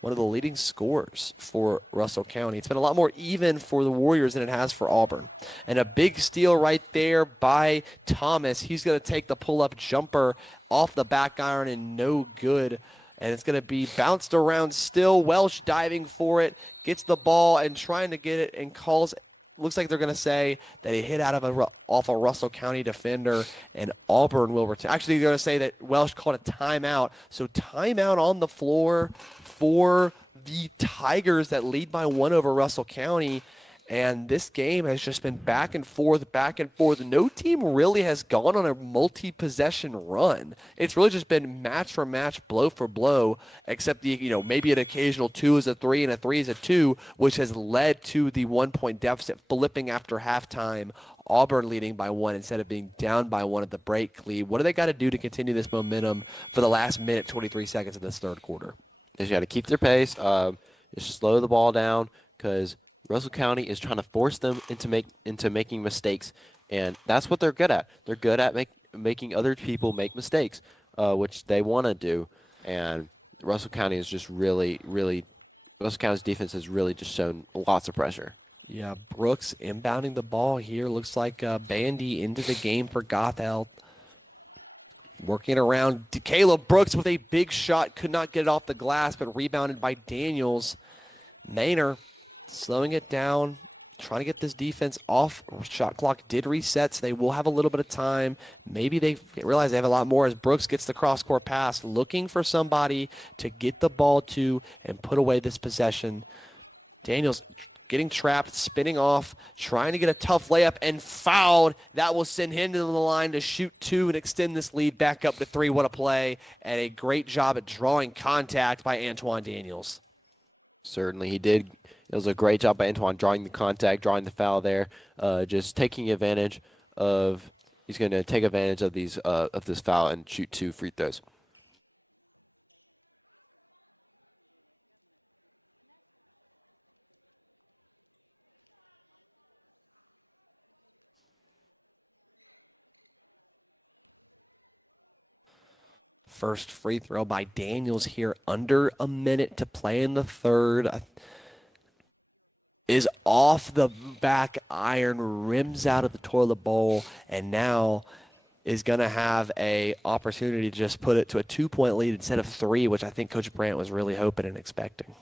One of the leading scorers for Russell County. It's been a lot more even for the Warriors than it has for Auburn. And a big steal right there by Thomas. He's going to take the pull-up jumper off the back iron and no good. And it's going to be bounced around still. Welsh diving for it, gets the ball and trying to get it and calls. Looks like they're going to say that he hit off a Russell County defender, and Auburn will return. Actually, they're going to say that Welsh called a timeout. So timeout on the floor for the Tigers that lead by 1 over Russell County. And this game has just been back and forth, back and forth. No team really has gone on a multi-possession run. It's really just been match for match, blow for blow, except maybe an occasional 2 is a 3 and a 3 is a 2, which has led to the 1-point deficit flipping after halftime. Auburn leading by 1 instead of being down by 1 at the break. Cleve, what do they got to do to continue this momentum for the last minute, 23 seconds of this third quarter? They just got to keep their pace, just slow the ball down, because Russell County is trying to force them into making mistakes, and that's what they're good at. They're good at making other people make mistakes, which they want to do. And Russell County is just Russell County's defense has really just shown lots of pressure. Yeah, Brooks inbounding the ball here. Looks like Bandy into the game for Gothel. Working around Caleb Brooks with a big shot. Could not get it off the glass, but rebounded by Daniels. Maynard slowing it down, trying to get this defense off. Shot clock did reset, so they will have a little bit of time. Maybe they realize they have a lot more as Brooks gets the cross-court pass, looking for somebody to get the ball to and put away this possession. Daniels getting trapped, spinning off, trying to get a tough layup, and fouled. That will send him to the line to shoot 2 and extend this lead back up to 3. What a play, and a great job at drawing contact by Antoine Daniels. Certainly he did. It was a great job by Antoine drawing the contact, drawing the foul there, just taking advantage of, he's going to take advantage of these of this foul and shoot 2 free throws. First free throw by Daniels here, under a minute to play in the third. Is off the back iron, rims out of the toilet bowl, and now is going to have a opportunity to just put it to a 2-point lead instead of 3, which I think Coach Brandt was really hoping and expecting.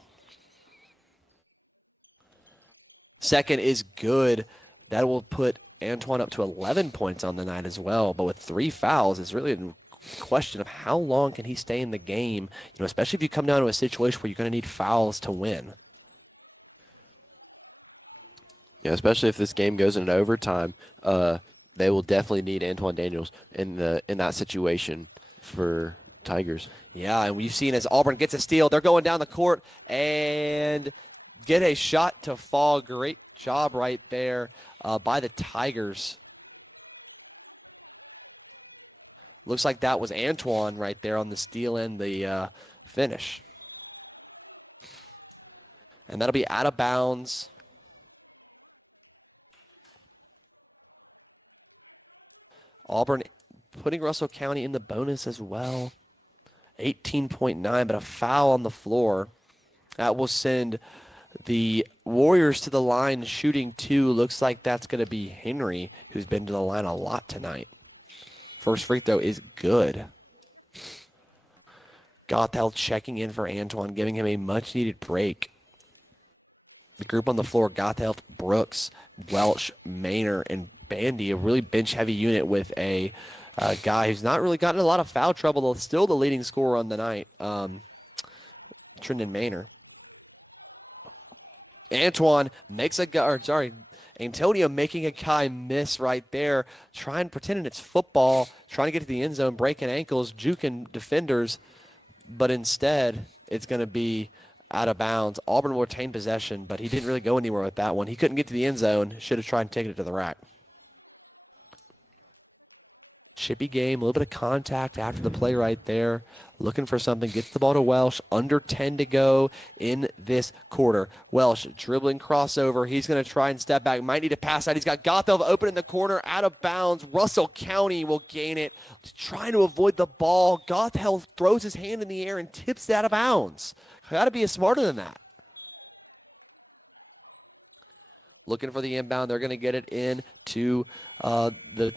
Second is good. That will put Antoine up to 11 points on the night as well, but with 3 fouls, it's really a question of how long can he stay in the game, especially if you come down to a situation where you're going to need fouls to win. Yeah, especially if this game goes into overtime, they will definitely need Antoine Daniels in that situation for Tigers. Yeah, and we've seen as Auburn gets a steal, they're going down the court and get a shot to fall. Great job right there by the Tigers. Looks like that was Antoine right there on the steal and the finish. And that'll be out of bounds. Auburn putting Russell County in the bonus as well. 18.9, but a foul on the floor. That will send the Warriors to the line shooting 2. Looks like that's going to be Henry, who's been to the line a lot tonight. First free throw is good. Gothel checking in for Antoine, giving him a much-needed break. The group on the floor, Gothel, Brooks, Welch, Maynor, and Bandy, a really bench-heavy unit with a guy who's not really gotten a lot of foul trouble, though still the leading scorer on the night, Trendon Maynor. Antoine makes a guy, Antonio making a guy miss right there, pretending it's football, trying to get to the end zone, breaking ankles, juking defenders, but instead it's going to be out of bounds. Auburn will retain possession, but he didn't really go anywhere with that one. He couldn't get to the end zone, should have tried and taken it to the rack. Chippy game, a little bit of contact after the play right there. Looking for something, gets the ball to Welsh. Under 10 to go in this quarter. Welsh dribbling crossover. He's going to try and step back. Might need to pass out. He's got Gothel open in the corner, out of bounds. Russell County will gain it. Trying to avoid the ball. Gothel throws his hand in the air and tips it out of bounds. Got to be smarter than that. Looking for the inbound. They're going to get it in to the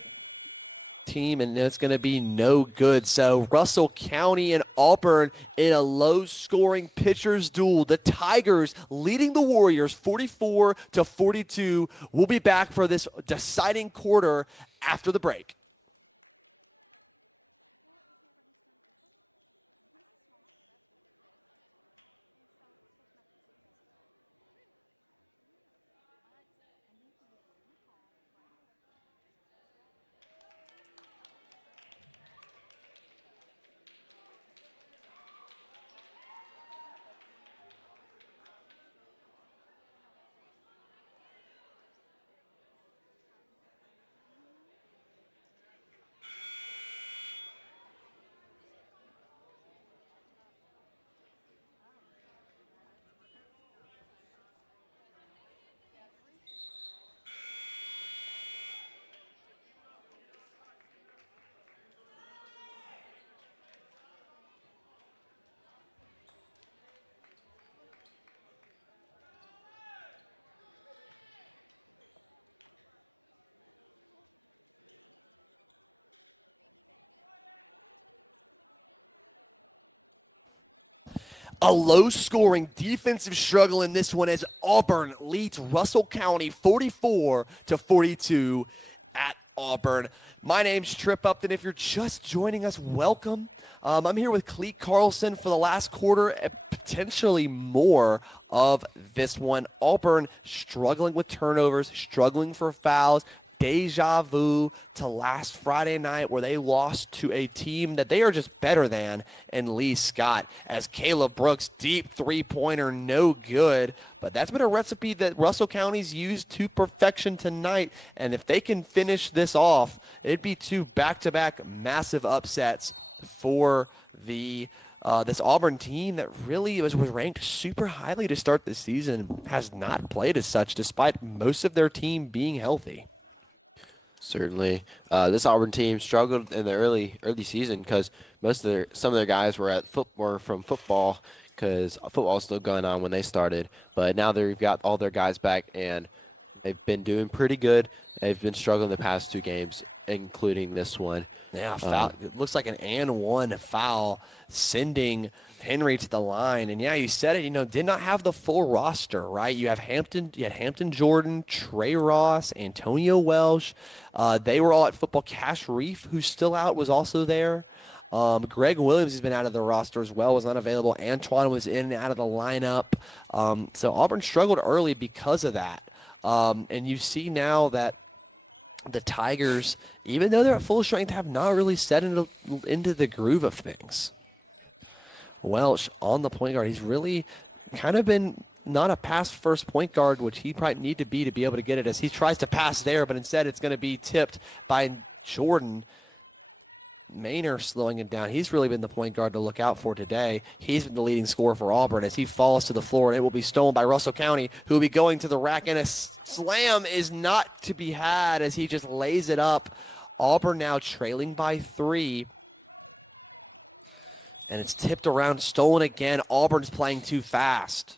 team, and it's going to be no good. So Russell County and Auburn in a low-scoring pitchers duel. The Tigers leading the Warriors 44-42. We'll be back for this deciding quarter after the break. A low-scoring defensive struggle in this one as Auburn leads Russell County 44-42 at Auburn. My name's Trip Upton. If you're just joining us, welcome. I'm here with Cleet Carlson for the last quarter and potentially more of this one. Auburn struggling with turnovers, struggling for fouls. Deja vu to last Friday night where they lost to a team that they are just better than in Lee Scott, as Caleb Brooks, deep three-pointer, no good. But that's been a recipe that Russell County's used to perfection tonight. And if they can finish this off, it'd be 2 back-to-back massive upsets for the this Auburn team that really was ranked super highly to start the season, has not played as such despite most of their team being healthy. Certainly, this Auburn team struggled in the early season because some of their guys were from football because football is still going on when they started. But now they've got all their guys back and they've been doing pretty good. They've been struggling the past 2 games, including this one. Yeah, foul. It looks like an and one foul, sending Henry to the line. And yeah, you said it, did not have the full roster, right? You had Hampton Jordan, Trey Ross, Antonio Welsh. They were all at football. Cash Reef, who's still out, was also there. Greg Williams has been out of the roster as well, was not available. Antoine was in and out of the lineup. So Auburn struggled early because of that. And you see now that the Tigers, even though they're at full strength, have not really set into the groove of things. Welsh on the point guard. He's really kind of been not a pass-first point guard, which he probably need to be able to get it, as he tries to pass there, but instead it's going to be tipped by Jordan. Maynor slowing it down. He's really been the point guard to look out for today. He's been the leading scorer for Auburn as he falls to the floor, and it will be stolen by Russell County, who will be going to the rack, and a slam is not to be had as he just lays it up. Auburn now trailing by 3. And it's tipped around, stolen again. Auburn's playing too fast.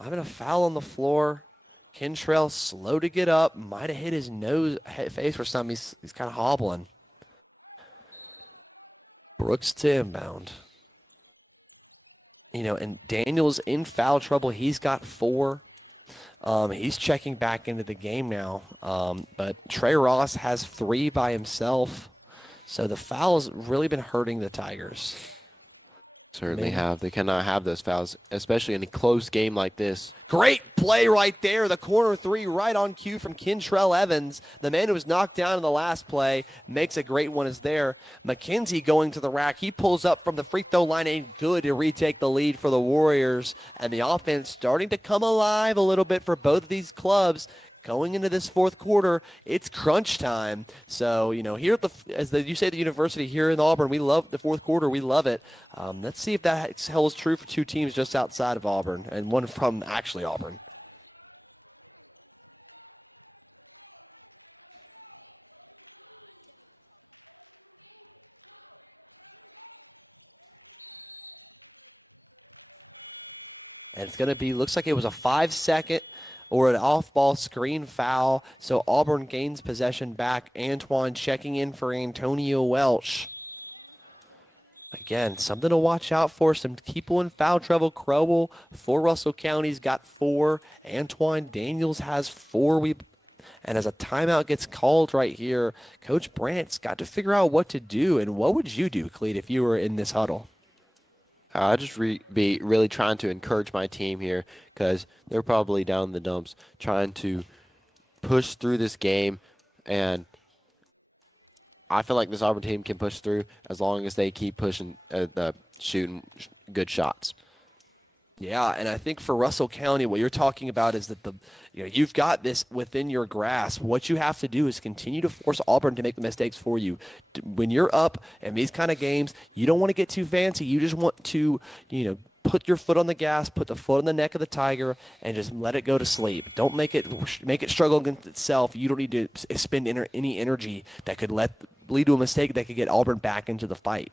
Having a foul on the floor. Kentrell slow to get up. Might have hit his face for something. He's kind of hobbling. Brooks to inbound. And Daniels in foul trouble. He's got 4. He's checking back into the game now. But Trey Ross has 3 by himself. So the foul's really been hurting the Tigers. Certainly have. They cannot have those fouls, especially in a close game like this. Great play right there. The corner 3 right on cue from Kentrell Evans. The man who was knocked down in the last play makes a great one is there. McKenzie going to the rack. He pulls up from the free throw line, and good to retake the lead for the Warriors. And the offense starting to come alive a little bit for both of these clubs. Going into this 4th quarter, it's crunch time. So, here at you say the university here in Auburn, we love the 4th quarter. We love it. Let's see if that holds true for 2 teams just outside of Auburn and one from actually Auburn. And it's going to be, looks like it was a 5-second or an off-ball screen foul. So Auburn gains possession back. Antoine checking in for Antonio Welsh. Again, something to watch out for. Some people in foul trouble. Crowell for Russell County's got 4. Antoine Daniels has 4. And as a timeout gets called right here, Coach Brandt's got to figure out what to do. And what would you do, Cleet, if you were in this huddle? I'd just be really trying to encourage my team here because they're probably down in the dumps, trying to push through this game. And I feel like this Auburn team can push through as long as they keep pushing, shooting good shots. Yeah, and I think for Russell County, what you're talking about is that you've got this within your grasp. What you have to do is continue to force Auburn to make the mistakes for you. When you're up in these kind of games, you don't want to get too fancy. You just want to, put your foot on the gas, put the foot on the neck of the Tiger, and just let it go to sleep. Don't make it struggle against itself. You don't need to expend any energy that could lead to a mistake that could get Auburn back into the fight.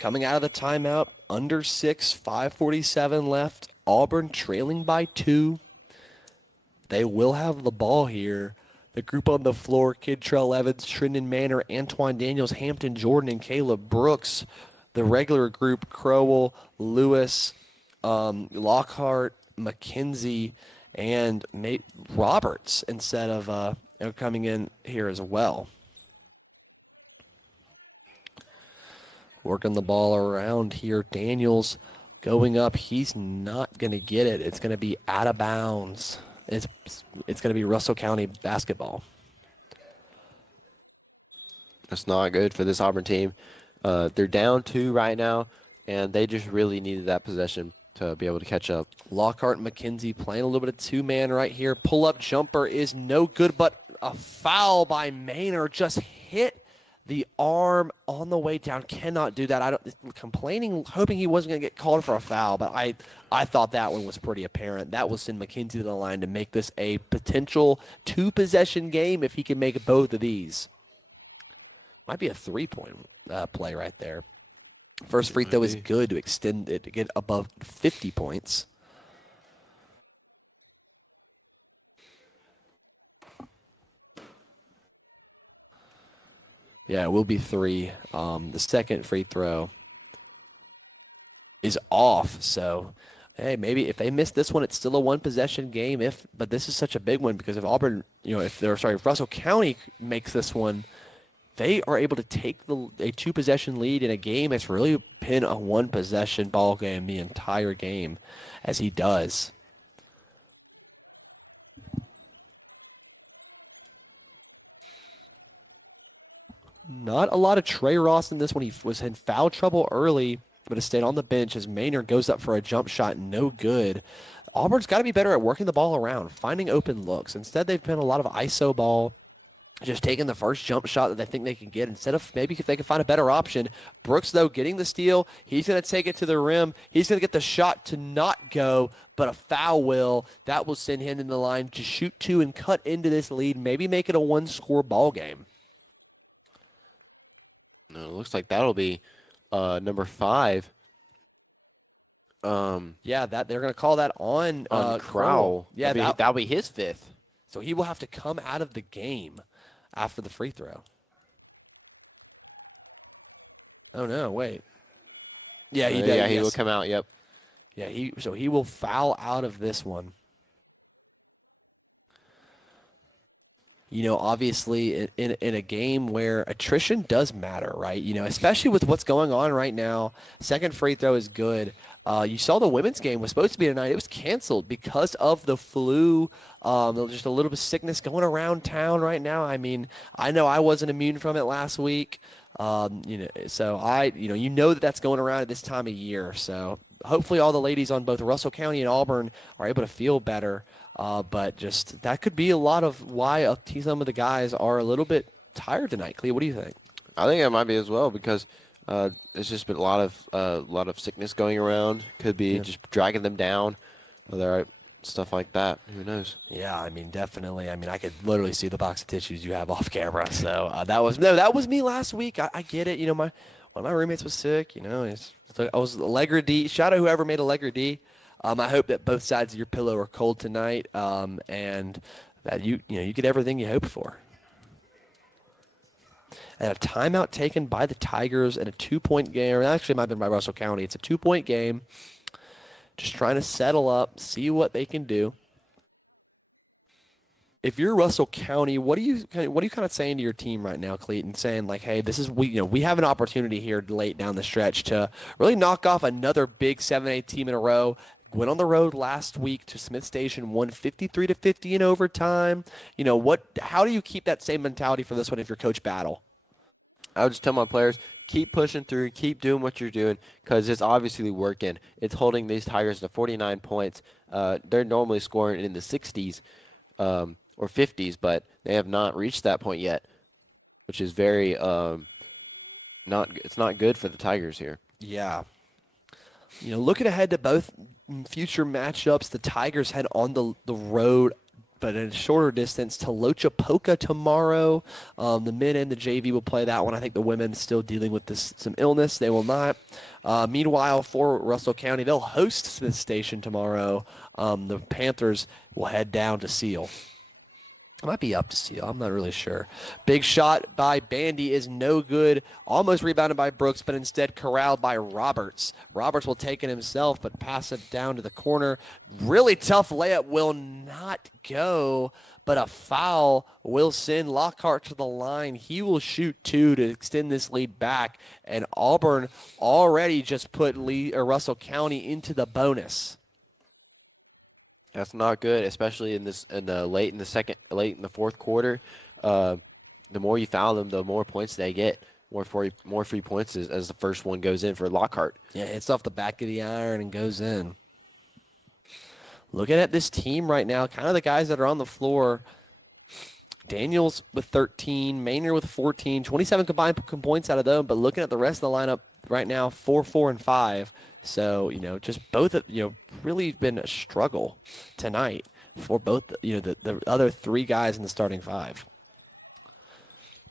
Coming out of the timeout, under 6, 5:47 left. Auburn trailing by 2. They will have the ball here. The group on the floor, Kentrell Evans, Trendon Manor, Antoine Daniels, Hampton Jordan, and Caleb Brooks. The regular group, Crowell, Lewis, Lockhart, McKenzie and Nate Roberts instead of coming in here as well. Working the ball around here. Daniels going up. He's not going to get it. It's going to be out of bounds. It's going to be Russell County basketball. That's not good for this Auburn team. They're down 2 right now, and they just really needed that possession to be able to catch up. Lockhart and McKenzie playing a little bit of two-man right here. Pull-up jumper is no good, but a foul by Maynard just hit the arm on the way down. Cannot do that. Complaining, hoping he wasn't going to get called for a foul, but I thought that one was pretty apparent. That will send McKenzie to the line to make this a potential 2-possession game if he can make both of these. Might be a 3-point play right there. First free throw is good to extend it to get above 50 points. Yeah, it will be 3. The second free throw is off. So, hey, maybe if they miss this one, it's still a 1-possession game. But this is such a big one because if Auburn, if Russell County makes this one, they are able to take a 2-possession lead in a game that's really been a 1-possession ball game the entire game, as he does. Not a lot of Trey Ross in this one. He was in foul trouble early, but has stayed on the bench as Maynard goes up for a jump shot. No good. Auburn's got to be better at working the ball around, finding open looks. Instead, they've been a lot of ISO ball, just taking the first jump shot that they think they can get instead of maybe if they can find a better option. Brooks, though, getting the steal. He's going to take it to the rim. He's going to get the shot to not go, but a foul will. That will send him in the line to shoot 2 and cut into this lead, maybe make it a 1-score ball game. No, it looks like that'll be number 5. Yeah, that they're going to call that on Crowell. Yeah, that'll be his 5th. So he will have to come out of the game after the free throw. Oh no, wait. Yeah, he does. Yeah, he will come out. Yep. Yeah, he will foul out of this one. Obviously in a game where attrition does matter, right? Especially with what's going on right now. Second free throw is good. You saw the women's game was supposed to be tonight. It was canceled because of the flu. Just a little bit of sickness going around town right now. I mean, I know I wasn't immune from it last week. So that's going around at this time of year. So hopefully all the ladies on both Russell County and Auburn are able to feel better. But just that could be a lot of why some of the guys are a little bit tired tonight. Clea, what do you think? I think it might be as well because there's just been a lot of sickness going around. Could be just dragging them down. Whether stuff like that. Who knows? Yeah, I mean, definitely. I mean, I could literally see the box of tissues you have off camera. So that was me last week. I get it. One of my roommates was sick. I was Allegra D. Shout out whoever made Allegra D. I hope that both sides of your pillow are cold tonight, and that you get everything you hoped for. And a timeout taken by the Tigers in a 2-point game. Or actually, it might have been by Russell County. It's a 2-point game. Just trying to settle up, see what they can do. If you're Russell County, what are you kind of saying to your team right now, Clayton? Saying like, hey, we have an opportunity here late down the stretch to really knock off another big 7A team in a row. Went on the road last week to Smith Station, won 53-50 in overtime. How do you keep that same mentality for this one if you're Coach Battle? I would just tell my players, keep pushing through, keep doing what you're doing, because it's obviously working. It's holding these Tigers to 49 points. They're normally scoring in the 60s or 50s, but they have not reached that point yet, which is very it's not good for the Tigers here. Yeah. Looking ahead to both future matchups, the Tigers head on the road, but at a shorter distance, to Lochapoka tomorrow. The men and the JV will play that one. I think the women still dealing with some illness. They will not. Meanwhile, for Russell County, they'll host Smith Station tomorrow. The Panthers will head down to Seal. It might be up to steal. I'm not really sure. Big shot by Bandy is no good. Almost rebounded by Brooks, but instead corralled by Roberts. Roberts will take it himself, but pass it down to the corner. Really tough layup will not go, but a foul will send Lockhart to the line. He will shoot 2 to extend this lead back, and Auburn already just put Russell County into the bonus. That's not good, especially late in the fourth quarter. The more you foul them, the more points they get. More free points as the first one goes in for Lockhart. Yeah, it's off the back of the iron and goes in. Looking at this team right now, kind of the guys that are on the floor. Daniels with 13, Maynard with 14, 27 combined points out of them. But looking at the rest of the lineup right now, 4, 4, and 5. So, just both, really been a struggle tonight for both, the other 3 guys in the starting 5.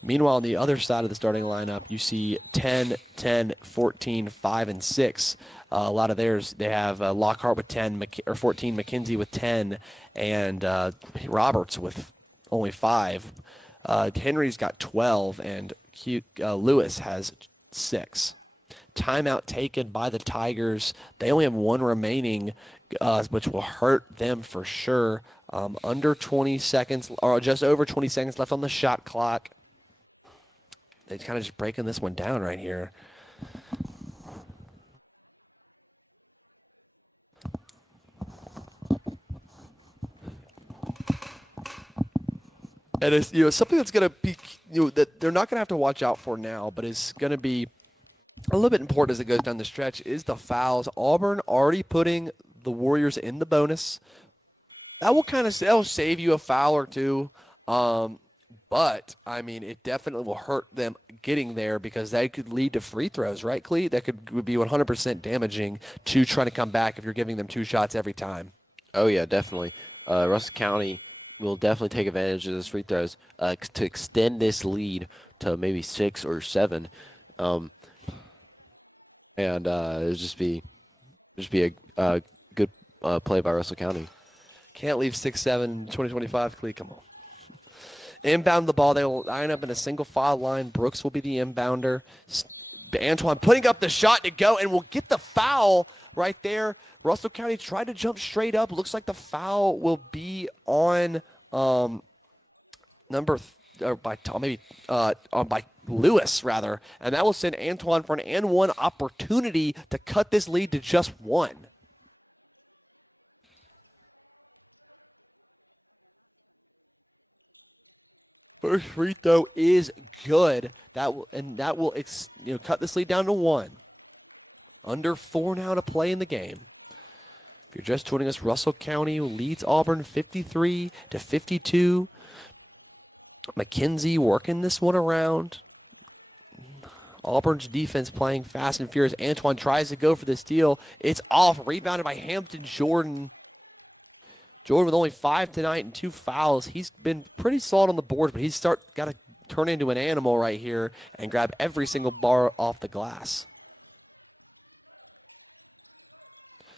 Meanwhile, on the other side of the starting lineup, you see 10, 10, 14, 5, and 6. A lot of theirs, they have Lockhart with 10, or 14, McKenzie with 10, and Roberts with only 5. Henry's got 12, and Lewis has 6. Timeout taken by the Tigers. They only have 1 remaining, which will hurt them for sure. Under 20 seconds, or just over 20 seconds left on the shot clock. They're kind of just breaking this one down right here. And it's something that's going to be that they're not going to have to watch out for now, but it's going to be a little bit important as it goes down the stretch is the fouls. Auburn already putting the Warriors in the bonus. That will save you a foul or 2. But, it definitely will hurt them getting there because that could lead to free throws, right, Cleet? That would be 100% damaging to trying to come back if you're giving them 2 shots every time. Oh, yeah, definitely. Russell County will definitely take advantage of those free throws to extend this lead to maybe 6 or 7. And it'll just be a good play by Russell County. Can't leave 6-7 2025, Clee. Come on. Inbound the ball. They will line up in a single file line. Brooks will be the inbounder. Antoine putting up the shot to go and will get the foul right there. Russell County tried to jump straight up. Looks like the foul will be on by Lewis, rather. And that will send Antoine for an and 1 opportunity to cut this lead to just 1. First free throw is good. That will cut this lead down to 1. Under 4 now to play in the game. If you're just joining us, Russell County leads Auburn 53-52. McKenzie working this one around. Auburn's defense playing fast and furious. Antoine tries to go for the steal. It's off. Rebounded by Hampton Jordan. Jordan with only 5 tonight and 2 fouls. He's been pretty solid on the board, but he's got to turn into an animal right here and grab every single bar off the glass.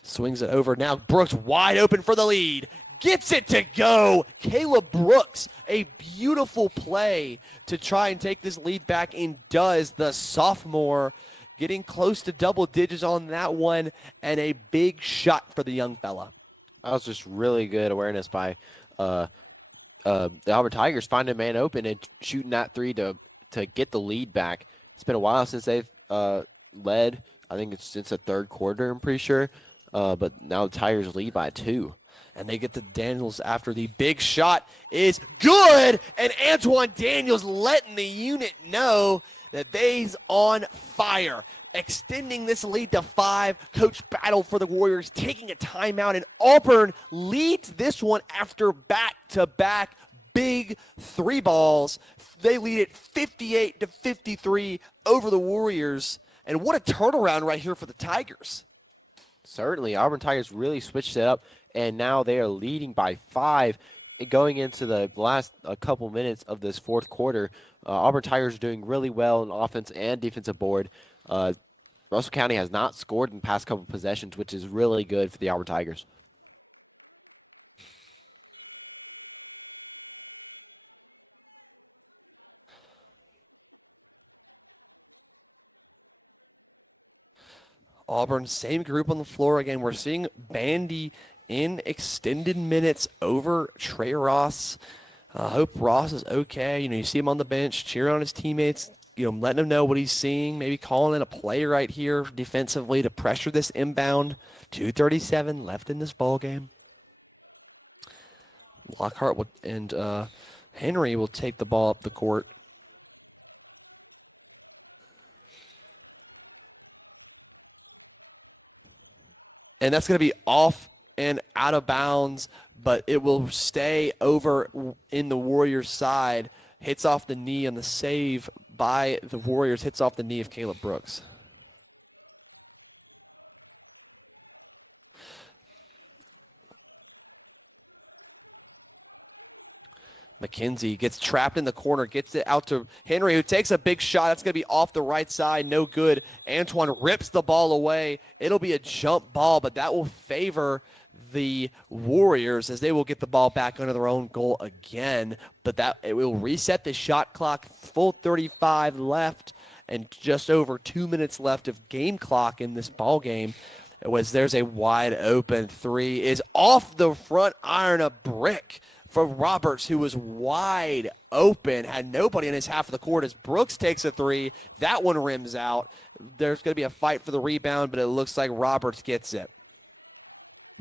Swings it over now. Brooks wide open for the lead. Gets it to go. Caleb Brooks, a beautiful play to try and take this lead back, and does. The sophomore getting close to double digits on that one, and a big shot for the young fella. That was just really good awareness by the Auburn Tigers, finding a man open and shooting that 3 to get the lead back. It's been a while since they've led. I think it's since the 3rd quarter, I'm pretty sure. But now the Tigers lead by 2. And they get to Daniels after the big shot is good. And Antoine Daniels letting the unit know that they's on fire. Extending this lead to 5. Coach battled for the Warriors, taking a timeout, and Auburn leads this one after back-to-back big 3 balls. They lead it 58-53 over the Warriors. And what a turnaround right here for the Tigers. Certainly, Auburn Tigers really switched it up, and now they are leading by 5 going into the last couple minutes of this 4th quarter. Auburn Tigers are doing really well on offense and defensive board. Russell County has not scored in the past couple possessions, which is really good for the Auburn Tigers. Auburn, same group on the floor again. We're seeing Bandy in extended minutes over Trey Ross. I hope Ross is okay. You see him on the bench, cheering on his teammates, letting him know what he's seeing, maybe calling in a play right here defensively to pressure this inbound. 2:37 left in this ball game. Lockhart and Henry will take the ball up the court. And that's going to be off and out of bounds, but it will stay over in the Warriors' side. Hits off the knee on the save by the Warriors, hits off the knee of Caleb Brooks. McKenzie gets trapped in the corner, gets it out to Henry, who takes a big shot. That's going to be off the right side, no good. Antoine rips the ball away. It'll be a jump ball, but that will favor the Warriors as they will get the ball back under their own goal again. But it will reset the shot clock, full 35 left, and just over 2 minutes left of game clock in this ball game. There's a wide open three, is off the front iron, a brick for Roberts, who was wide open, had nobody in his half of the court as Brooks takes a three. That one rims out. There's going to be a fight for the rebound, but it looks like Roberts gets it.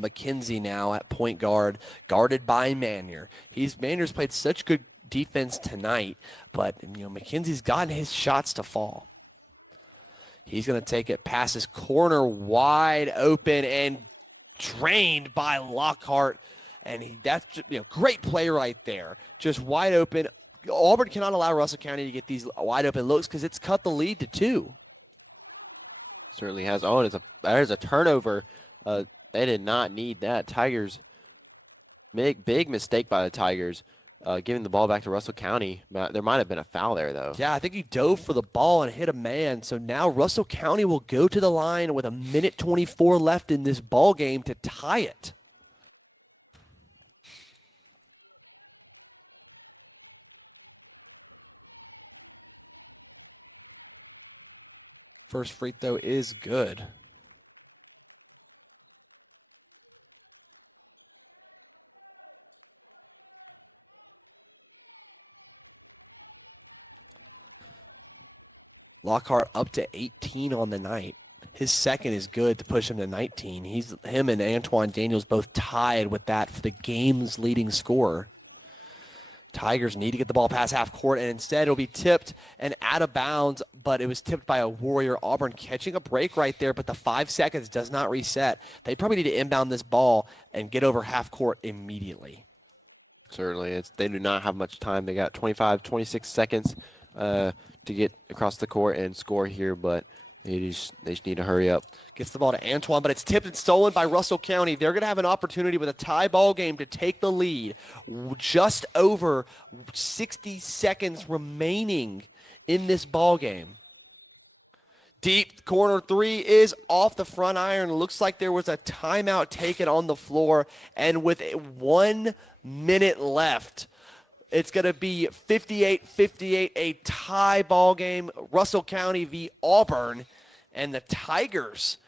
McKenzie now at point guard, guarded by Manier. Manier's played such good defense tonight, but McKenzie's gotten his shots to fall. He's going to take it past his corner, wide open and drained by Lockhart. And that's great play right there. Just wide open. Auburn cannot allow Russell County to get these wide open looks because it's cut the lead to 2. Certainly has. Oh, there's a turnover. They did not need that. Tigers, big mistake by the Tigers, giving the ball back to Russell County. There might have been a foul there, though. Yeah, I think he dove for the ball and hit a man. So now Russell County will go to the line with 1:24 left in this ball game to tie it. First free throw is good. Lockhart up to 18 on the night. His second is good to push him to 19. Him and Antoine Daniels both tied with that for the game's leading scorer. Tigers need to get the ball past half court, and instead it'll be tipped and out of bounds, but it was tipped by a Warrior. Auburn catching a break right there, but the 5 seconds does not reset. They probably need to inbound this ball and get over half court immediately. Certainly. They do not have much time. They got 25, 26 seconds to get across the court and score here, but they just need to hurry up. Gets the ball to Antoine, but it's tipped and stolen by Russell County. They're going to have an opportunity with a tie ball game to take the lead. Just over 60 seconds remaining in this ball game. Deep corner three is off the front iron. Looks like there was a timeout taken on the floor, and with 1 minute left, it's going to be 58-58, a tie ball game. Russell County v. Auburn, and the Tigers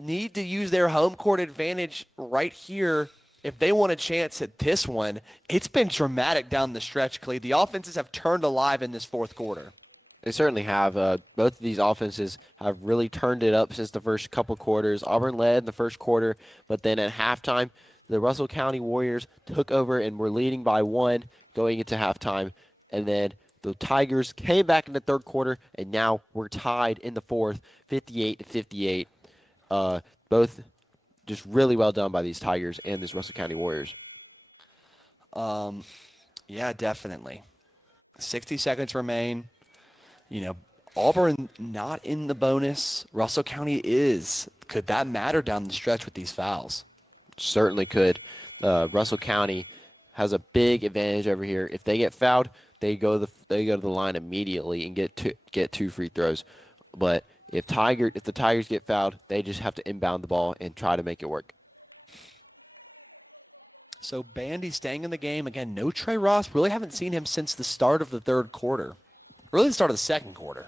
need to use their home court advantage right here if they want a chance at this one. It's been dramatic down the stretch, Clee. The offenses have turned alive in this fourth quarter. They certainly have. Both of these offenses have really turned it up since the first couple quarters. Auburn led in the first quarter, but then at halftime, the Russell County Warriors took over and were leading by 1 going into halftime. And then the Tigers came back in the third quarter, and now we're tied in the fourth, 58-58. Both just really well done by these Tigers and this Russell County Warriors. Yeah, definitely. 60 seconds remain. Auburn not in the bonus. Russell County is. Could that matter down the stretch with these fouls? Certainly could. Russell County has a big advantage over here. If they get fouled, they go to the line immediately and get 2 free throws. But if the Tigers get fouled, they just have to inbound the ball and try to make it work. So Bandy staying in the game. Again, no Trey Ross. Really haven't seen him since the start of the third quarter. Really the start of the second quarter.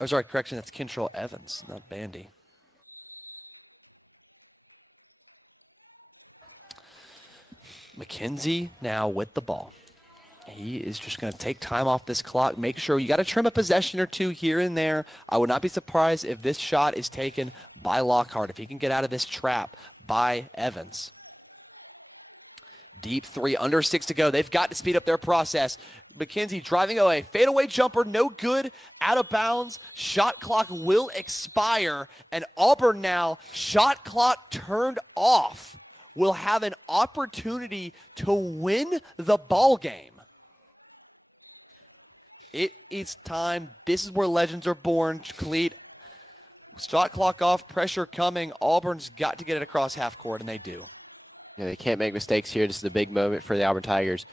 Oh, sorry, correction, that's Kentrell Evans, not Bandy. McKenzie now with the ball. He is just going to take time off this clock. Make sure you got to trim a possession or two here and there. I would not be surprised if this shot is taken by Lockhart, if he can get out of this trap by Evans. Deep three, under 6 to go. They've got to speed up their process. McKenzie driving away. Fadeaway jumper, no good. Out of bounds. Shot clock will expire. And Auburn now, shot clock turned off, will have an opportunity to win the ball game. It is time. This is where legends are born. Cleat, shot clock off, pressure coming. Auburn's got to get it across half court, and they do. Yeah, they can't make mistakes here. This is a big moment for the Auburn Tigers.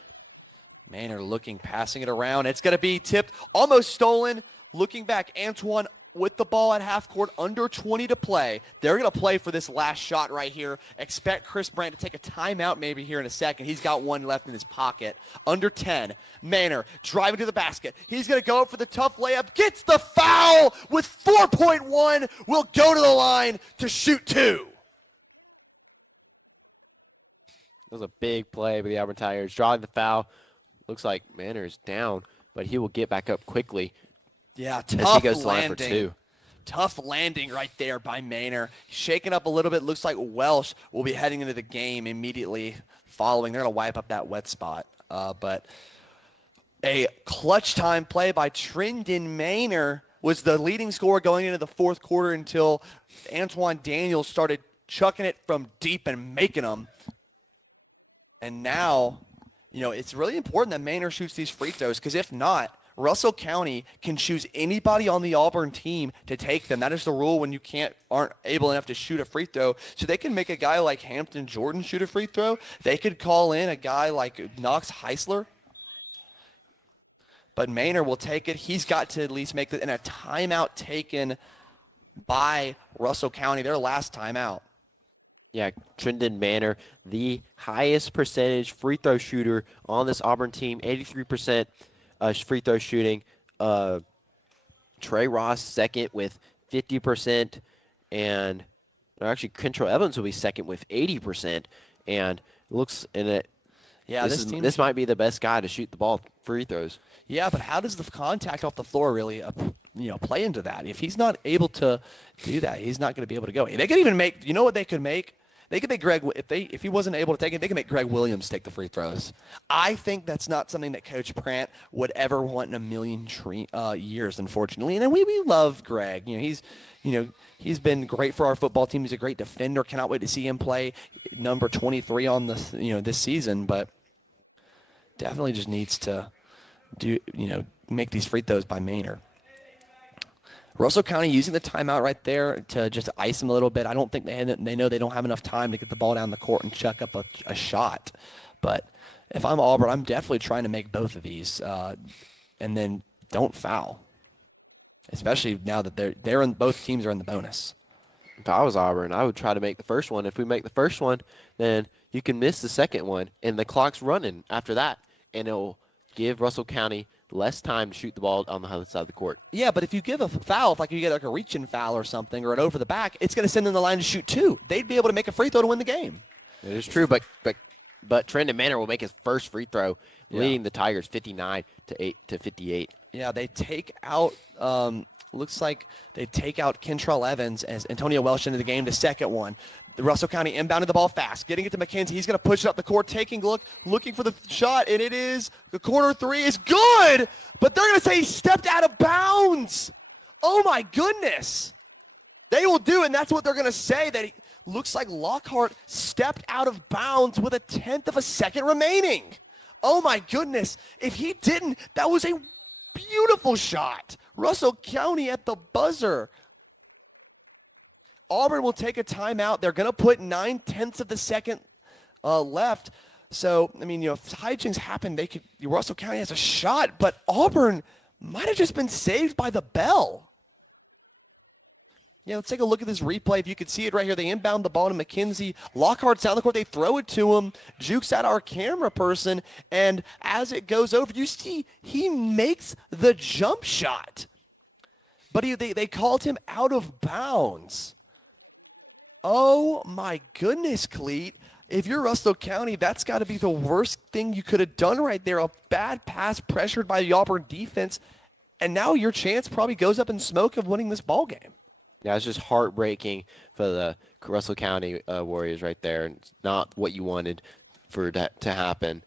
Manor looking, passing it around. It's going to be tipped, almost stolen. Looking back, Antoine with the ball at half court, under 20 to play. They're going to play for this last shot right here. Expect Chris Brandt to take a timeout maybe here in a second. He's got one left in his pocket. Under 10. Manor driving to the basket. He's going to go for the tough layup. Gets the foul with 4.1. Will go to the line to shoot 2. It was a big play by the Auburn Tigers. Drawing the foul. Looks like Manor is down, but he will get back up quickly. Yeah, as he tough goes to line for 2. Tough landing right there by Manor. Shaking up a little bit. Looks like Welsh will be heading into the game immediately following. They're going to wipe up that wet spot. But a clutch time play by Trendon Manor was the leading scorer going into the fourth quarter until Antoine Daniels started chucking it from deep and making them. And now, you know, it's really important that Manor shoots these free throws, because if not, Russell County can choose anybody on the Auburn team to take them. That is the rule when you aren't able enough to shoot a free throw. So they can make a guy like Hampton Jordan shoot a free throw. They could call in a guy like Knox Heisler. But Manor will take it. He's got to at least make it in a timeout taken by Russell County, their last timeout. Yeah, Trendon Manor, the highest percentage free throw shooter on this Auburn team, 83% free throw shooting. Trey Ross second with 50%, and actually Kentrell Evans will be second with 80%. And looks in it. Yeah, this might be the best guy to shoot the ball free throws. Yeah, but how does the contact off the floor really, play into that? If he's not able to do that, he's not going to be able to go. They could even make. You know what they could make? They could make Greg. If he wasn't able to take it, they could make Greg Williams take the free throws. I think that's not something that Coach Prant would ever want in a million years, unfortunately. And we love Greg. He's been great for our football team. He's a great defender. Cannot wait to see him play number 23 on this season. But definitely just needs to make these free throws by Manor. Russell County using the timeout right there to just ice them a little bit. I don't think they know they don't have enough time to get the ball down the court and chuck up a shot. But if I'm Auburn, I'm definitely trying to make both of these, and then don't foul. Especially now that both teams are in the bonus. If I was Auburn, I would try to make the first one. If we make the first one, then you can miss the second one, and the clock's running after that, and it'll give Russell County less time to shoot the ball on the other side of the court. Yeah, but if you give a foul, if you get a reach-in foul or something, or an over the back, it's going to send them the line to shoot 2. They'd be able to make a free throw to win the game. It is true, but Trendon Manor will make his first free throw, leading the Tigers 59 to 58. Yeah, they take out. Looks like they take out Kentrell Evans as Antonio Welsh into the game. The second one. Russell County inbounded the ball fast, getting it to McKenzie. He's going to push it up the court, looking for the shot, and it is the corner 3 is good, but they're going to say he stepped out of bounds. Oh my goodness. They will do, and that's what they're going to say, that looks like Lockhart stepped out of bounds with 1/10 of a second remaining. Oh my goodness. If he didn't, that was a beautiful shot. Russell County at the buzzer. Auburn will take a timeout. They're going to put 9/10 of the second left. So, if hijinks happen, Russell County has a shot, but Auburn might have just been saved by the bell. Yeah, let's take a look at this replay. If you could see it right here, they inbound the ball to McKenzie. Lockhart's down the court. They throw it to him. Jukes at our camera person, and as it goes over, you see he makes the jump shot. but they called him out of bounds. Oh my goodness, Cleet. If you're Russell County, that's got to be the worst thing you could have done right there. A bad pass pressured by the Auburn defense, and now your chance probably goes up in smoke of winning this ball game. Yeah, it's just heartbreaking for the Russell County Warriors right there. It's not what you wanted for that to happen,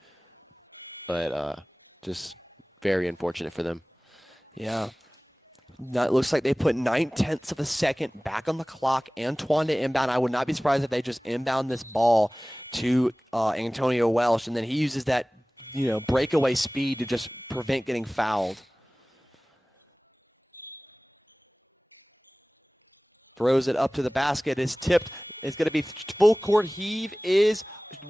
but just very unfortunate for them. Yeah. Now it looks like they put 9/10 of a second back on the clock. Antoine to inbound. I would not be surprised if they just inbound this ball to Antonio Welsh, and then he uses that, breakaway speed to just prevent getting fouled. Throws it up to the basket. It's tipped. It's going to be full court heave. Is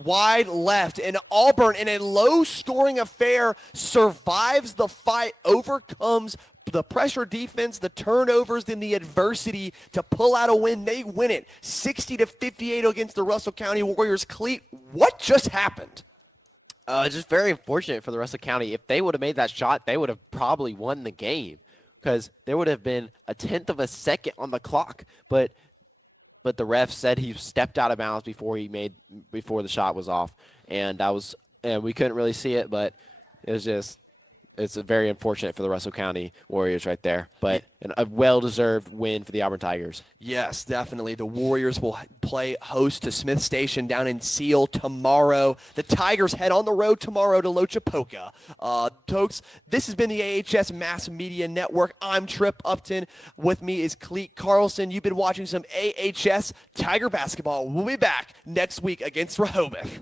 wide left. And Auburn, in a low-scoring affair, survives the fight, overcomes the pressure defense, the turnovers, then the adversity to pull out a win. They win it 60-58 against the Russell County Warriors. Cleet, what just happened? Just very unfortunate for the Russell County. If they would have made that shot, they would have probably won the game, because there would have been 1/10 of a second on the clock. But the ref said he stepped out of bounds before the shot was off, and we couldn't really see it, but it's very unfortunate for the Russell County Warriors right there, but a well-deserved win for the Auburn Tigers. Yes, definitely. The Warriors will play host to Smith Station down in Seal tomorrow. The Tigers head on the road tomorrow to Lochapoka. Folks, this has been the AHS Mass Media Network. I'm Trip Upton. With me is Cleet Carlson. You've been watching some AHS Tiger basketball. We'll be back next week against Rehoboth.